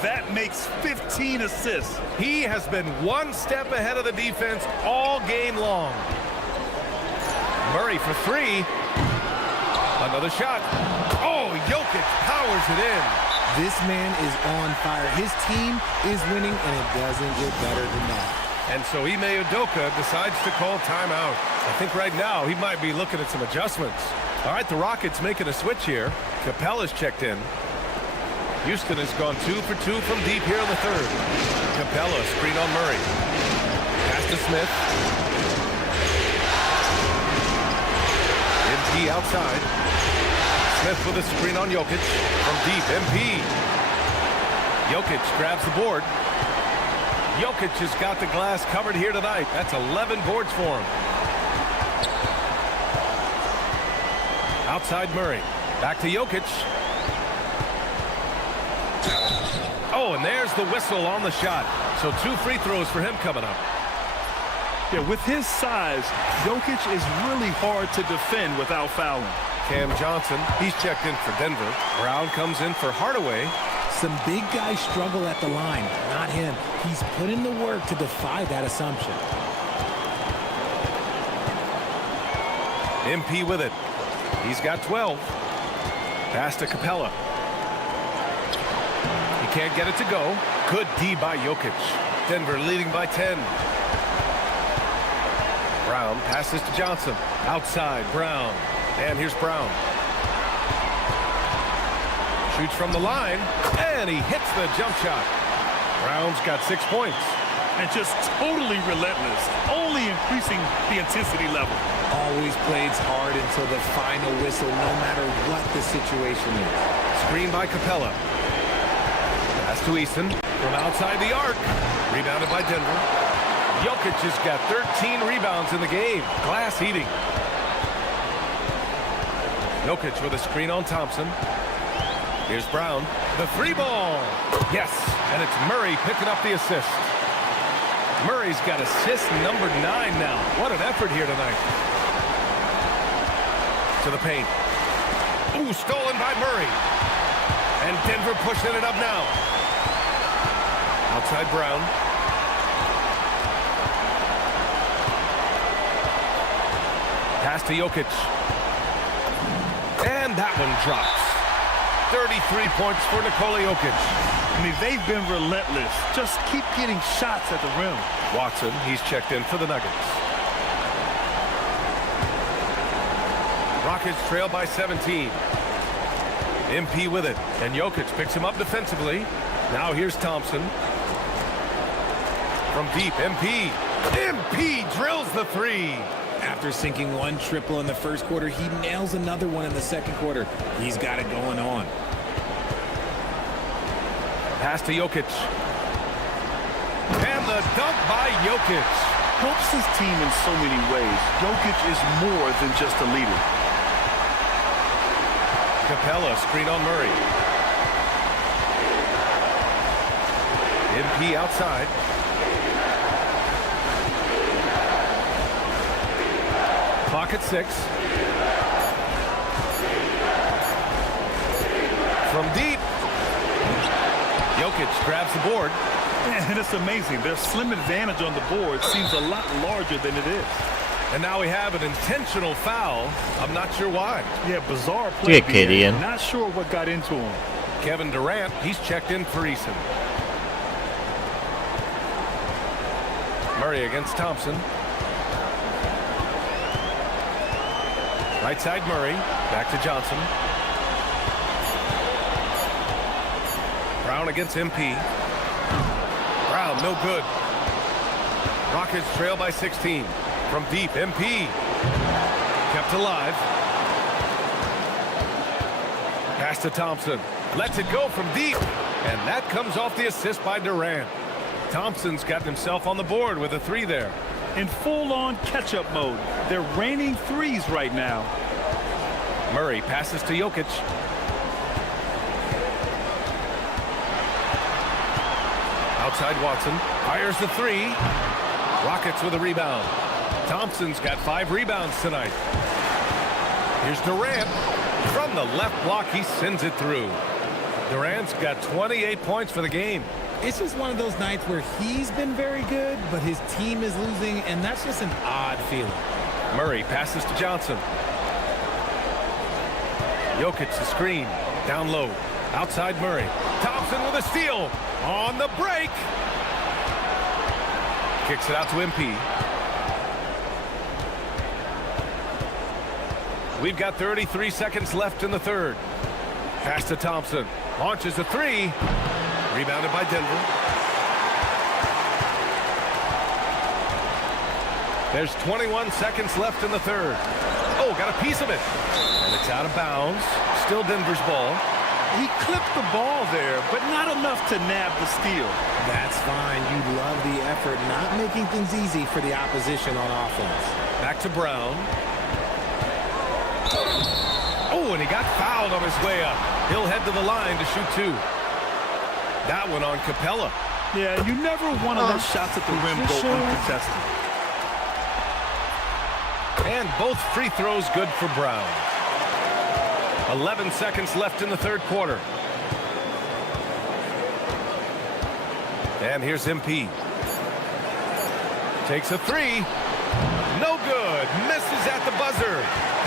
That makes 15 assists. He has been one step ahead of the defense all game long. Murray for 3. Another shot. Oh, Jokic powers it in. This man is on fire. His team is winning, and it doesn't get better than that. And so Ime Udoka decides to call timeout. I think right now he might be looking at some adjustments. All right, the Rockets making a switch here. Capella's checked in. Houston has gone 2 for 2 from deep here in the third. Capella screen on Murray. Pass to Smith. MP outside. Smith with a screen on Jokic. From deep, MP. Jokic grabs the board. Jokic has got the glass covered here tonight. That's 11 boards for him. Outside Murray. Back to Jokic. Oh, and there's the whistle on the shot. So 2 free throws for him coming up. Yeah, with his size, Jokic is really hard to defend without fouling. Cam Johnson, he's checked in for Denver. Brown comes in for Hardaway. Some big guys struggle at the line. Not him. He's put in the work to defy that assumption. MP with it. He's got 12. Pass to Capella. He can't get it to go. Good D by Jokic. Denver leading by 10. Brown passes to Johnson. Outside, Brown. And here's Brown. Shoots from the line, and he hits the jump shot. Brown's got 6 points. And just totally relentless, only increasing the intensity level. Always plays hard until the final whistle, no matter what the situation is. Screen by Capella. Pass to Easton from outside the arc. Rebounded by Denver. Jokic has got 13 rebounds in the game. Glass heating. Jokic with a screen on Thompson. Here's Brown. The 3 ball. Yes, and it's Murray picking up the assist. Murray's got assist number 9 now. What an effort here tonight. To the paint. Ooh, stolen by Murray. And Denver pushing it up now. Outside Brown. Pass to Jokic. And that one drops. 33 points for Nikola Jokic. I mean, they've been relentless. Just keep getting shots at the rim. Watson, he's checked in for the Nuggets. Rockets trail by 17. MP with it. And Jokic picks him up defensively. Now here's Thompson. From deep, MP. MP drills the 3. After sinking 1 triple in the first quarter, he nails another one in the second quarter. He's got it going on. Pass to Jokic. And the dunk by Jokic. Helps his team in so many ways. Jokic is more than just a leader. Capella screen on Murray. MP outside. Clock at 6. From deep. Jokic grabs the board. And it's amazing. Their slim advantage on the board seems a lot larger than it is. And now we have an intentional foul. I'm not sure why. Yeah, bizarre play. Gideon. Not sure what got into him. Kevin Durant, he's checked in for Eason. Murray against Thompson. Right side Murray. Back to Johnson. Brown against MP. Brown, no good. Rockets trail by 16. From deep, MP. Kept alive. Pass to Thompson. Lets it go from deep. And that comes off the assist by Durant. Thompson's got himself on the board with a 3 there. In full-on catch-up mode. They're raining threes right now. Murray passes to Jokic. Outside Watson. Fires the 3. Rockets with a rebound. Thompson's got 5 rebounds tonight. Here's Durant. From the left block, he sends it through. Durant's got 28 points for the game. It's just one of those nights where he's been very good, but his team is losing, and that's just an odd feeling. Murray passes to Johnson. Jokic the screen. Down low. Outside Murray. Thompson with a steal. On the break. Kicks it out to MP. We've got 33 seconds left in the third. Pass to Thompson. Launches a 3. Rebounded by Denver. There's 21 seconds left in the third. Oh, got a piece of it. And it's out of bounds. Still Denver's ball. He clipped the ball there, but not enough to nab the steal. That's fine. You love the effort, not making things easy for the opposition on offense. Back to Brown. Oh, and he got fouled on his way up. He'll head to the line to shoot 2. That one on Capella. Yeah, you never want to let shots at the rim go uncontested. And both free throws good for Brown. 11 seconds left in the third quarter. And here's MP. Takes a 3. No good. Misses at the buzzer.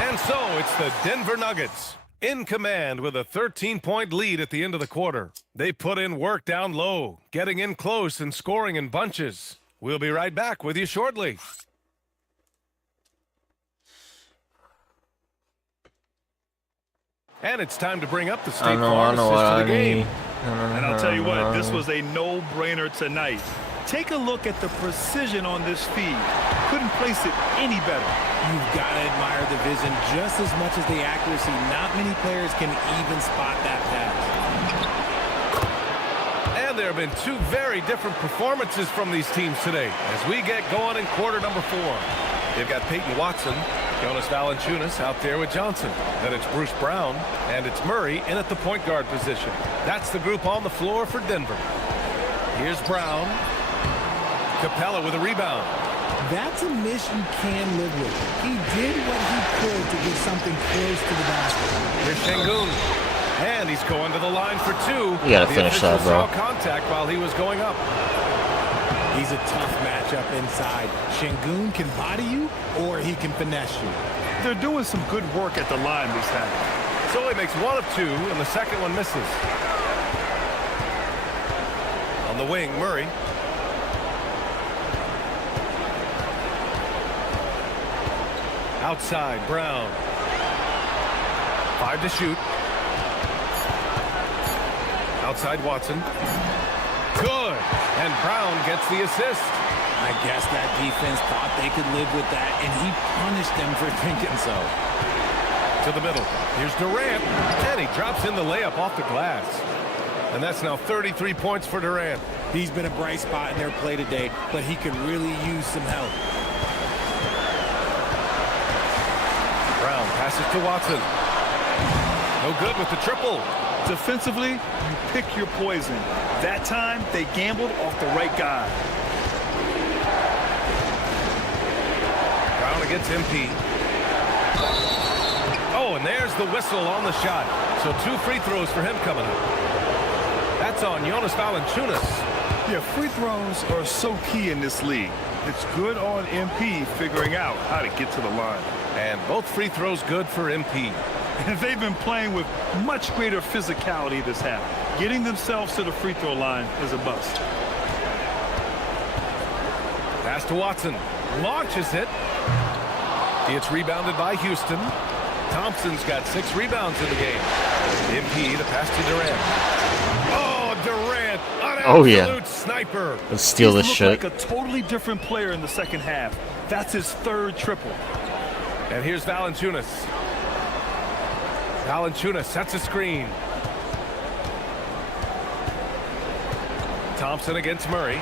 And so it's the Denver Nuggets in command with a 13-point lead at the end of the quarter. They put in work down low, getting in close and scoring in bunches. We'll be right back with you shortly. And it's time to bring up the State Farm assist of the game. And I'll tell you what, this was a no-brainer tonight. Take a look at the precision on this feed. Couldn't place it any better. You've got to admire the vision just as much as the accuracy. Not many players can even spot that pass. And there have been 2 very different performances from these teams today as we get going in quarter number 4. They've got Peyton Watson, Jonas Valanciunas out there with Johnson. Then it's Bruce Brown, and it's Murray in at the point guard position. That's the group on the floor for Denver. Here's Brown. Capella with a rebound. That's a miss you can live with. He did what he could to get something close to the basket. Here's Şengün. And he's going to the line for 2. You gotta finish that, bro. Saw contact while he was going up. He's a tough matchup inside. Şengün can body you, or he can finesse you. They're doing some good work at the line this half. So he makes 1 of 2, and the second one misses. On the wing, Murray. Outside, Brown. 5 to shoot. Outside, Watson. Good. And Brown gets the assist. I guess that defense thought they could live with that, and he punished them for thinking so. To the middle. Here's Durant. And he drops in the layup off the glass. And that's now 33 points for Durant. He's been a bright spot in their play today, but he could really use some help. Brown passes to Watson. No good with the triple. Defensively, you pick your poison. That time, they gambled off the right guy. Brown against MP. Oh, and there's the whistle on the shot. So 2 free throws for him coming up. That's on Jonas Valanciunas. Yeah, free throws are so key in this league. It's good on MP figuring out how to get to the line. And both free throws good for MP. And they've been playing with much greater physicality this half. Getting themselves to the free throw line is a bust. Pass to Watson. Launches it. It's rebounded by Houston. Thompson's got 6 rebounds in the game. MP, the pass to Durant. Oh, Durant Durant, an Oh, yeah. absolute sniper. Let's steal this He's shit. looked like a totally different player in the second half. That's his third triple. And here's Valanciunas. Valanciunas sets a screen. Thompson against Murray.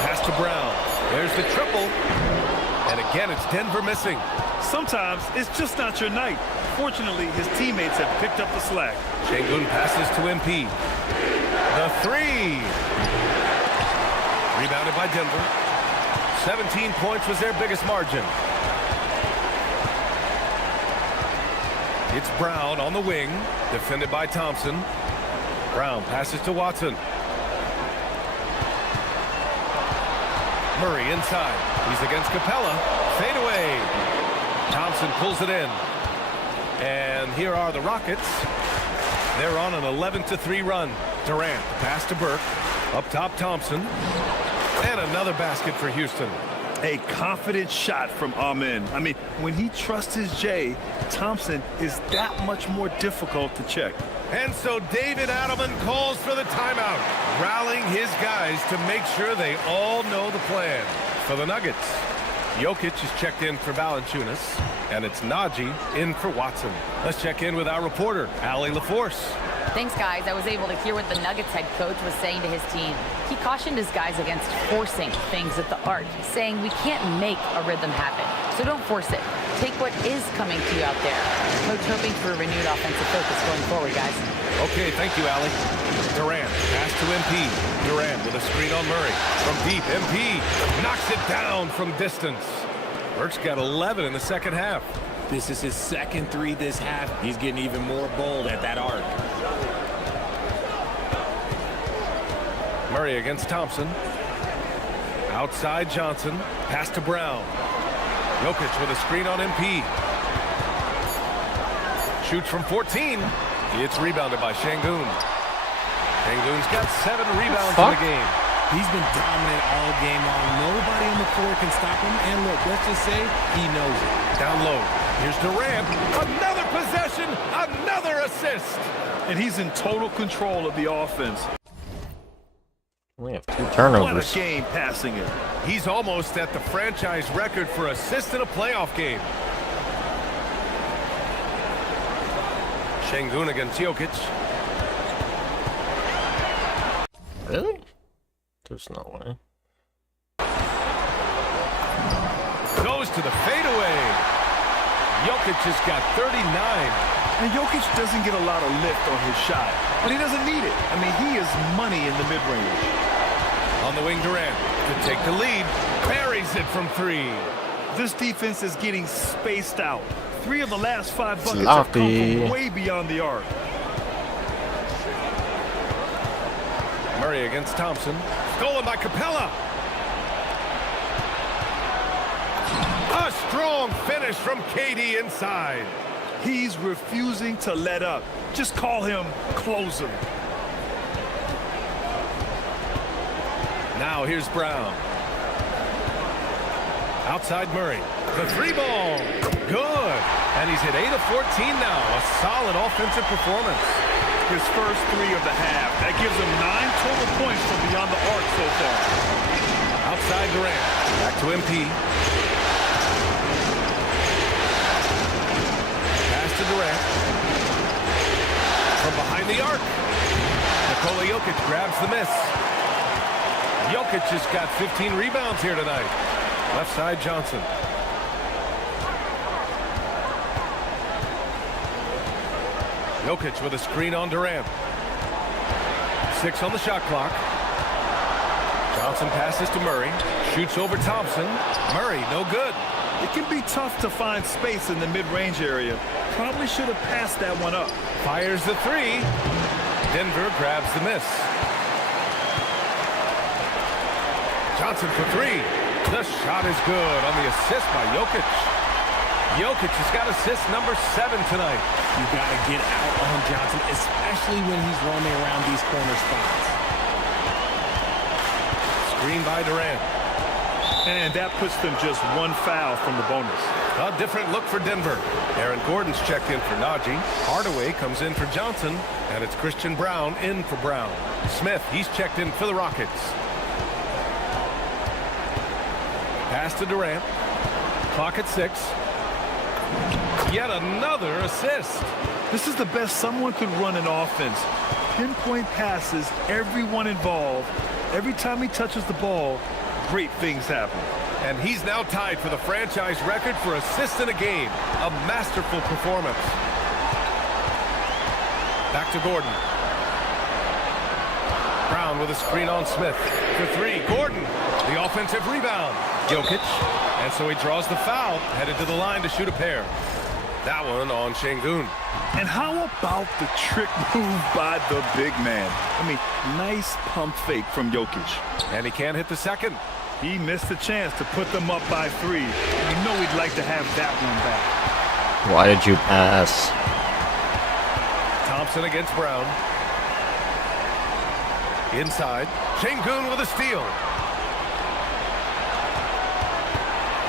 Pass to Brown. There's the triple. And again, it's Denver missing. Sometimes it's just not your night. Fortunately, his teammates have picked up the slack. Şengün passes to MP. The three. Rebounded by Denver. 17 points was their biggest margin. It's Brown on the wing, defended by Thompson. Brown passes to Watson. Murray inside. He's against Capella. Fade away. Thompson pulls it in. And here are the Rockets. They're on an 11-3 run. Durant, pass to Burke. Up top, Thompson. And another basket for Houston. A confident shot from Amen. I mean, when he trusts his J, Thompson is that much more difficult to check. And so David Adelman calls for the timeout, rallying his guys to make sure they all know the plan. For the Nuggets, Jokic is checked in for Valanciunas, and it's Najee in for Watson. Let's check in with our reporter, Allie LaForce. Thanks, guys. I was able to hear what the Nuggets head coach was saying to his team. He cautioned his guys against forcing things at the arc, saying we can't make a rhythm happen, so don't force it. Take what is coming to you out there. Coach hoping for a renewed offensive focus going forward, guys. Okay, thank you, Allie. Durant, pass to MP. Durant with a screen on Murray. From deep, MP knocks it down from distance. Burke's got 11 in the second half. This is his second three this half. He's getting even more bold at that arc. Murray against Thompson. Outside Johnson. Pass to Brown. Jokic with a screen on MP. Shoots from 14. It's rebounded by Şengün. Şengün's got 7 rebounds in the game. He's been dominant all game long. Nobody on the floor can stop him. And look, let's just say he knows it. Down low. Here's Durant. Another possession. Another assist. And he's in total control of the offense. We have 2 turnovers. What a game passing it. He's almost at the franchise record for assists in a playoff game. Şengün against Jokic. Really? There's no way. Goes to the fadeaway. Jokic has got 39. And Jokic doesn't get a lot of lift on his shot, but he doesn't need it. I mean, he is money in the mid-range. On the wing, Durant to take the lead. Buries it from 3. This defense is getting spaced out. 3 of the last 5 buckets have come from way beyond the arc. Murray against Thompson. Stolen by Capella. A strong finish from KD inside. He's refusing to let up. Just call him closer. Now here's Brown. Outside Murray. The 3-ball. Good. And he's hit 8 of 14 now. A solid offensive performance. His first 3 of the half. That gives him 9 total points from beyond the arc so far. Outside Durant. Back to MP. Pass to Durant. From behind the arc. Nikola Jokic grabs the miss. Jokic has got 15 rebounds here tonight. Left side Johnson. Jokic with a screen on Durant. 6 on the shot clock. Johnson passes to Murray. Shoots over Thompson. Murray, no good. It can be tough to find space in the mid-range area. Probably should have passed that one up. Fires the 3. Denver grabs the miss. Johnson for 3. The shot is good on the assist by Jokic. Jokic has got assist number 7 tonight. You got to get out on Johnson, especially when he's roaming around these corner spots. Screen by Durant. And that puts them just one foul from the bonus. A different look for Denver. Aaron Gordon's checked in for Najee. Hardaway comes in for Johnson. And it's Christian Brown in for Brown. Smith, he's checked in for the Rockets. Pass to Durant. Clock at 6. Yet another assist. This is the best someone could run an offense. Pinpoint passes, everyone involved. Every time he touches the ball, great things happen. And he's now tied for the franchise record for assists in a game. A masterful performance. Back to Gordon. Brown with a screen on Smith. For 3, Gordon, the offensive rebound. Jokic, and so he draws the foul, headed to the line to shoot a pair. That one on Şengün. And how about the trick move by the big man? I mean, nice pump fake from Jokic. And he can't hit the second. He missed the chance to put them up by 3. You know he'd like to have that one back. Why did you pass? Thompson against Brown. Inside. Şengün with a steal.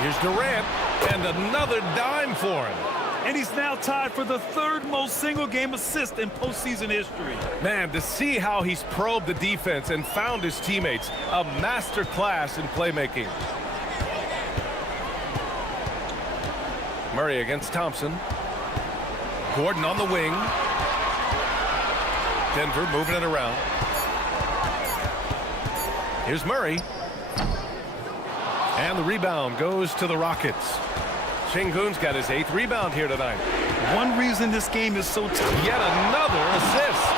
Here's Durant, and another dime for him. And he's now tied for the 3rd most single-game assist in postseason history. Man, to see how he's probed the defense and found his teammates, a master class in playmaking. Murray against Thompson. Gordon on the wing. Denver moving it around. Here's Murray. And the rebound goes to the Rockets. Şengün's got his 8th rebound here tonight. One reason this game is so tough. Yet another assist.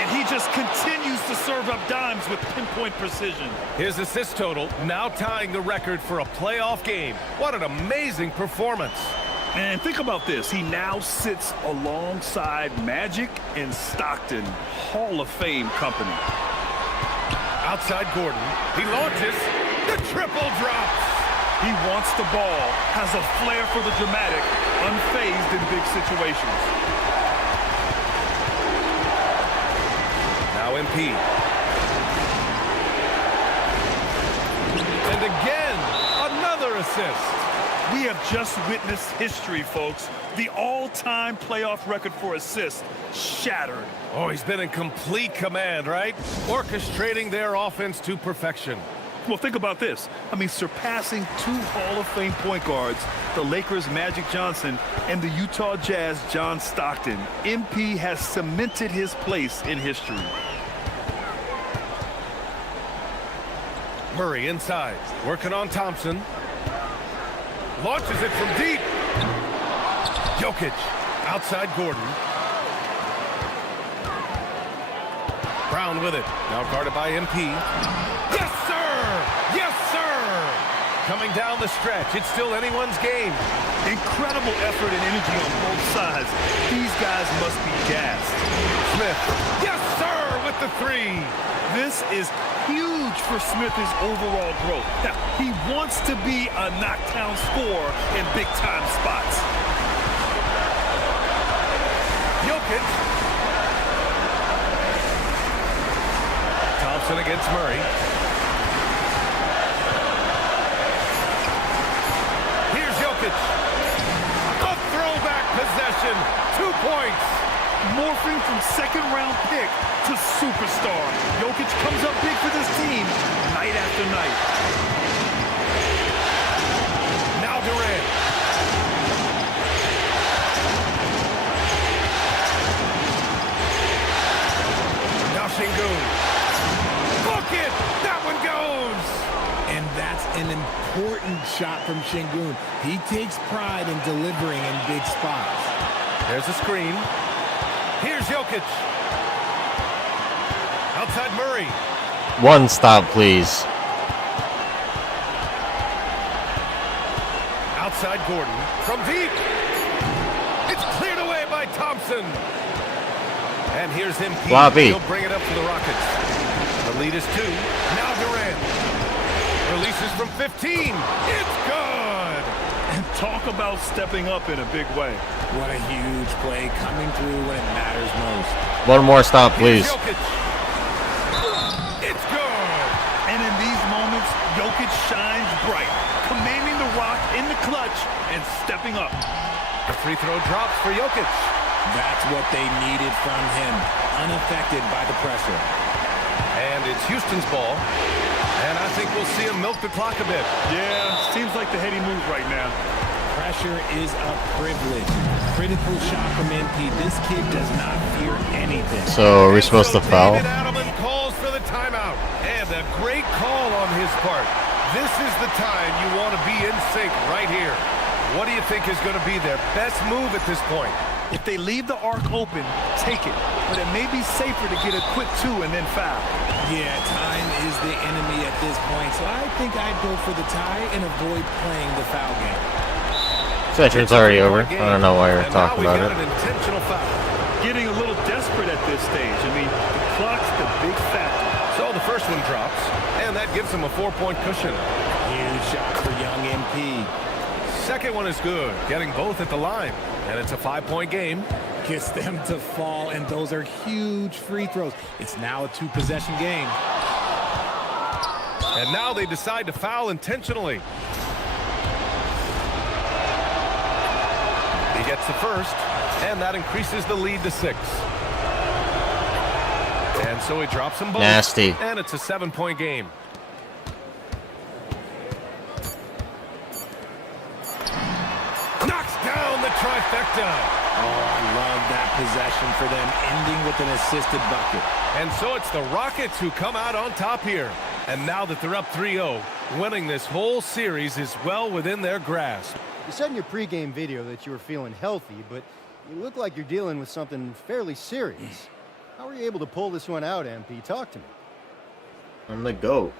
And he just continues to serve up dimes with pinpoint precision. His assist total now tying the record for a playoff game. What an amazing performance. And think about this. He now sits alongside Magic and Stockton, Hall of Fame company. Outside Gordon. He launches. The triple drops. He wants the ball, has a flair for the dramatic, unfazed in big situations. Now MP. And again, another assist. We have just witnessed history, folks. The all-time playoff record for assists shattered. Oh, he's been in complete command, right? Orchestrating their offense to perfection. Well, think about this. I mean, surpassing 2 Hall of Fame point guards, the Lakers' Magic Johnson and the Utah Jazz' John Stockton. MP has cemented his place in history. Murray inside, working on Thompson. Launches it from deep. Jokic outside Gordon. Brown with it. Now guarded by MP. Yes, sir! Yes, sir! Coming down the stretch. It's still anyone's game. Incredible effort and energy on both sides. These guys must be gassed. Smith. Yes, sir! With the 3. This is huge for Smith's overall growth. Now, he wants to be a knockdown scorer in big-time spots. Jokic. Thompson against Murray. Here's Jokic. A throwback possession. 2 points. Morphing from second-round pick to superstar. Jokic comes up big for this team night after night. Now Durant. Now Şengün. Book it! That one goes! And that's an important shot from Şengün. He takes pride in delivering in big spots. There's a screen. Here's Jokic. Outside Murray. One stop, please. Outside Gordon. From deep. It's cleared away by Thompson. And here's MP. Floppy. He'll bring it up for the Rockets. The lead is 2. Now Durant. Releases from 15. It's good. And talk about stepping up in a big way. What a huge play coming through when it matters most. One more stop, please. It's good. And in these moments, Jokic shines bright. free throw drops for Jokic. That's what they needed from him, unaffected by the pressure. And it's Houston's ball. And I think we'll see him milk the clock a bit. Yeah, seems like the heady move right now. Pressure is a privilege. Critical shot from MP. This kid does not fear anything. So are we supposed to foul? David Adelman calls for the timeout. And a great call on his part. This is the time you want to be in sync right here. What do you think is going to be their best move at this point? If they leave the arc open, take it. But it may be safer to get a quick 2 and then foul. Yeah, time is the enemy at this point. So I think I'd go for the tie and avoid playing the foul game. Session's already over. I don't know why you're talking about it. An intentional foul. Getting a little desperate at this stage. I mean, the clock's the big factor. So the first one drops, and that gives him a 4-point cushion. Huge shot for young MP. Second one is good, getting both at the line, and it's a 5-point game. Gets them to fall, and those are huge free throws. It's now a 2-possession game. And now they decide to foul intentionally. He gets the first, and that increases the lead to 6. And so he drops them both. Nasty. And it's a 7-point game. Knocks down the trifecta. Oh, I love that possession for them, ending with an assisted bucket. And so it's the Rockets who come out on top here. And now that they're up 3-0, winning this whole series is well within their grasp. You said in your pregame video that you were feeling healthy, but you look like you're dealing with something fairly serious. How were you able to pull this one out, MP? Talk to me. I'm the GOAT.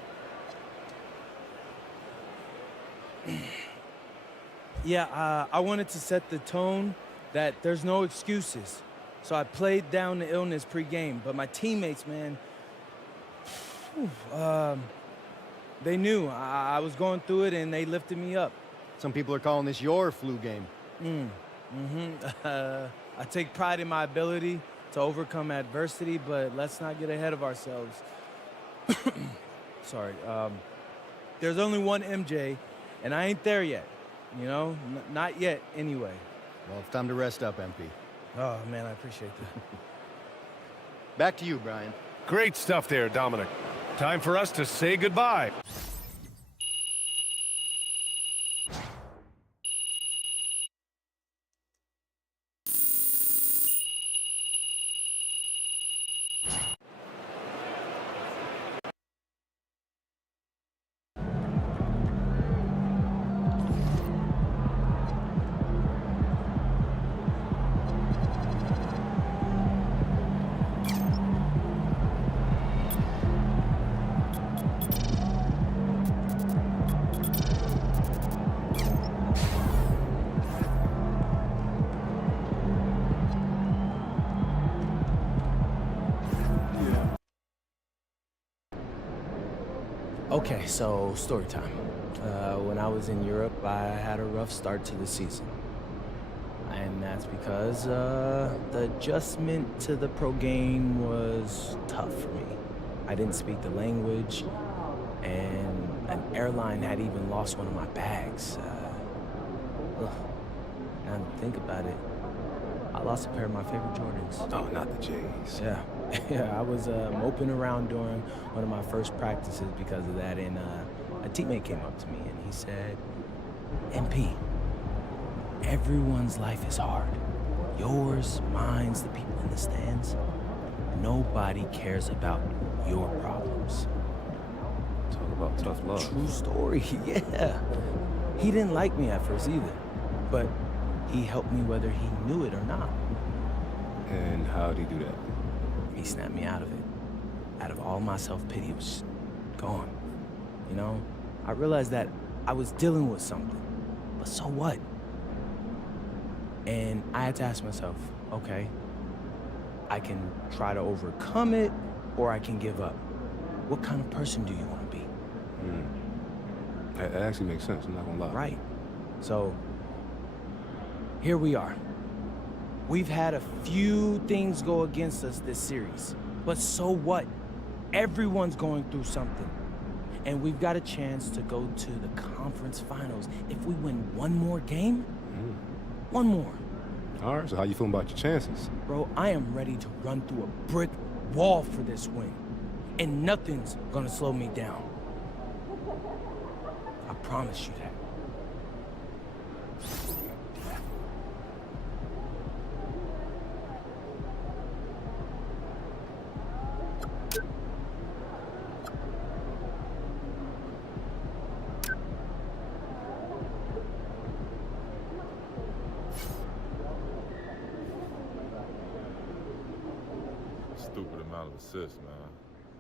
Yeah, I wanted to set the tone that there's no excuses. So I played down the illness pregame, but my teammates, man, they knew I was going through it, and they lifted me up. Some people are calling this your flu game. I take pride in my ability to overcome adversity, but let's not get ahead of ourselves. Sorry. There's only one MJ, and I ain't there yet. You know, not yet anyway. Well, it's time to rest up, MP. Oh, man, I appreciate that. Back to you, Brian. Great stuff there, Dominic. Time for us to say goodbye. Okay, so story time. When I was in Europe, I had a rough start to the season. And that's because the adjustment to the pro game was tough for me. I didn't speak the language, and an airline had even lost one of my bags. Now to think about it, I lost a pair of my favorite Jordans. Oh, not the J's. Yeah. Yeah, I was moping around during one of my first practices because of that, and a teammate came up to me and he said, MP, everyone's life is hard. Yours, mine's, the people in the stands. Nobody cares about your problems. Talk about tough love. True story, yeah. He didn't like me at first either, but he helped me whether he knew it or not. And how'd he do that? He snapped me out of it. Out of all my self-pity, it was gone. You know, I realized that I was dealing with something, but so what? And I had to ask myself, okay, I can try to overcome it, or I can give up. What kind of person do you want to be? That actually makes sense, I'm not gonna lie. Right. So, here we are. We've had a few things go against us this series, but so what? Everyone's going through something. And we've got a chance to go to the conference finals. If we win one more game, one more, All right, so how you feeling about your chances? Bro, I am ready to run through a brick wall for this win. And nothing's gonna slow me down. I promise you that. Stupid amount of assists, man.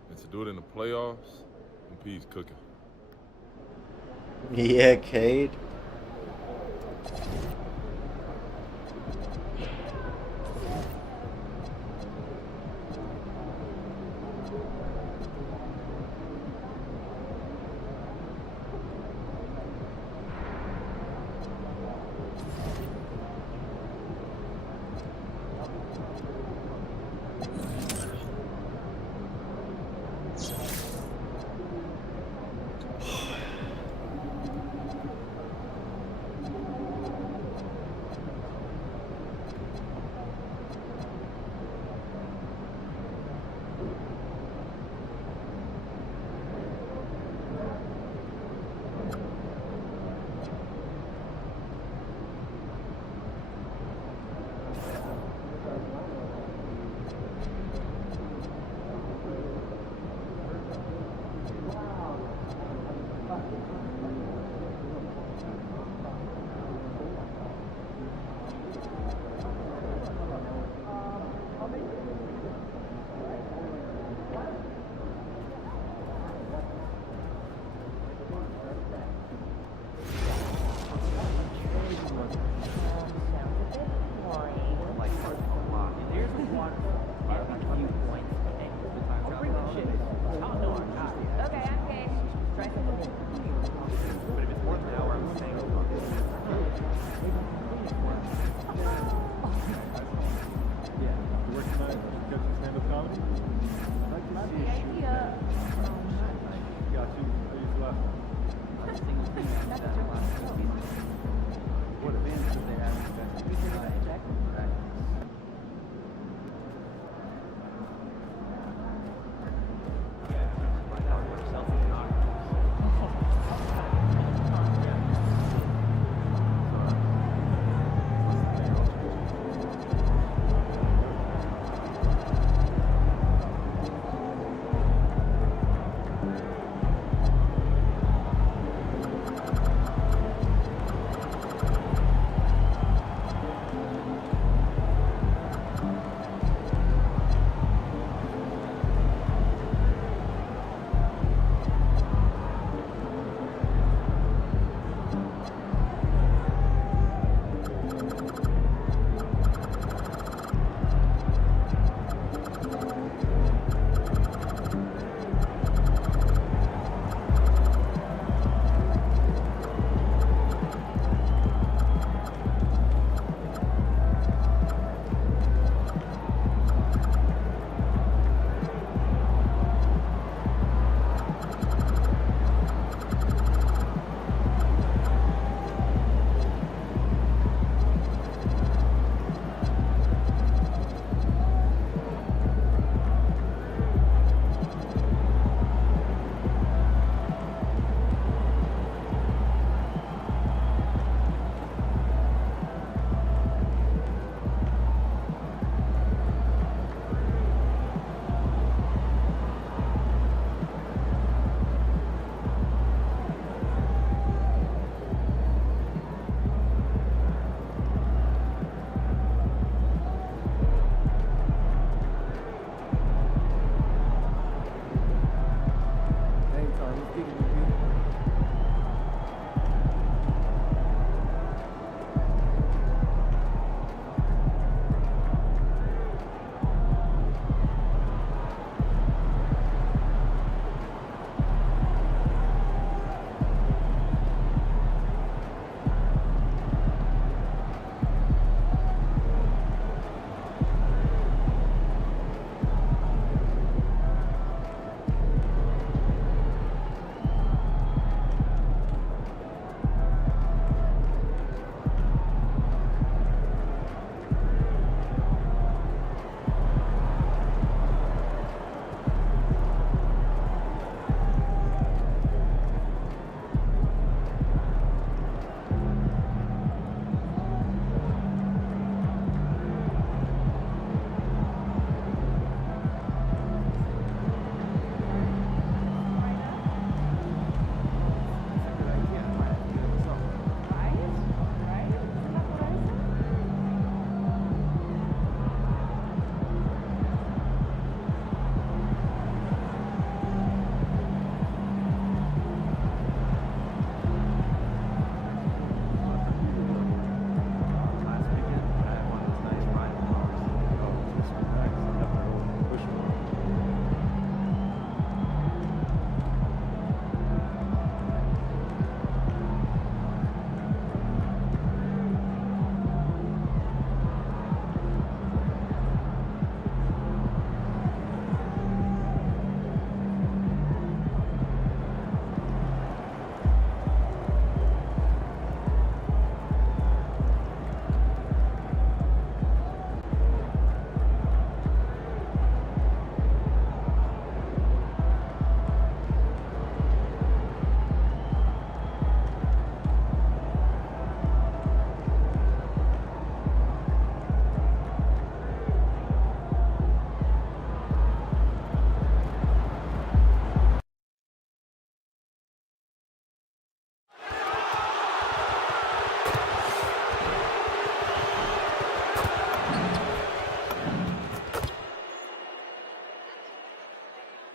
And to do it in the playoffs, MP's cooking. Yeah, Cade.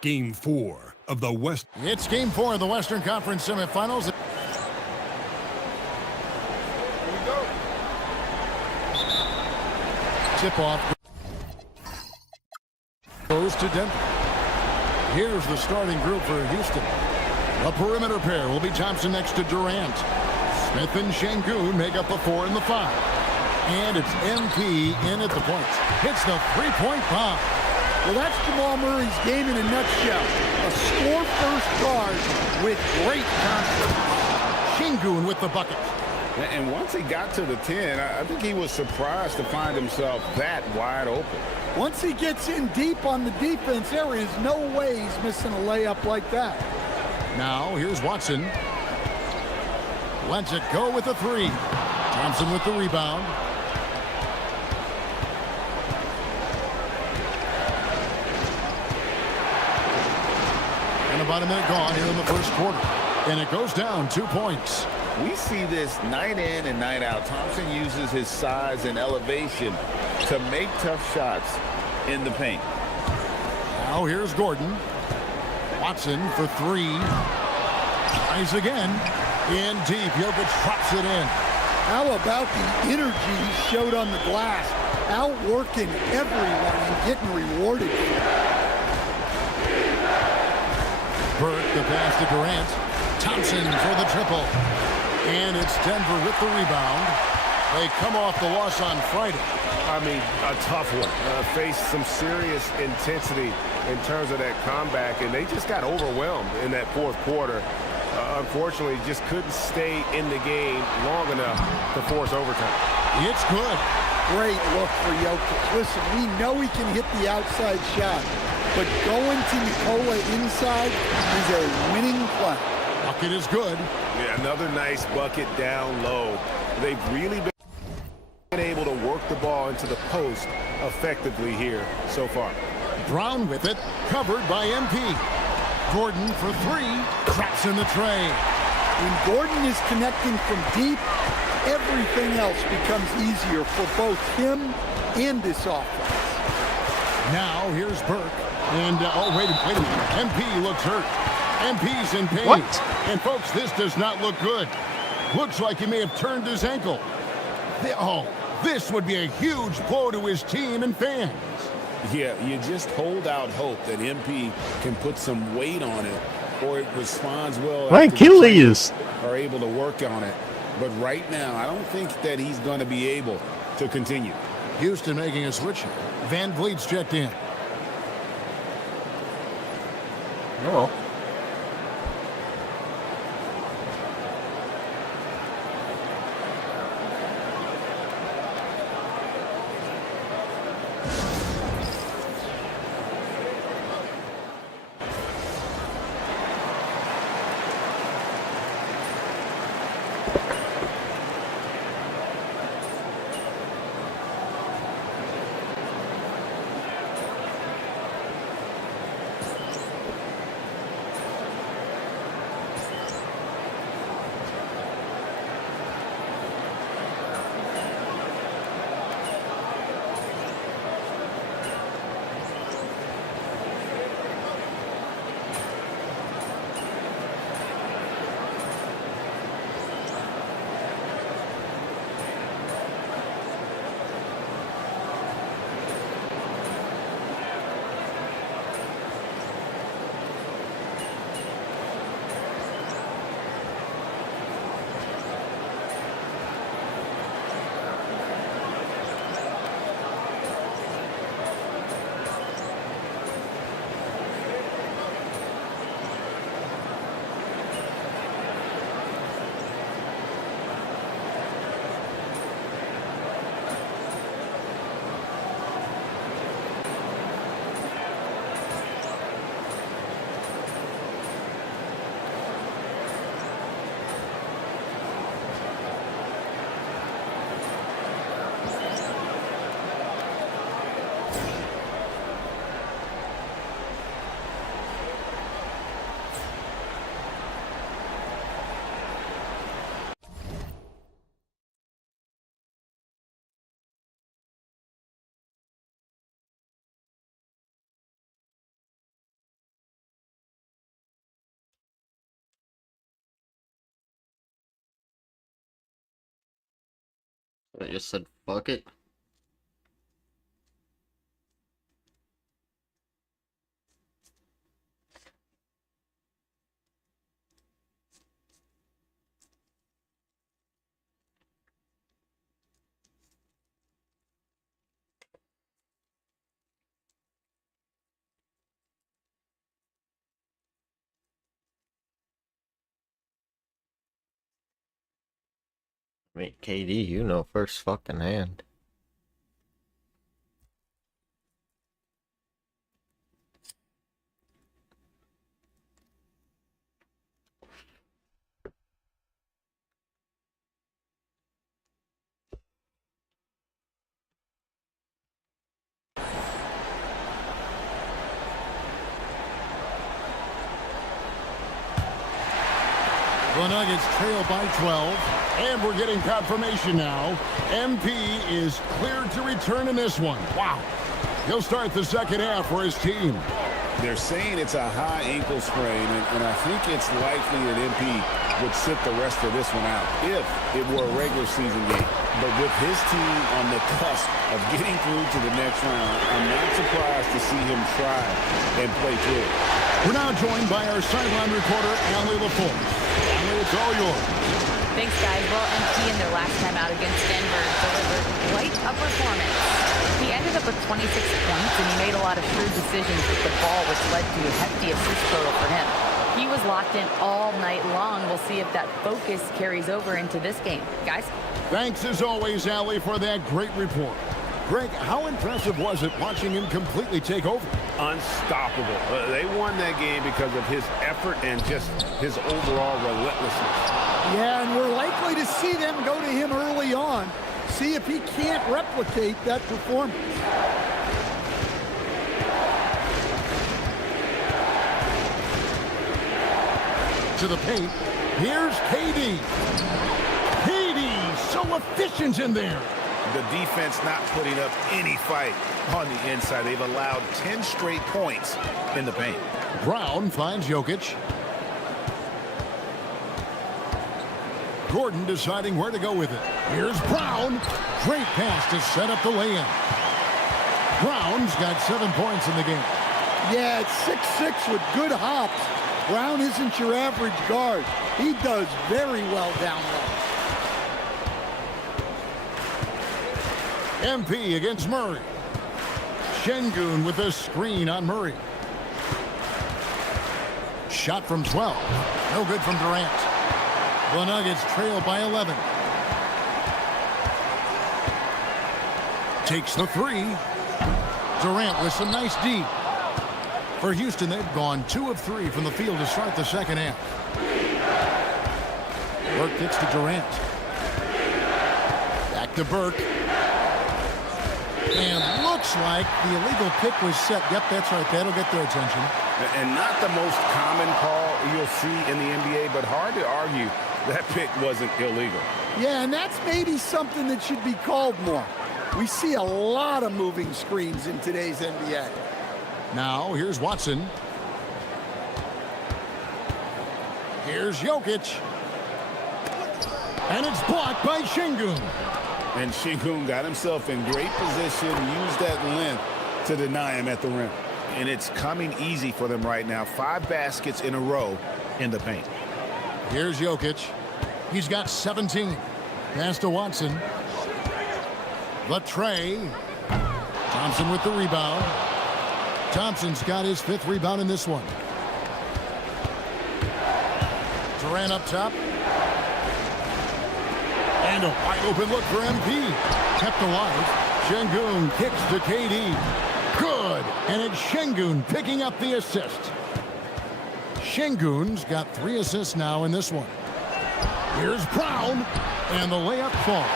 Game 4 of the West. It's Game 4 of the Western Conference semifinals. Here we go. Tip-off goes to Denver. Here's the starting group for Houston. The perimeter pair will be Thompson next to Durant. Smith and Şengün make up the 4 and the 5. And it's MP in at the point. Hits the three-point bomb. Well, that's Jamal Murray's game in a nutshell. A score-first guard with great confidence. Şengün with the bucket. And once he got to the 10, I think he was surprised to find himself that wide open. Once he gets in deep on the defense, there is no way he's missing a layup like that. Now, here's Watson. Lets it go with the 3. Thompson with the rebound. And about a minute gone here in the first quarter. And it goes down 2 points. We see this night in and night out. Thompson uses his size and elevation to make tough shots in the paint. Now here's Gordon. Watson for 3. Tries again. In deep. Jokic drops it in. How about the energy he showed on the glass? Outworking everyone and getting rewarded. Burke the pass to Durant. Thompson for the triple. And it's Denver with the rebound. They come off the loss on Friday. I mean, a tough one. Faced some serious intensity in terms of that comeback, and they just got overwhelmed in that fourth quarter. Unfortunately, just couldn't stay in the game long enough to force overtime. It's good. Great look for Jokic. Listen, we know he can hit the outside shot, but going to Nikola inside is a winning play. Bucket is good. Yeah, another nice bucket down low. They've really been able to work the ball into the post effectively here so far. Brown with it, covered by MP. Gordon for 3, cracks in the tray. When Gordon is connecting from deep, everything else becomes easier for both him and this offense. Now here's Burke. And, oh, wait a minute. MP looks hurt. MP's in pain. What? And, folks, this does not look good. Looks like he may have turned his ankle. This would be a huge blow to his team and fans. Yeah, you just hold out hope that MP can put some weight on it, or it responds well. My Achilles! Are able to work on it. But right now, I don't think that he's going to be able to continue. Houston making a switch here. Van Vliet's checked in. Oh. I just said fuck it. I mean, KD, you know, first fucking hand. The Nuggets trail by 12, and we're getting confirmation now. MP is cleared to return in this one. Wow. He'll start the second half for his team. They're saying it's a high ankle sprain, and I think it's likely that MP would sit the rest of this one out if it were a regular season game. But with his team on the cusp of getting through to the next round, I'm not surprised to see him try and play through it. We're now joined by our sideline reporter, Allie LaForce. Allie, it's all yours. Thanks, guys. Well, MP in their last time out against Denver delivered quite a performance. He ended up with 26 points, and he made a lot of shrewd decisions with the ball, which led to a hefty assist total for him. He was locked in all night long. We'll see if that focus carries over into this game. Guys? Thanks, as always, Allie, for that great report. Greg, how impressive was it watching him completely take over? Unstoppable. They won that game because of his effort and just his overall relentlessness. Yeah, and we're likely to see them go to him early on. See if he can't replicate that performance. To the paint. Here's KD. KD, so efficient in there. The defense not putting up any fight on the inside. They've allowed 10 straight points in the paint. Brown finds Jokic. Gordon deciding where to go with it. Here's Brown. Great pass to set up the lay-in. Brown's got 7 points in the game. Yeah, it's 6'6" with good hops. Brown isn't your average guard. He does very well down low. MP against Murray. Şengün with a screen on Murray. Shot from 12. No good from Durant. The Nuggets trail by 11. Takes the three. Durant with some nice D. For Houston, they've gone 2 of 3 from the field to start the second half. Burke kicks to Durant. Back to Burke. And looks like the illegal pick was set. Yep, that's right. That'll get their attention. And not the most common call you'll see in the NBA, but hard to argue that pick wasn't illegal. Yeah, and that's maybe something that should be called more. We see a lot of moving screens in today's NBA. Now, here's Watson. Here's Jokic. And it's blocked by Şengün. And Şengün got himself in great position, used that length to deny him at the rim. And it's coming easy for them right now. 5 baskets in a row in the paint. Here's Jokic. He's got 17. Pass to Watson. The tray. Thompson with the rebound. Thompson's got his 5th rebound in this one. Durant up top. And a wide open look for MP. Kept alive. Şengün kicks to KD. Good. And it's Şengün picking up the assist. Şengün's got 3 assists now in this one. Here's Brown. And the layup falls.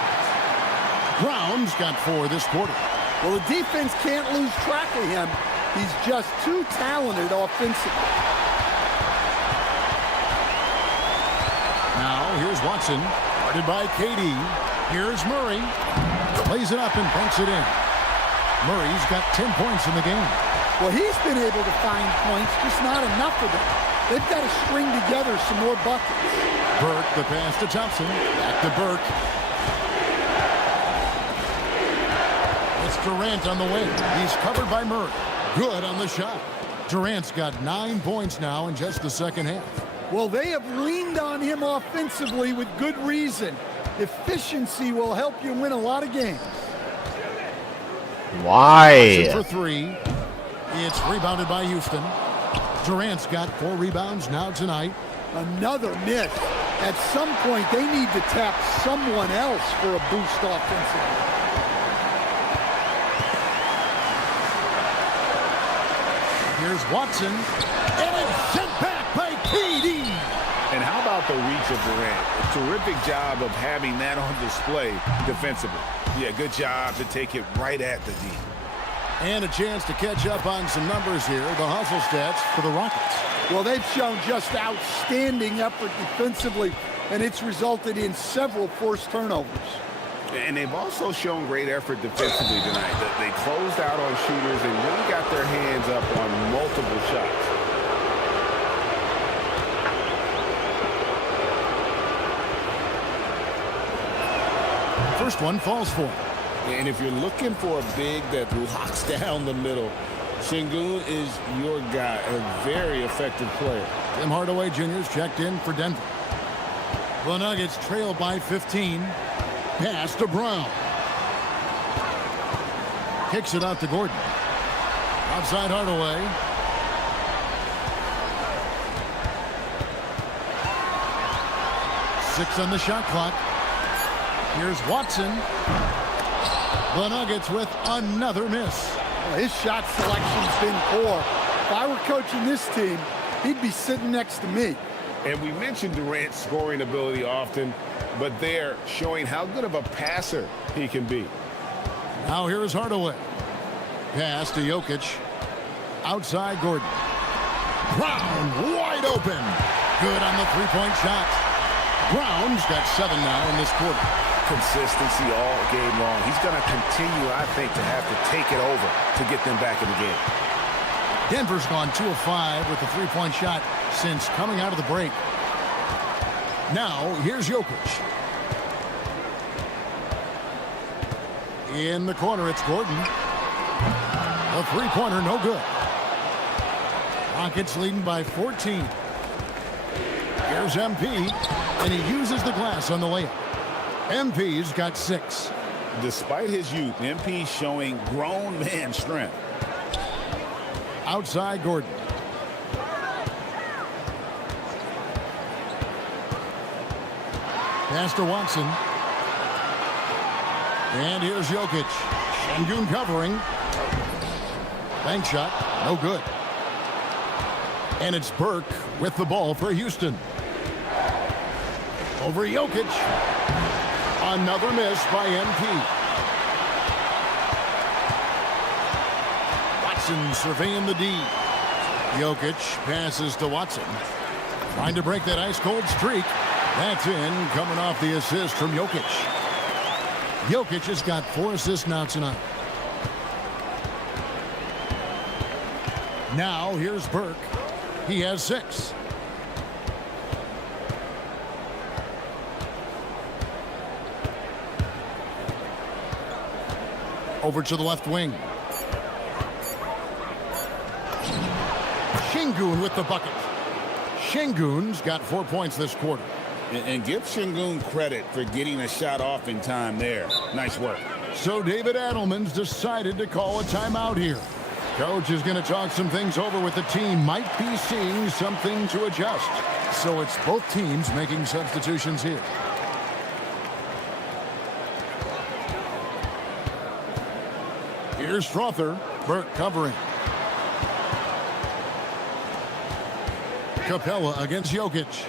Brown's got 4 this quarter. Well, the defense can't lose track of him. He's just too talented offensively. Now, here's Watson. Guarded by KD. Here's Murray. Plays it up and banks it in. Murray's got 10 points in the game. Well, he's been able to find points, just not enough of them. They've got to string together some more buckets. Burke, the pass to Thompson. Back to Burke. Durant on the wing. He's covered by Murray. Good on the shot. Durant's got 9 points now in just the second half. Well, they have leaned on him offensively with good reason. Efficiency will help you win a lot of games. Why? For 3. It's rebounded by Houston. Durant's got 4 rebounds now tonight. Another miss. At some point, they need to tap someone else for a boost offensively. Here's Watson, and it's sent back by KD. And how about the reach of Durant? A terrific job of having that on display defensively. Yeah, good job to take it right at the D. And a chance to catch up on some numbers here. The hustle stats for the Rockets. Well, they've shown just outstanding effort defensively, and it's resulted in several forced turnovers. And they've also shown great effort defensively tonight. They closed out on shooters and really got their hands up on multiple shots. First one falls for him. And if you're looking for a big that locks down the middle, Sengun is your guy, a very effective player. Tim Hardaway Jr. is checked in for Denver. The Nuggets trail by 15. Pass to Brown. Kicks it out to Gordon. Outside Hardaway. Six on the shot clock. Here's Watson. The Nuggets with another miss. Well, his shot selection's been poor. If I were coaching this team, he'd be sitting next to me. And we mentioned Durant's scoring ability often, but they're showing how good of a passer he can be. Now here's Hardaway. Pass to Jokic. Outside Gordon. Brown wide open. Good on the three-point shot. Brown's got 7 now in this quarter. Consistency all game long. He's going to continue, I think, to have to take it over to get them back in the game. Denver's gone 2 of 5 with the three-point shot since coming out of the break. Now, here's Jokic. In the corner, it's Gordon. A three-pointer, no good. Rockets leading by 14. Here's MP, and he uses the glass on the layup. MP's got 6. Despite his youth, MP's showing grown man strength. Outside Gordon. Pass to Watson. And here's Jokic. Sengun covering. Bank shot, no good. And it's Burke with the ball for Houston. Over Jokic. Another miss by MP. Watson surveying the D. Jokic passes to Watson. Trying to break that ice-cold streak. That's in, coming off the assist from Jokic. Jokic has got 4 assists now tonight. Now here's Burke. He has 6. Over to the left wing. Sengun with the bucket. Sengun's got 4 points this quarter. And give Sengun credit for getting a shot off in time there. Nice work. So David Adelman's decided to call a timeout here. Coach is going to talk some things over with the team. Might be seeing something to adjust. So it's both teams making substitutions here. Here's Strother. Burke covering. Capella against Jokic.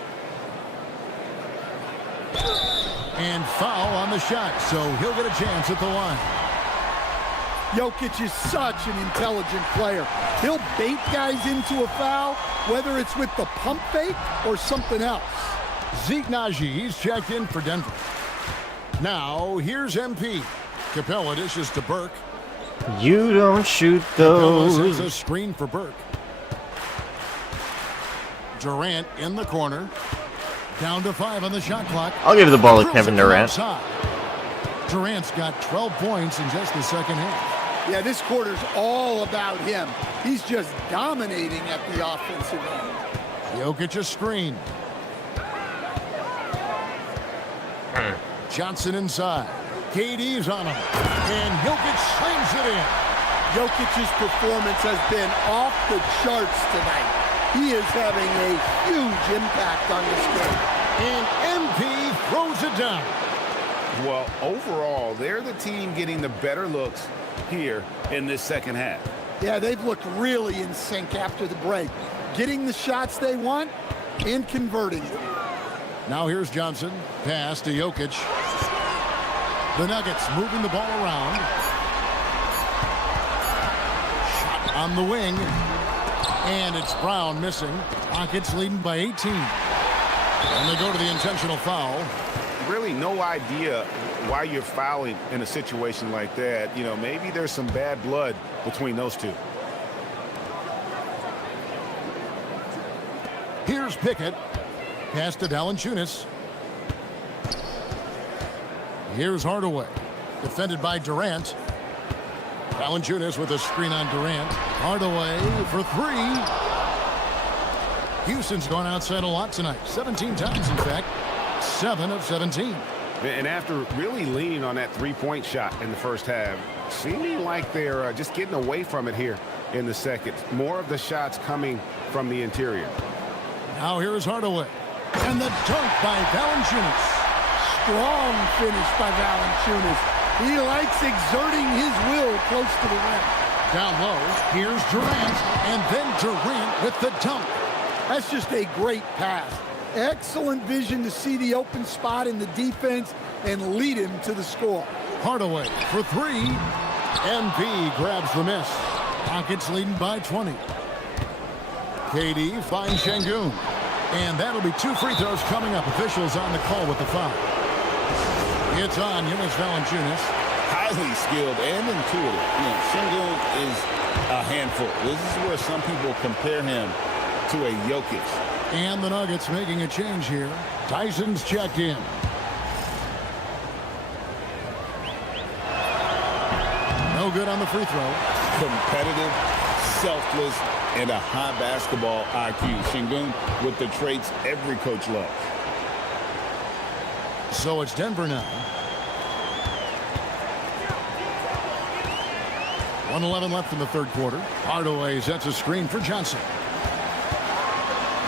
And foul on the shot, so he'll get a chance at the line. Jokic is such an intelligent player. He'll bait guys into a foul, whether it's with the pump fake or something else. Zeke Najee's checked in for Denver. Now, here's MP. Capella dishes to Burke. You don't shoot Capella those. sends a screen for Burke. Durant in the corner. Down to 5 on the shot clock. I'll give the ball to Kevin Durant. Durant's got 12 points in just the second half. Yeah, this quarter's all about him. He's just dominating at the offensive end. Jokic a screen. Johnson inside. KD's on him. And Jokic slams it in. Jokic's performance has been off the charts tonight. He is having a huge impact on this game. And MP throws it down. Well, overall, they're the team getting the better looks here in this second half. Yeah, they've looked really in sync after the break. Getting the shots they want and converting them. Now here's Johnson. Pass to Jokic. The Nuggets moving the ball around. Shot on the wing. And it's Brown missing. Rockets leading by 18. And they go to the intentional foul. Really no idea why you're fouling in a situation like that. You know, maybe there's some bad blood between those two. Here's Pickett. Pass to Valanciunas. Here's Hardaway. Defended by Durant. Valanciunas with a screen on Durant. Hardaway for three. Houston's gone outside a lot tonight. 17 times, in fact. 7 of 17. And after really leaning on that three-point shot in the first half, seeming like they're just getting away from it here in the second. More of the shots coming from the interior. Now here's Hardaway. And the dunk by Valanciunas. Strong finish by Valanciunas. He likes exerting his will close to the rim. Down low, here's Durant. And then Durant with the dunk. That's just a great pass. Excellent vision to see the open spot in the defense and lead him to the score. Hardaway for three. MP grabs the miss. Rockets leading by 20. KD finds Şengün. And that'll be 2 free throws coming up. Officials on the call with the foul. It's on Jonas Valanciunas. Highly skilled and intuitive. You know, Şengün is a handful. This is where some people compare him to a Jokic. And the Nuggets making a change here. Tyson's checked in. No good on the free throw. Competitive, selfless, and a high basketball IQ. Şengün with the traits every coach loves. So it's Denver now. 1:11 left in the third quarter. Hardaway sets a screen for Johnson.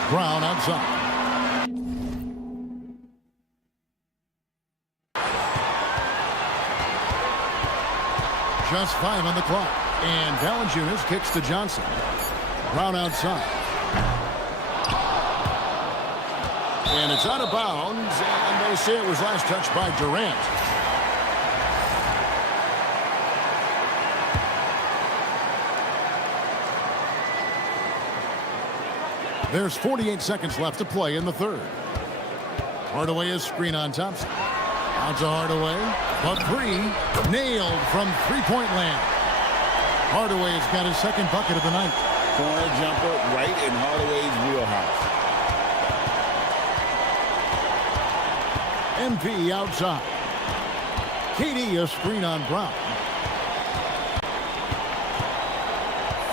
Brown outside. Just 5 on the clock. And Valanciunas kicks to Johnson. Brown outside. And it's out of bounds. And they say it was last touched by Durant. There's 48 seconds left to play in the third. Hardaway is screen on Thompson. Out to Hardaway. But three. Nailed from three-point land. Hardaway has got his second bucket of the night. Corner jumper right in Hardaway's wheelhouse. MP outside. KD a screen on Brown.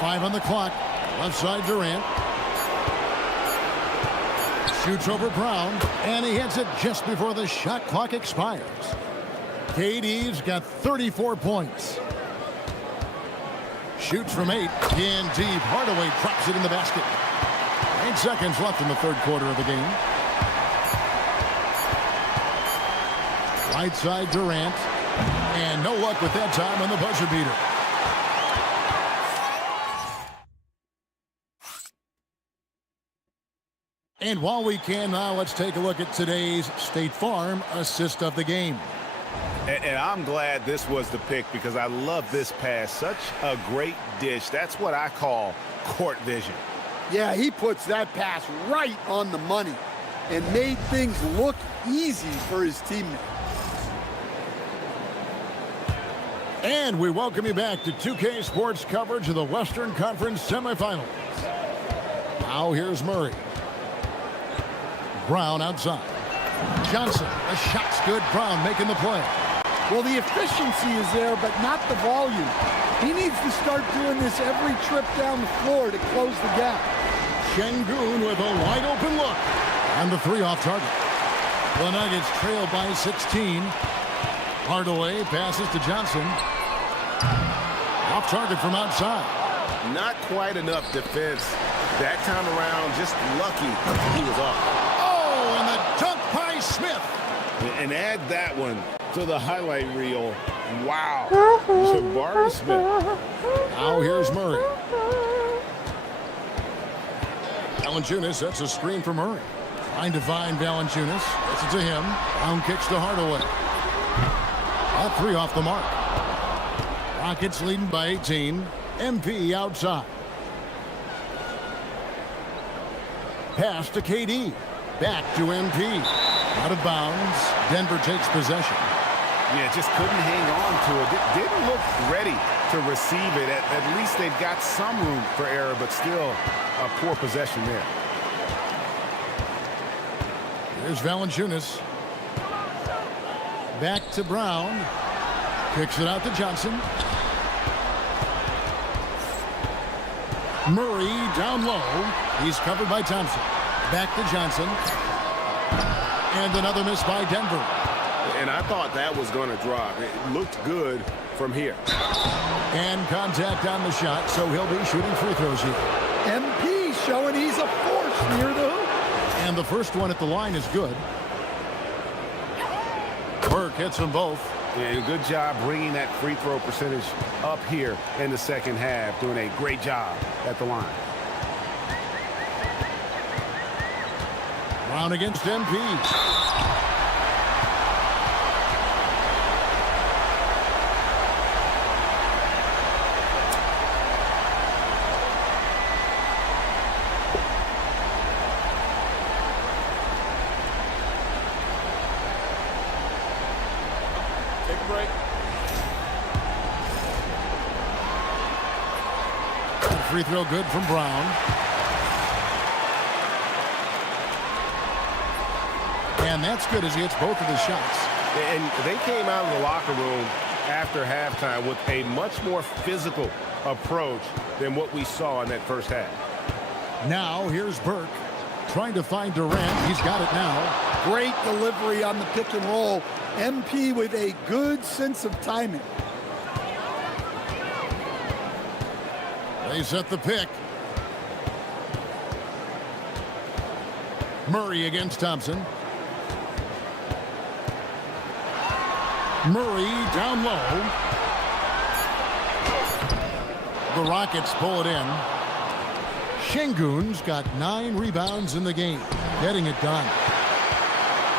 5 on the clock. Left side Durant. Shoots over Brown, and he hits it just before the shot clock expires. KD's got 34 points. Shoots from 8. In deep. Hardaway drops it in the basket. 8 seconds left in the third quarter of the game. Right side Durant. And no luck with that time on the buzzer beater. And while we can now, let's take a look at today's State Farm assist of the game. And I'm glad this was the pick because I love this pass. Such a great dish. That's what I call court vision. Yeah, he puts that pass right on the money and made things look easy for his teammates. And we welcome you back to 2K Sports coverage of the Western Conference semifinals. Now here's Murray. Brown outside. Johnson, the shot's good. Brown making the play. Well, the efficiency is there, but not the volume. He needs to start doing this every trip down the floor to close the gap. Şengün with a wide open look. And the three off target. The Nuggets trail by 16. Hardaway passes to Johnson. Off target from outside. Not quite enough defense. That time around, just lucky he was off. Oh, and the dunk by Smith. And add that one to the highlight reel. Wow. Jabari Smith. Now here's Murray. Valanciunas sets a screen for Murray. Trying to find Valanciunas. Gets it to him. Down kicks to Hardaway. That three off the mark. Rockets leading by 18. MP outside. Pass to KD. Back to MP. Out of bounds. Denver takes possession. Yeah, just couldn't hang on to it. Didn't look ready to receive it. At least they've got some room for error, but still a poor possession there. Here's Valanciunas. Back to Brown. Kicks it out to Johnson. Murray down low. He's covered by Thompson. Back to Johnson. And another miss by Denver. And I thought that was going to drop. It looked good from here. And contact on the shot, so he'll be shooting free throws here. MP showing he's a force near the hoop. And the first one at the line is good. Burke hits them both. And a good job bringing that free throw percentage up here in the second half. Doing a great job at the line. Brown against MP. Take a break. Free throw good from Brown. And that's good as he hits both of his shots. And they came out of the locker room after halftime with a much more physical approach than what we saw in that first half. Now here's Burke trying to find Durant. He's got it now. Great delivery on the pick and roll. MP with a good sense of timing. They set the pick. Murray against Thompson. Murray down low. The Rockets pull it in. Şengün's got 9 rebounds in the game, getting it done.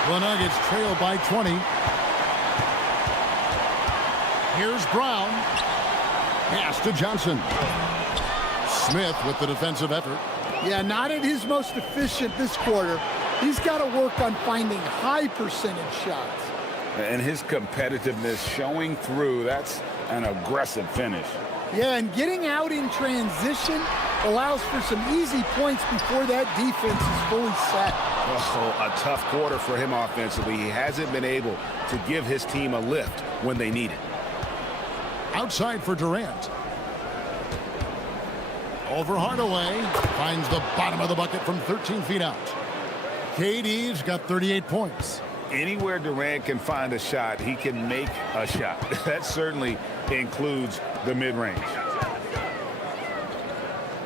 The Nuggets trail by 20. Here's Brown. Pass to Johnson. Smith with the defensive effort. Yeah, not at his most efficient this quarter. He's got to work on finding high percentage shots. And his competitiveness showing through. That's an aggressive finish. Yeah, and getting out in transition allows for some easy points before that defense is fully set. Oh, a tough quarter for him offensively. He hasn't been able to give his team a lift when they need it. Outside for Durant. Over Hardaway. Finds the bottom of the bucket from 13 feet out. KD's got 38 points. Anywhere Durant can find a shot, he can make a shot. That certainly includes the mid-range.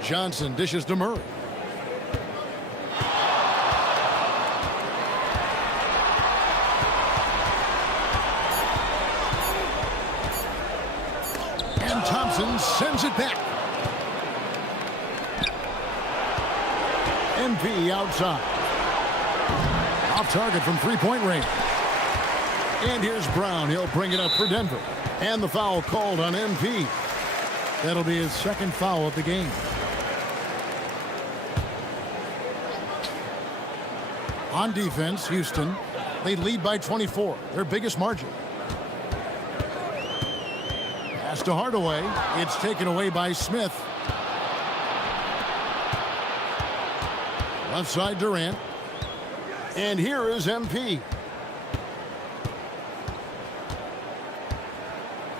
Johnson dishes to Murray. And Thompson sends it back. MP outside. Off target from three-point range. And here's Brown. He'll bring it up for Denver. And the foul called on MP. That'll be his second foul of the game. On defense, Houston, they lead by 24, their biggest margin. Pass to Hardaway. It's taken away by Smith. Left side Durant. And here is MP.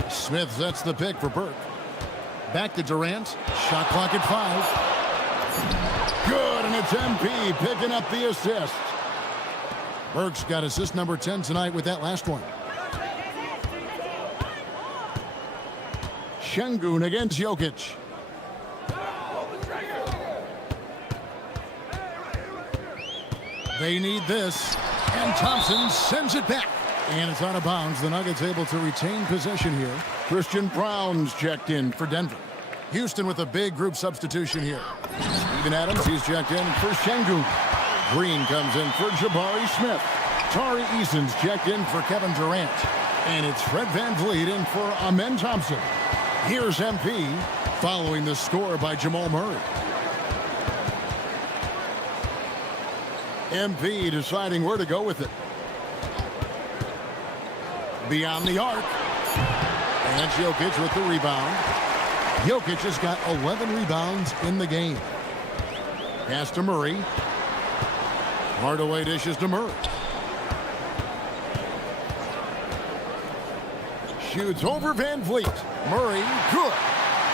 Smith sets the pick for Burke. Back to Durant. Shot clock at 5. Good, and it's MP picking up the assist. Burks got assist number 10 tonight with that last one. Şengün against Jokic. They need this. And Thompson sends it back. And it's out of bounds. The Nuggets able to retain possession here. Christian Brown's checked in for Denver. Houston with a big group substitution here. Steven Adams, he's checked in for Şengün. Green comes in for Jabari Smith. Tari Eason's checked in for Kevin Durant. And it's Fred VanVleet in for Amen Thompson. Here's MP following the score by Jamal Murray. MP deciding where to go with it. Beyond the arc. And Jokic with the rebound. Jokic has got 11 rebounds in the game. Pass to Murray. Hardaway dishes to Murray. Shoots over VanVleet. Murray, good.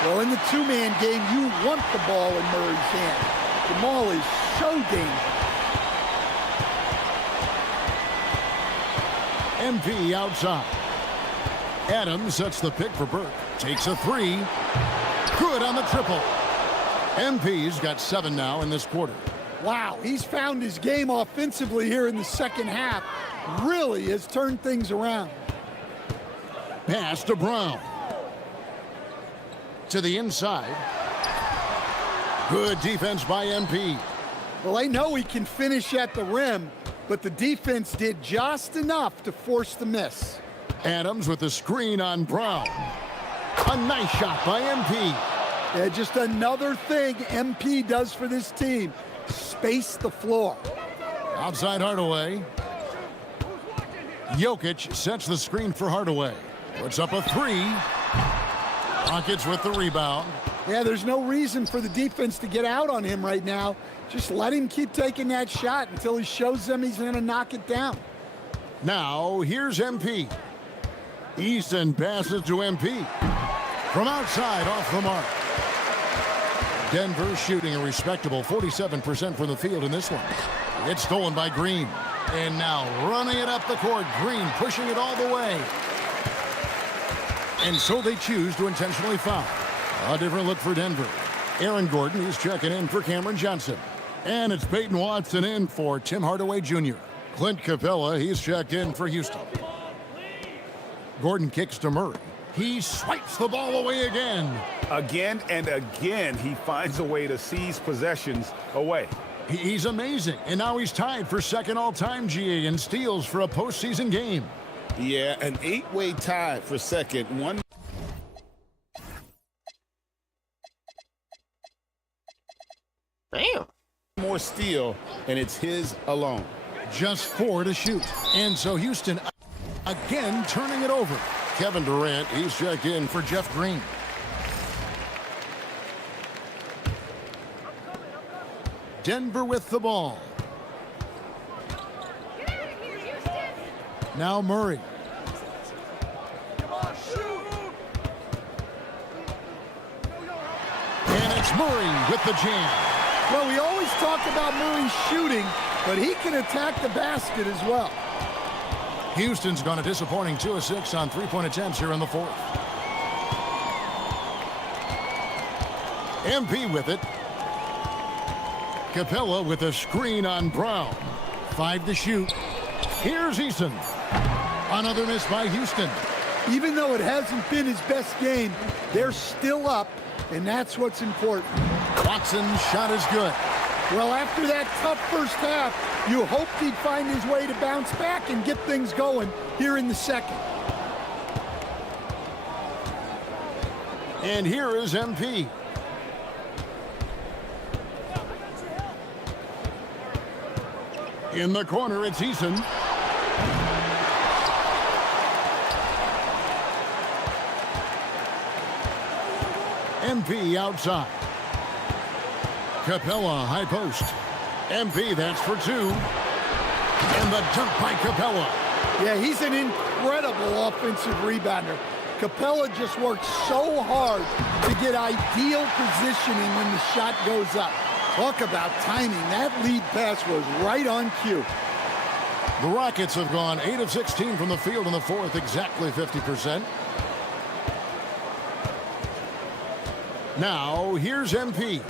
Well, in the two-man game, you want the ball in Murray's hand. Jamal is so dangerous. MP outside. Adams sets the pick for Burke. Takes a 3. Good on the triple. MP's got 7 now in this quarter. Wow, he's found his game offensively here in the second half. Really has turned things around. Pass to Brown. To the inside. Good defense by MP. Well, I know he can finish at the rim, but the defense did just enough to force the miss. Adams with the screen on Brown. A nice shot by MP. Yeah, just another thing MP does for this team. Space the floor. Outside Hardaway. Jokic sets the screen for Hardaway. Puts up a 3. Rockets with the rebound. Yeah, there's no reason for the defense to get out on him right now. Just let him keep taking that shot until he shows them he's going to knock it down. Now, here's MP. Easton passes to MP. From outside, off the mark. Denver shooting a respectable 47% from the field in this one. It's stolen by Green. And now running it up the court. Green pushing it all the way. And so they choose to intentionally foul. A different look for Denver. Aaron Gordon is checking in for Cameron Johnson. And it's Peyton Watson in for Tim Hardaway Jr. Clint Capella, he's checked in for Houston. Gordon kicks to Murray. He swipes the ball away again. Again and again, he finds a way to seize possessions away. He's amazing. And now he's tied for second all-time GA in steals for a postseason game. Yeah, an 8-way tie for second. One more steal, and it's his alone. Just 4 to shoot. And so Houston again turning it over. Kevin Durant, he's checked in for Jeff Green. Denver with the ball. Now Murray. And it's Murray with the jam. Well, we always talk about Murray shooting, but he can attack the basket as well. Houston's gone a disappointing 2 of 6 on three-point attempts here in the fourth. MP with it. Capella with a screen on Brown. 5 to shoot. Here's Eason. Another miss by Houston. Even though it hasn't been his best game, they're still up, and that's what's important. Watson's shot is good. Well, after that tough first half, you hoped he'd find his way to bounce back and get things going here in the second. And here is MP. In the corner, it's Eason. MP outside. Capella, high post. MP, that's for 2. And the dunk by Capella. Yeah, he's an incredible offensive rebounder. Capella just works so hard to get ideal positioning when the shot goes up. Talk about timing. That lead pass was right on cue. The Rockets have gone 8 of 16 from the field in the fourth, exactly 50%. Now, here's MP.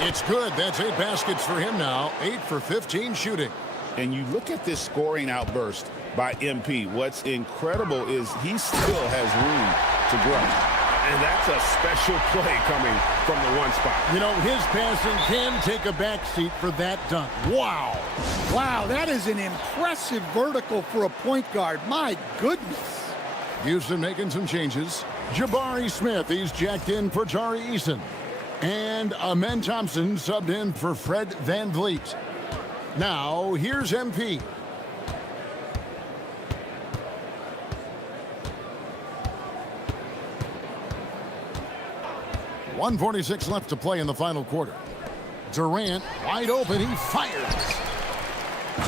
It's good. That's 8 baskets for him now. 8 for 15 shooting. And you look at this scoring outburst by MP. What's incredible is he still has room to grow. And that's a special play coming from the one spot. You know, his passing can take a backseat for that dunk. Wow. Wow, that is an impressive vertical for a point guard. My goodness. Houston making some changes. Jabari Smith, he's jacked in for Tari Eason. And Amen Thompson subbed in for Fred Van Vliet. Now, here's MP. .146 left to play in the final quarter. Durant, wide open, he fires.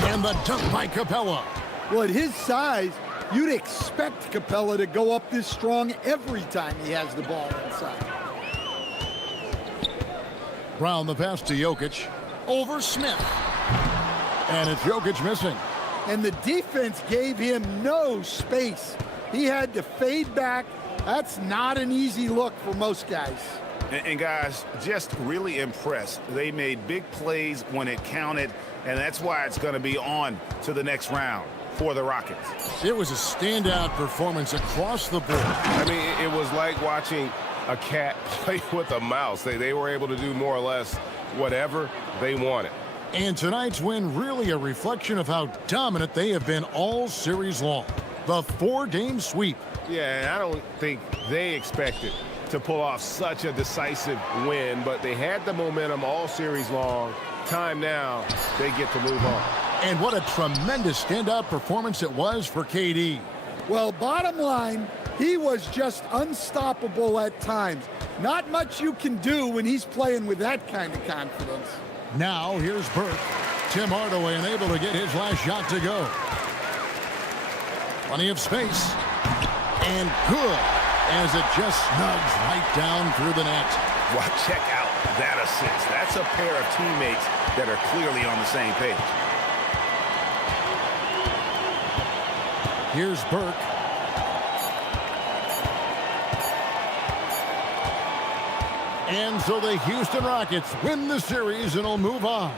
And the dunk by Capella. Well, at his size, you'd expect Capella to go up this strong every time he has the ball inside. Brown the pass to Jokic. Over Smith. And it's Jokic missing. And the defense gave him no space. He had to fade back. That's not an easy look for most guys. And guys, just really impressed. They made big plays when it counted, and that's why it's going to be on to the next round for the Rockets. It was a standout performance across the board. I mean, it was like watching a cat play with a mouse. They were able to do more or less whatever they wanted. And tonight's win really a reflection of how dominant they have been all series long. The 4-game sweep. Yeah, and I don't think they expected to pull off such a decisive win, but they had the momentum all series long. Time now, they get to move on. And what a tremendous standout performance it was for KD. Well, bottom line, he was just unstoppable at times. Not much you can do when he's playing with that kind of confidence. Now, here's Burke. Tim Hardaway unable to get his last shot to go. Plenty of space. And good, as it just snugs right down through the net. Well, check out that assist. That's a pair of teammates that are clearly on the same page. Here's Burke. And so the Houston Rockets win the series and will move on.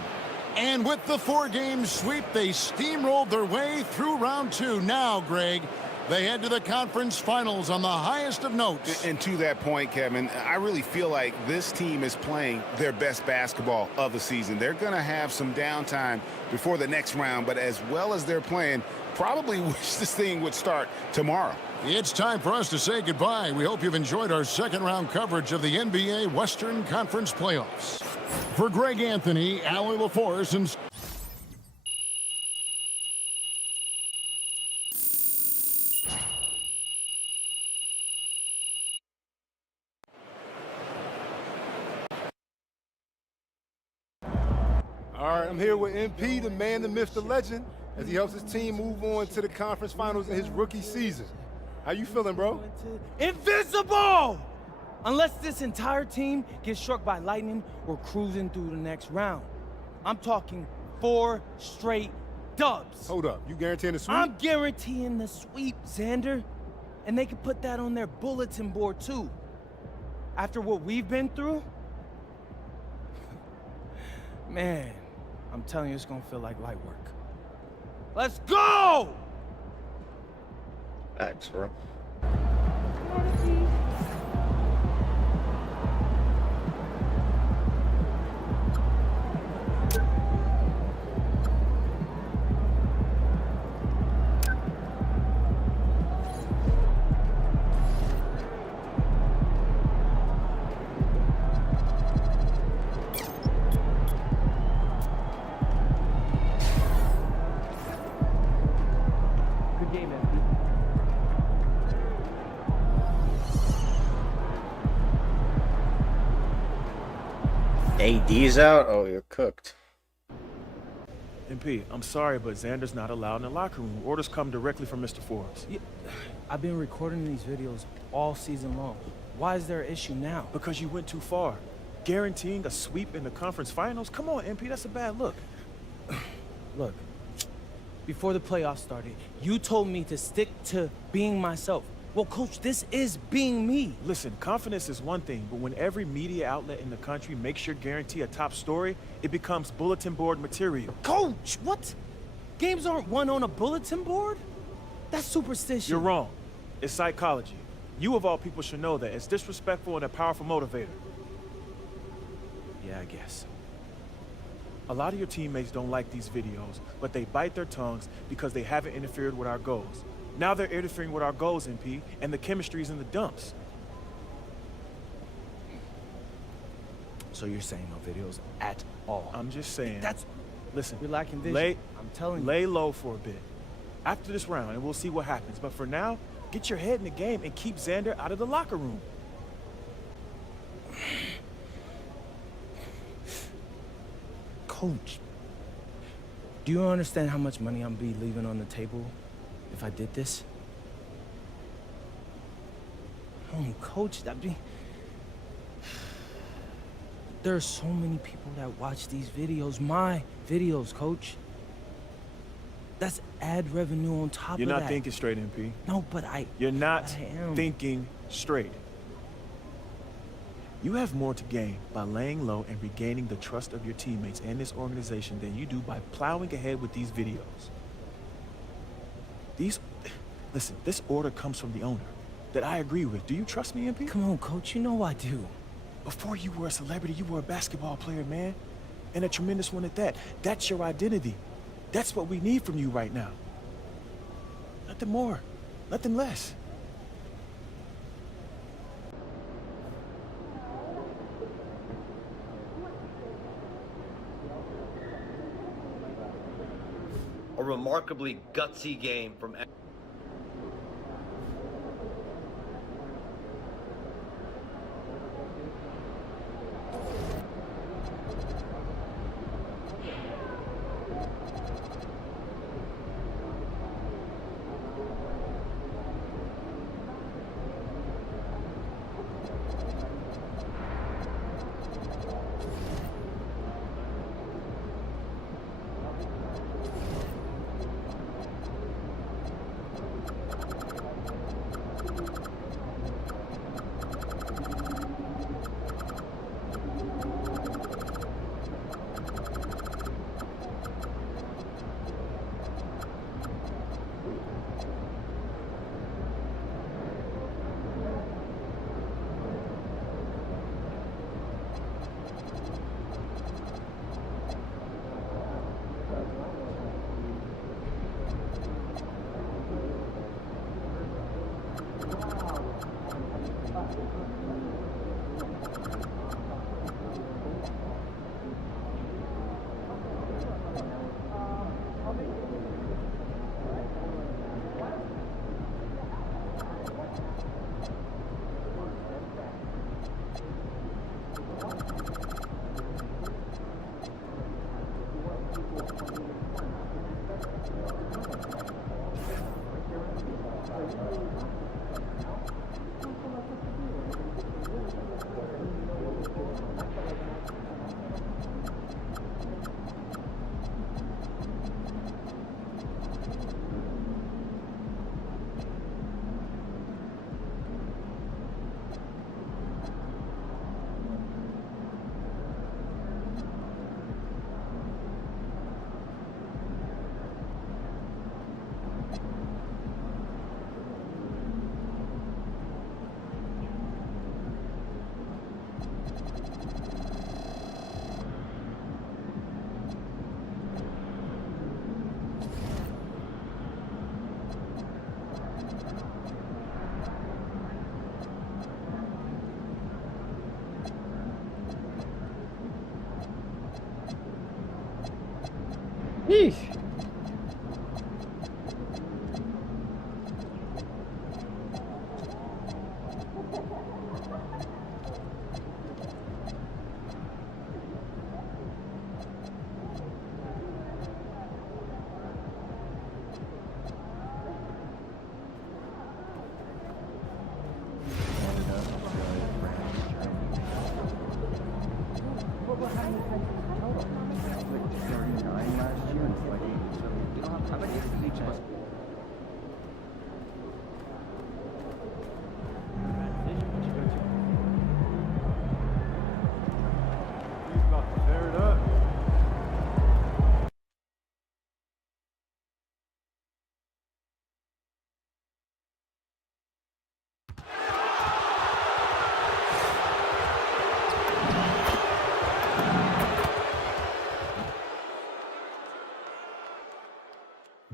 And with the 4-game sweep, they steamrolled their way through round 2. Now, Greg, they head to the conference finals on the highest of notes. And to that point, Kevin, I really feel like this team is playing their best basketball of the season. They're going to have some downtime before the next round, but as well as they're playing, probably wish this thing would start tomorrow. It's time for us to say goodbye. We hope you've enjoyed our second-round coverage of the NBA Western Conference Playoffs. For Greg Anthony, Allie LaForce, and All right, I'm here with MP, the man, the myth, the legend, as he helps his team move on to the conference finals in his rookie season. How you feeling, bro? Invincible! Unless this entire team gets struck by lightning, we're cruising through the next round. I'm talking 4 straight dubs. Hold up, you guaranteeing the sweep? I'm guaranteeing the sweep, Xander. And they can put that on their bulletin board, too. After what we've been through, man, I'm telling you, it's gonna feel like light work. Let's go! Thanks, bro. Good game, MP. AD's out? Oh, you're cooked. MP, I'm sorry, but Xander's not allowed in the locker room. Orders come directly from Mr. Forbes. Yeah, I've been recording these videos all season long. Why is there an issue now? Because you went too far. Guaranteeing a sweep in the conference finals? Come on, MP, that's a bad look. Look, before the playoffs started, you told me to stick to being myself. Well, Coach, this is being me. Listen, confidence is one thing, but when every media outlet in the country makes sure guarantee a top story, it becomes bulletin board material. Coach, what? Games aren't won on a bulletin board? That's superstition. You're wrong. It's psychology. You, of all people, should know that. It's disrespectful and a powerful motivator. Yeah, I guess. A lot of your teammates don't like these videos, but they bite their tongues because they haven't interfered with our goals. Now they're interfering with our goals, MP, and the chemistry's in the dumps. So you're saying no videos at all? I'm just saying. Listen, you're lacking vision. I'm telling you. Lay low for a bit. After this round, and we'll see what happens. But for now, get your head in the game and keep Xander out of the locker room. Coach, do you understand how much money I'm be leaving on the table if I did this? Oh, Coach, that'd be... There are so many people that watch these videos, my videos, Coach. That's ad revenue on top of that. You're not thinking straight, MP. No, but You're not thinking straight. You have more to gain by laying low and regaining the trust of your teammates and this organization than you do by plowing ahead with these videos. Listen, this order comes from the owner that I agree with. Do you trust me, MP? Come on, Coach, you know I do. Before you were a celebrity, you were a basketball player, man. And a tremendous one at that. That's your identity. That's what we need from you right now. Nothing more, nothing less. A remarkably gutsy game from... Yeesh.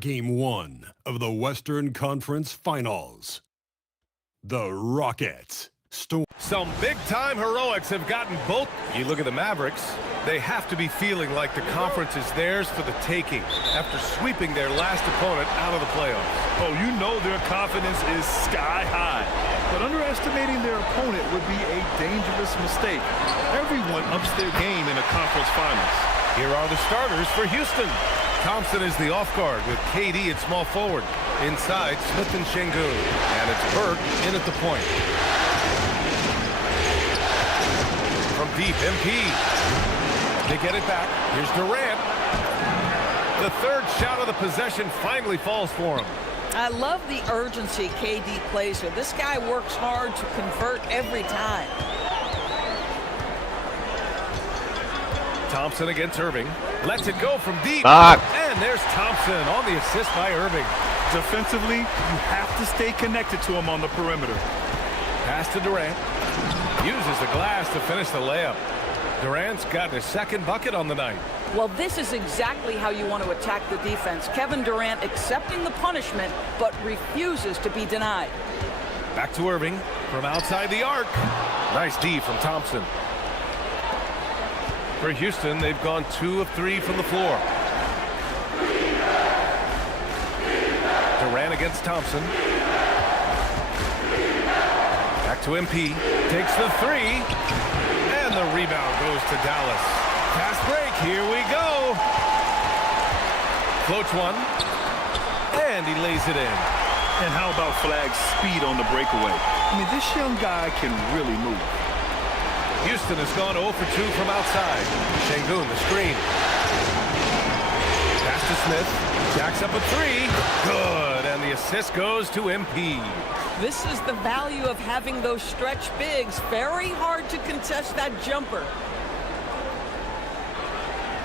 Game 1 of the Western Conference Finals. The Rockets. Some big-time heroics have gotten both. You look at the Mavericks, they have to be feeling like the conference is theirs for the taking after sweeping their last opponent out of the playoffs. Oh, you know their confidence is sky high. But underestimating their opponent would be a dangerous mistake. Everyone ups their game in a conference finals. Here are the starters for Houston. Thompson is the off guard with KD at small forward. Inside, Smith and Şengün. And it's Burke in at the point. From deep, MP. They get it back. Here's Durant. The third shot of the possession finally falls for him. I love the urgency KD plays with. This guy works hard to convert every time. Thompson against Irving. Lets it go from deep. Back. And there's Thompson on the assist by Irving. Defensively, you have to stay connected to him on the perimeter. Pass to Durant. Uses the glass to finish the layup. Durant's got his second bucket on the night. Well, this is exactly how you want to attack the defense. Kevin Durant accepting the punishment, but refuses to be denied. Back to Irving from outside the arc. Nice D from Thompson. For Houston, they've gone 2 of 3 from the floor. Durant against Thompson. Back to MP. Takes the 3. And the rebound goes to Dallas. Fast break. Here we go. Floats one. And he lays it in. And how about Flag's speed on the breakaway? I mean, this young guy can really move. Houston has gone 0 for 2 from outside. Şengün, the screen. Pass to Smith. Jacks up a 3. Good. And the assist goes to MP. This is the value of having those stretch bigs. Very hard to contest that jumper.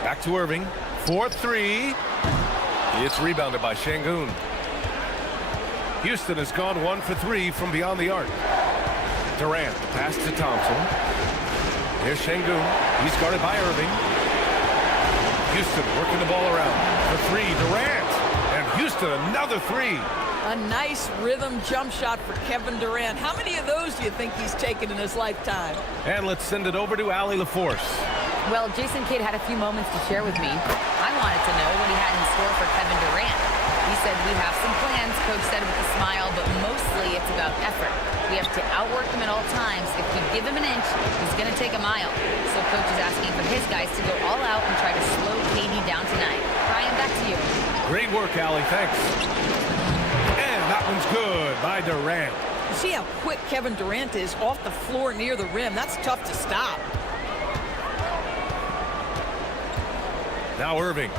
Back to Irving. 4-3. It's rebounded by Şengün. Houston has gone 1 for 3 from beyond the arc. Durant, pass to Thompson. Here's Şengün. He's guarded by Irving. Houston working the ball around. For 3, Durant. And Houston another 3. A nice rhythm jump shot for Kevin Durant. How many of those do you think he's taken in his lifetime? And let's send it over to Allie LaForce. Well, Jason Kidd had a few moments to share with me. I wanted to know what he had in store for Kevin Durant. He said, we have some plans, Coach said with a smile, but mostly it's about effort. We have to outwork him at all times. If we give him an inch, he's going to take a mile. So Coach is asking for his guys to go all out and try to slow KD down tonight. Brian, back to you. Great work, Allie. Thanks. And that one's good by Durant. You see how quick Kevin Durant is off the floor near the rim. That's tough to stop. Now Irving.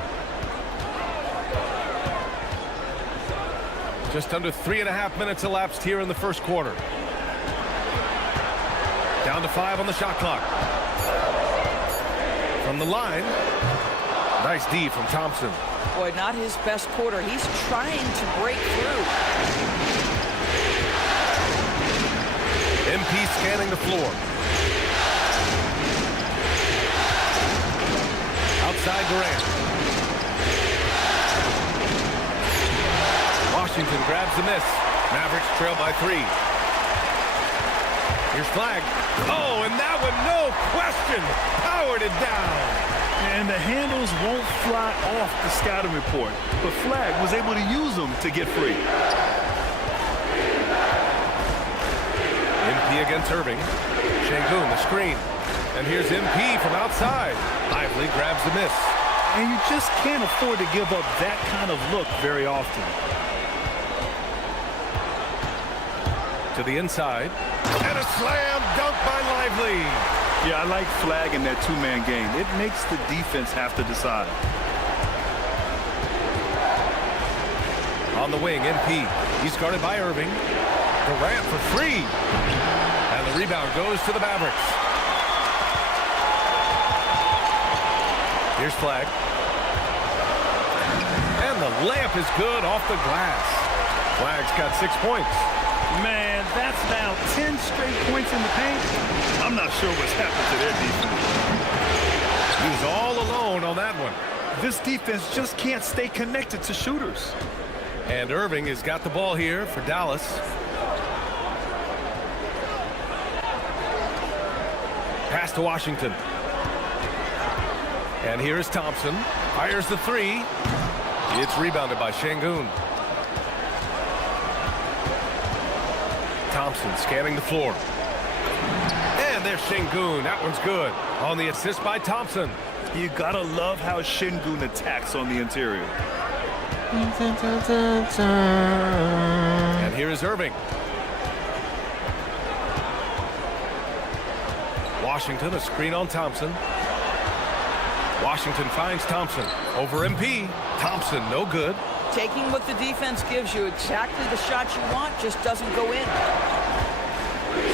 Just under 3.5 minutes elapsed here in the first quarter. Down to 5 on the shot clock. From the line. Nice D from Thompson. Boy, not his best quarter. He's trying to break through. MP scanning the floor. Outside Durant. Washington grabs the miss. Mavericks trail by 3. Here's Flag. Oh, and that one, no question, powered it down. And the handles won't fly off the scouting report, but Flag was able to use them to get free. MP against Irving. Şengün, the screen. And here's MP from outside. Lively grabs the miss. And you just can't afford to give up that kind of look very often. To the inside. And a slam dunk by Lively. Yeah, I like flagging that two-man game. It makes the defense have to decide. On the wing, MP. He's guarded by Irving. Durant for three. And the rebound goes to the Mavericks. Here's Flag. And the layup is good off the glass. Flag's got 6 points. Man, that's now 10 straight points in the paint. I'm not sure what's happened to their defense. He was all alone on that one. This defense just can't stay connected to shooters. And Irving has got the ball here for Dallas. Pass to Washington. And here is Thompson. Fires the three. It's rebounded by Şengün. Thompson scanning the floor. And there's Şengün. That one's good. On the assist by Thompson. You gotta love how Şengün attacks on the interior. And here is Irving. Washington, a screen on Thompson. Washington finds Thompson. Over MP. Thompson, no good. Taking what the defense gives you, exactly the shot you want, just doesn't go in.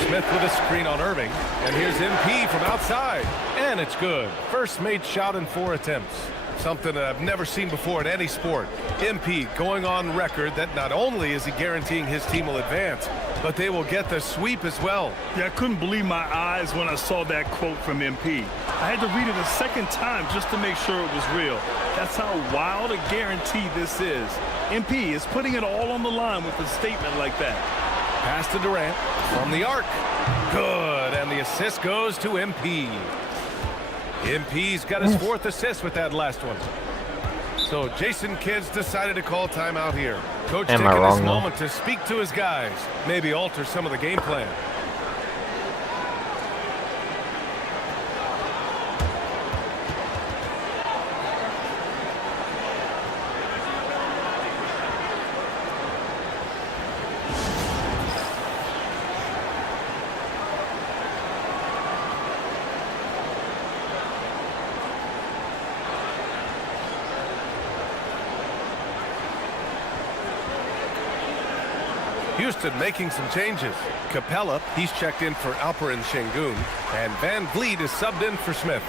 Smith with a screen on Irving. And here's MP from outside. And it's good. First made shot in 4 attempts. Something that I've never seen before in any sport. MP going on record that not only is he guaranteeing his team will advance, but they will get the sweep as well. Yeah, I couldn't believe my eyes when I saw that quote from MP. I had to read it a second time just to make sure it was real. That's how wild a guarantee this is. MP is putting it all on the line with a statement like that. Pass to Durant from the arc. Good, and the assist goes to MP. MP's got his 4th assist with that last one. So Jason Kidd's decided to call timeout here. Coach taking this moment to speak to his guys, maybe alter some of the game plan. Houston making some changes. Capella, he's checked in for Alperen Şengün, and Van Vliet is subbed in for Smith.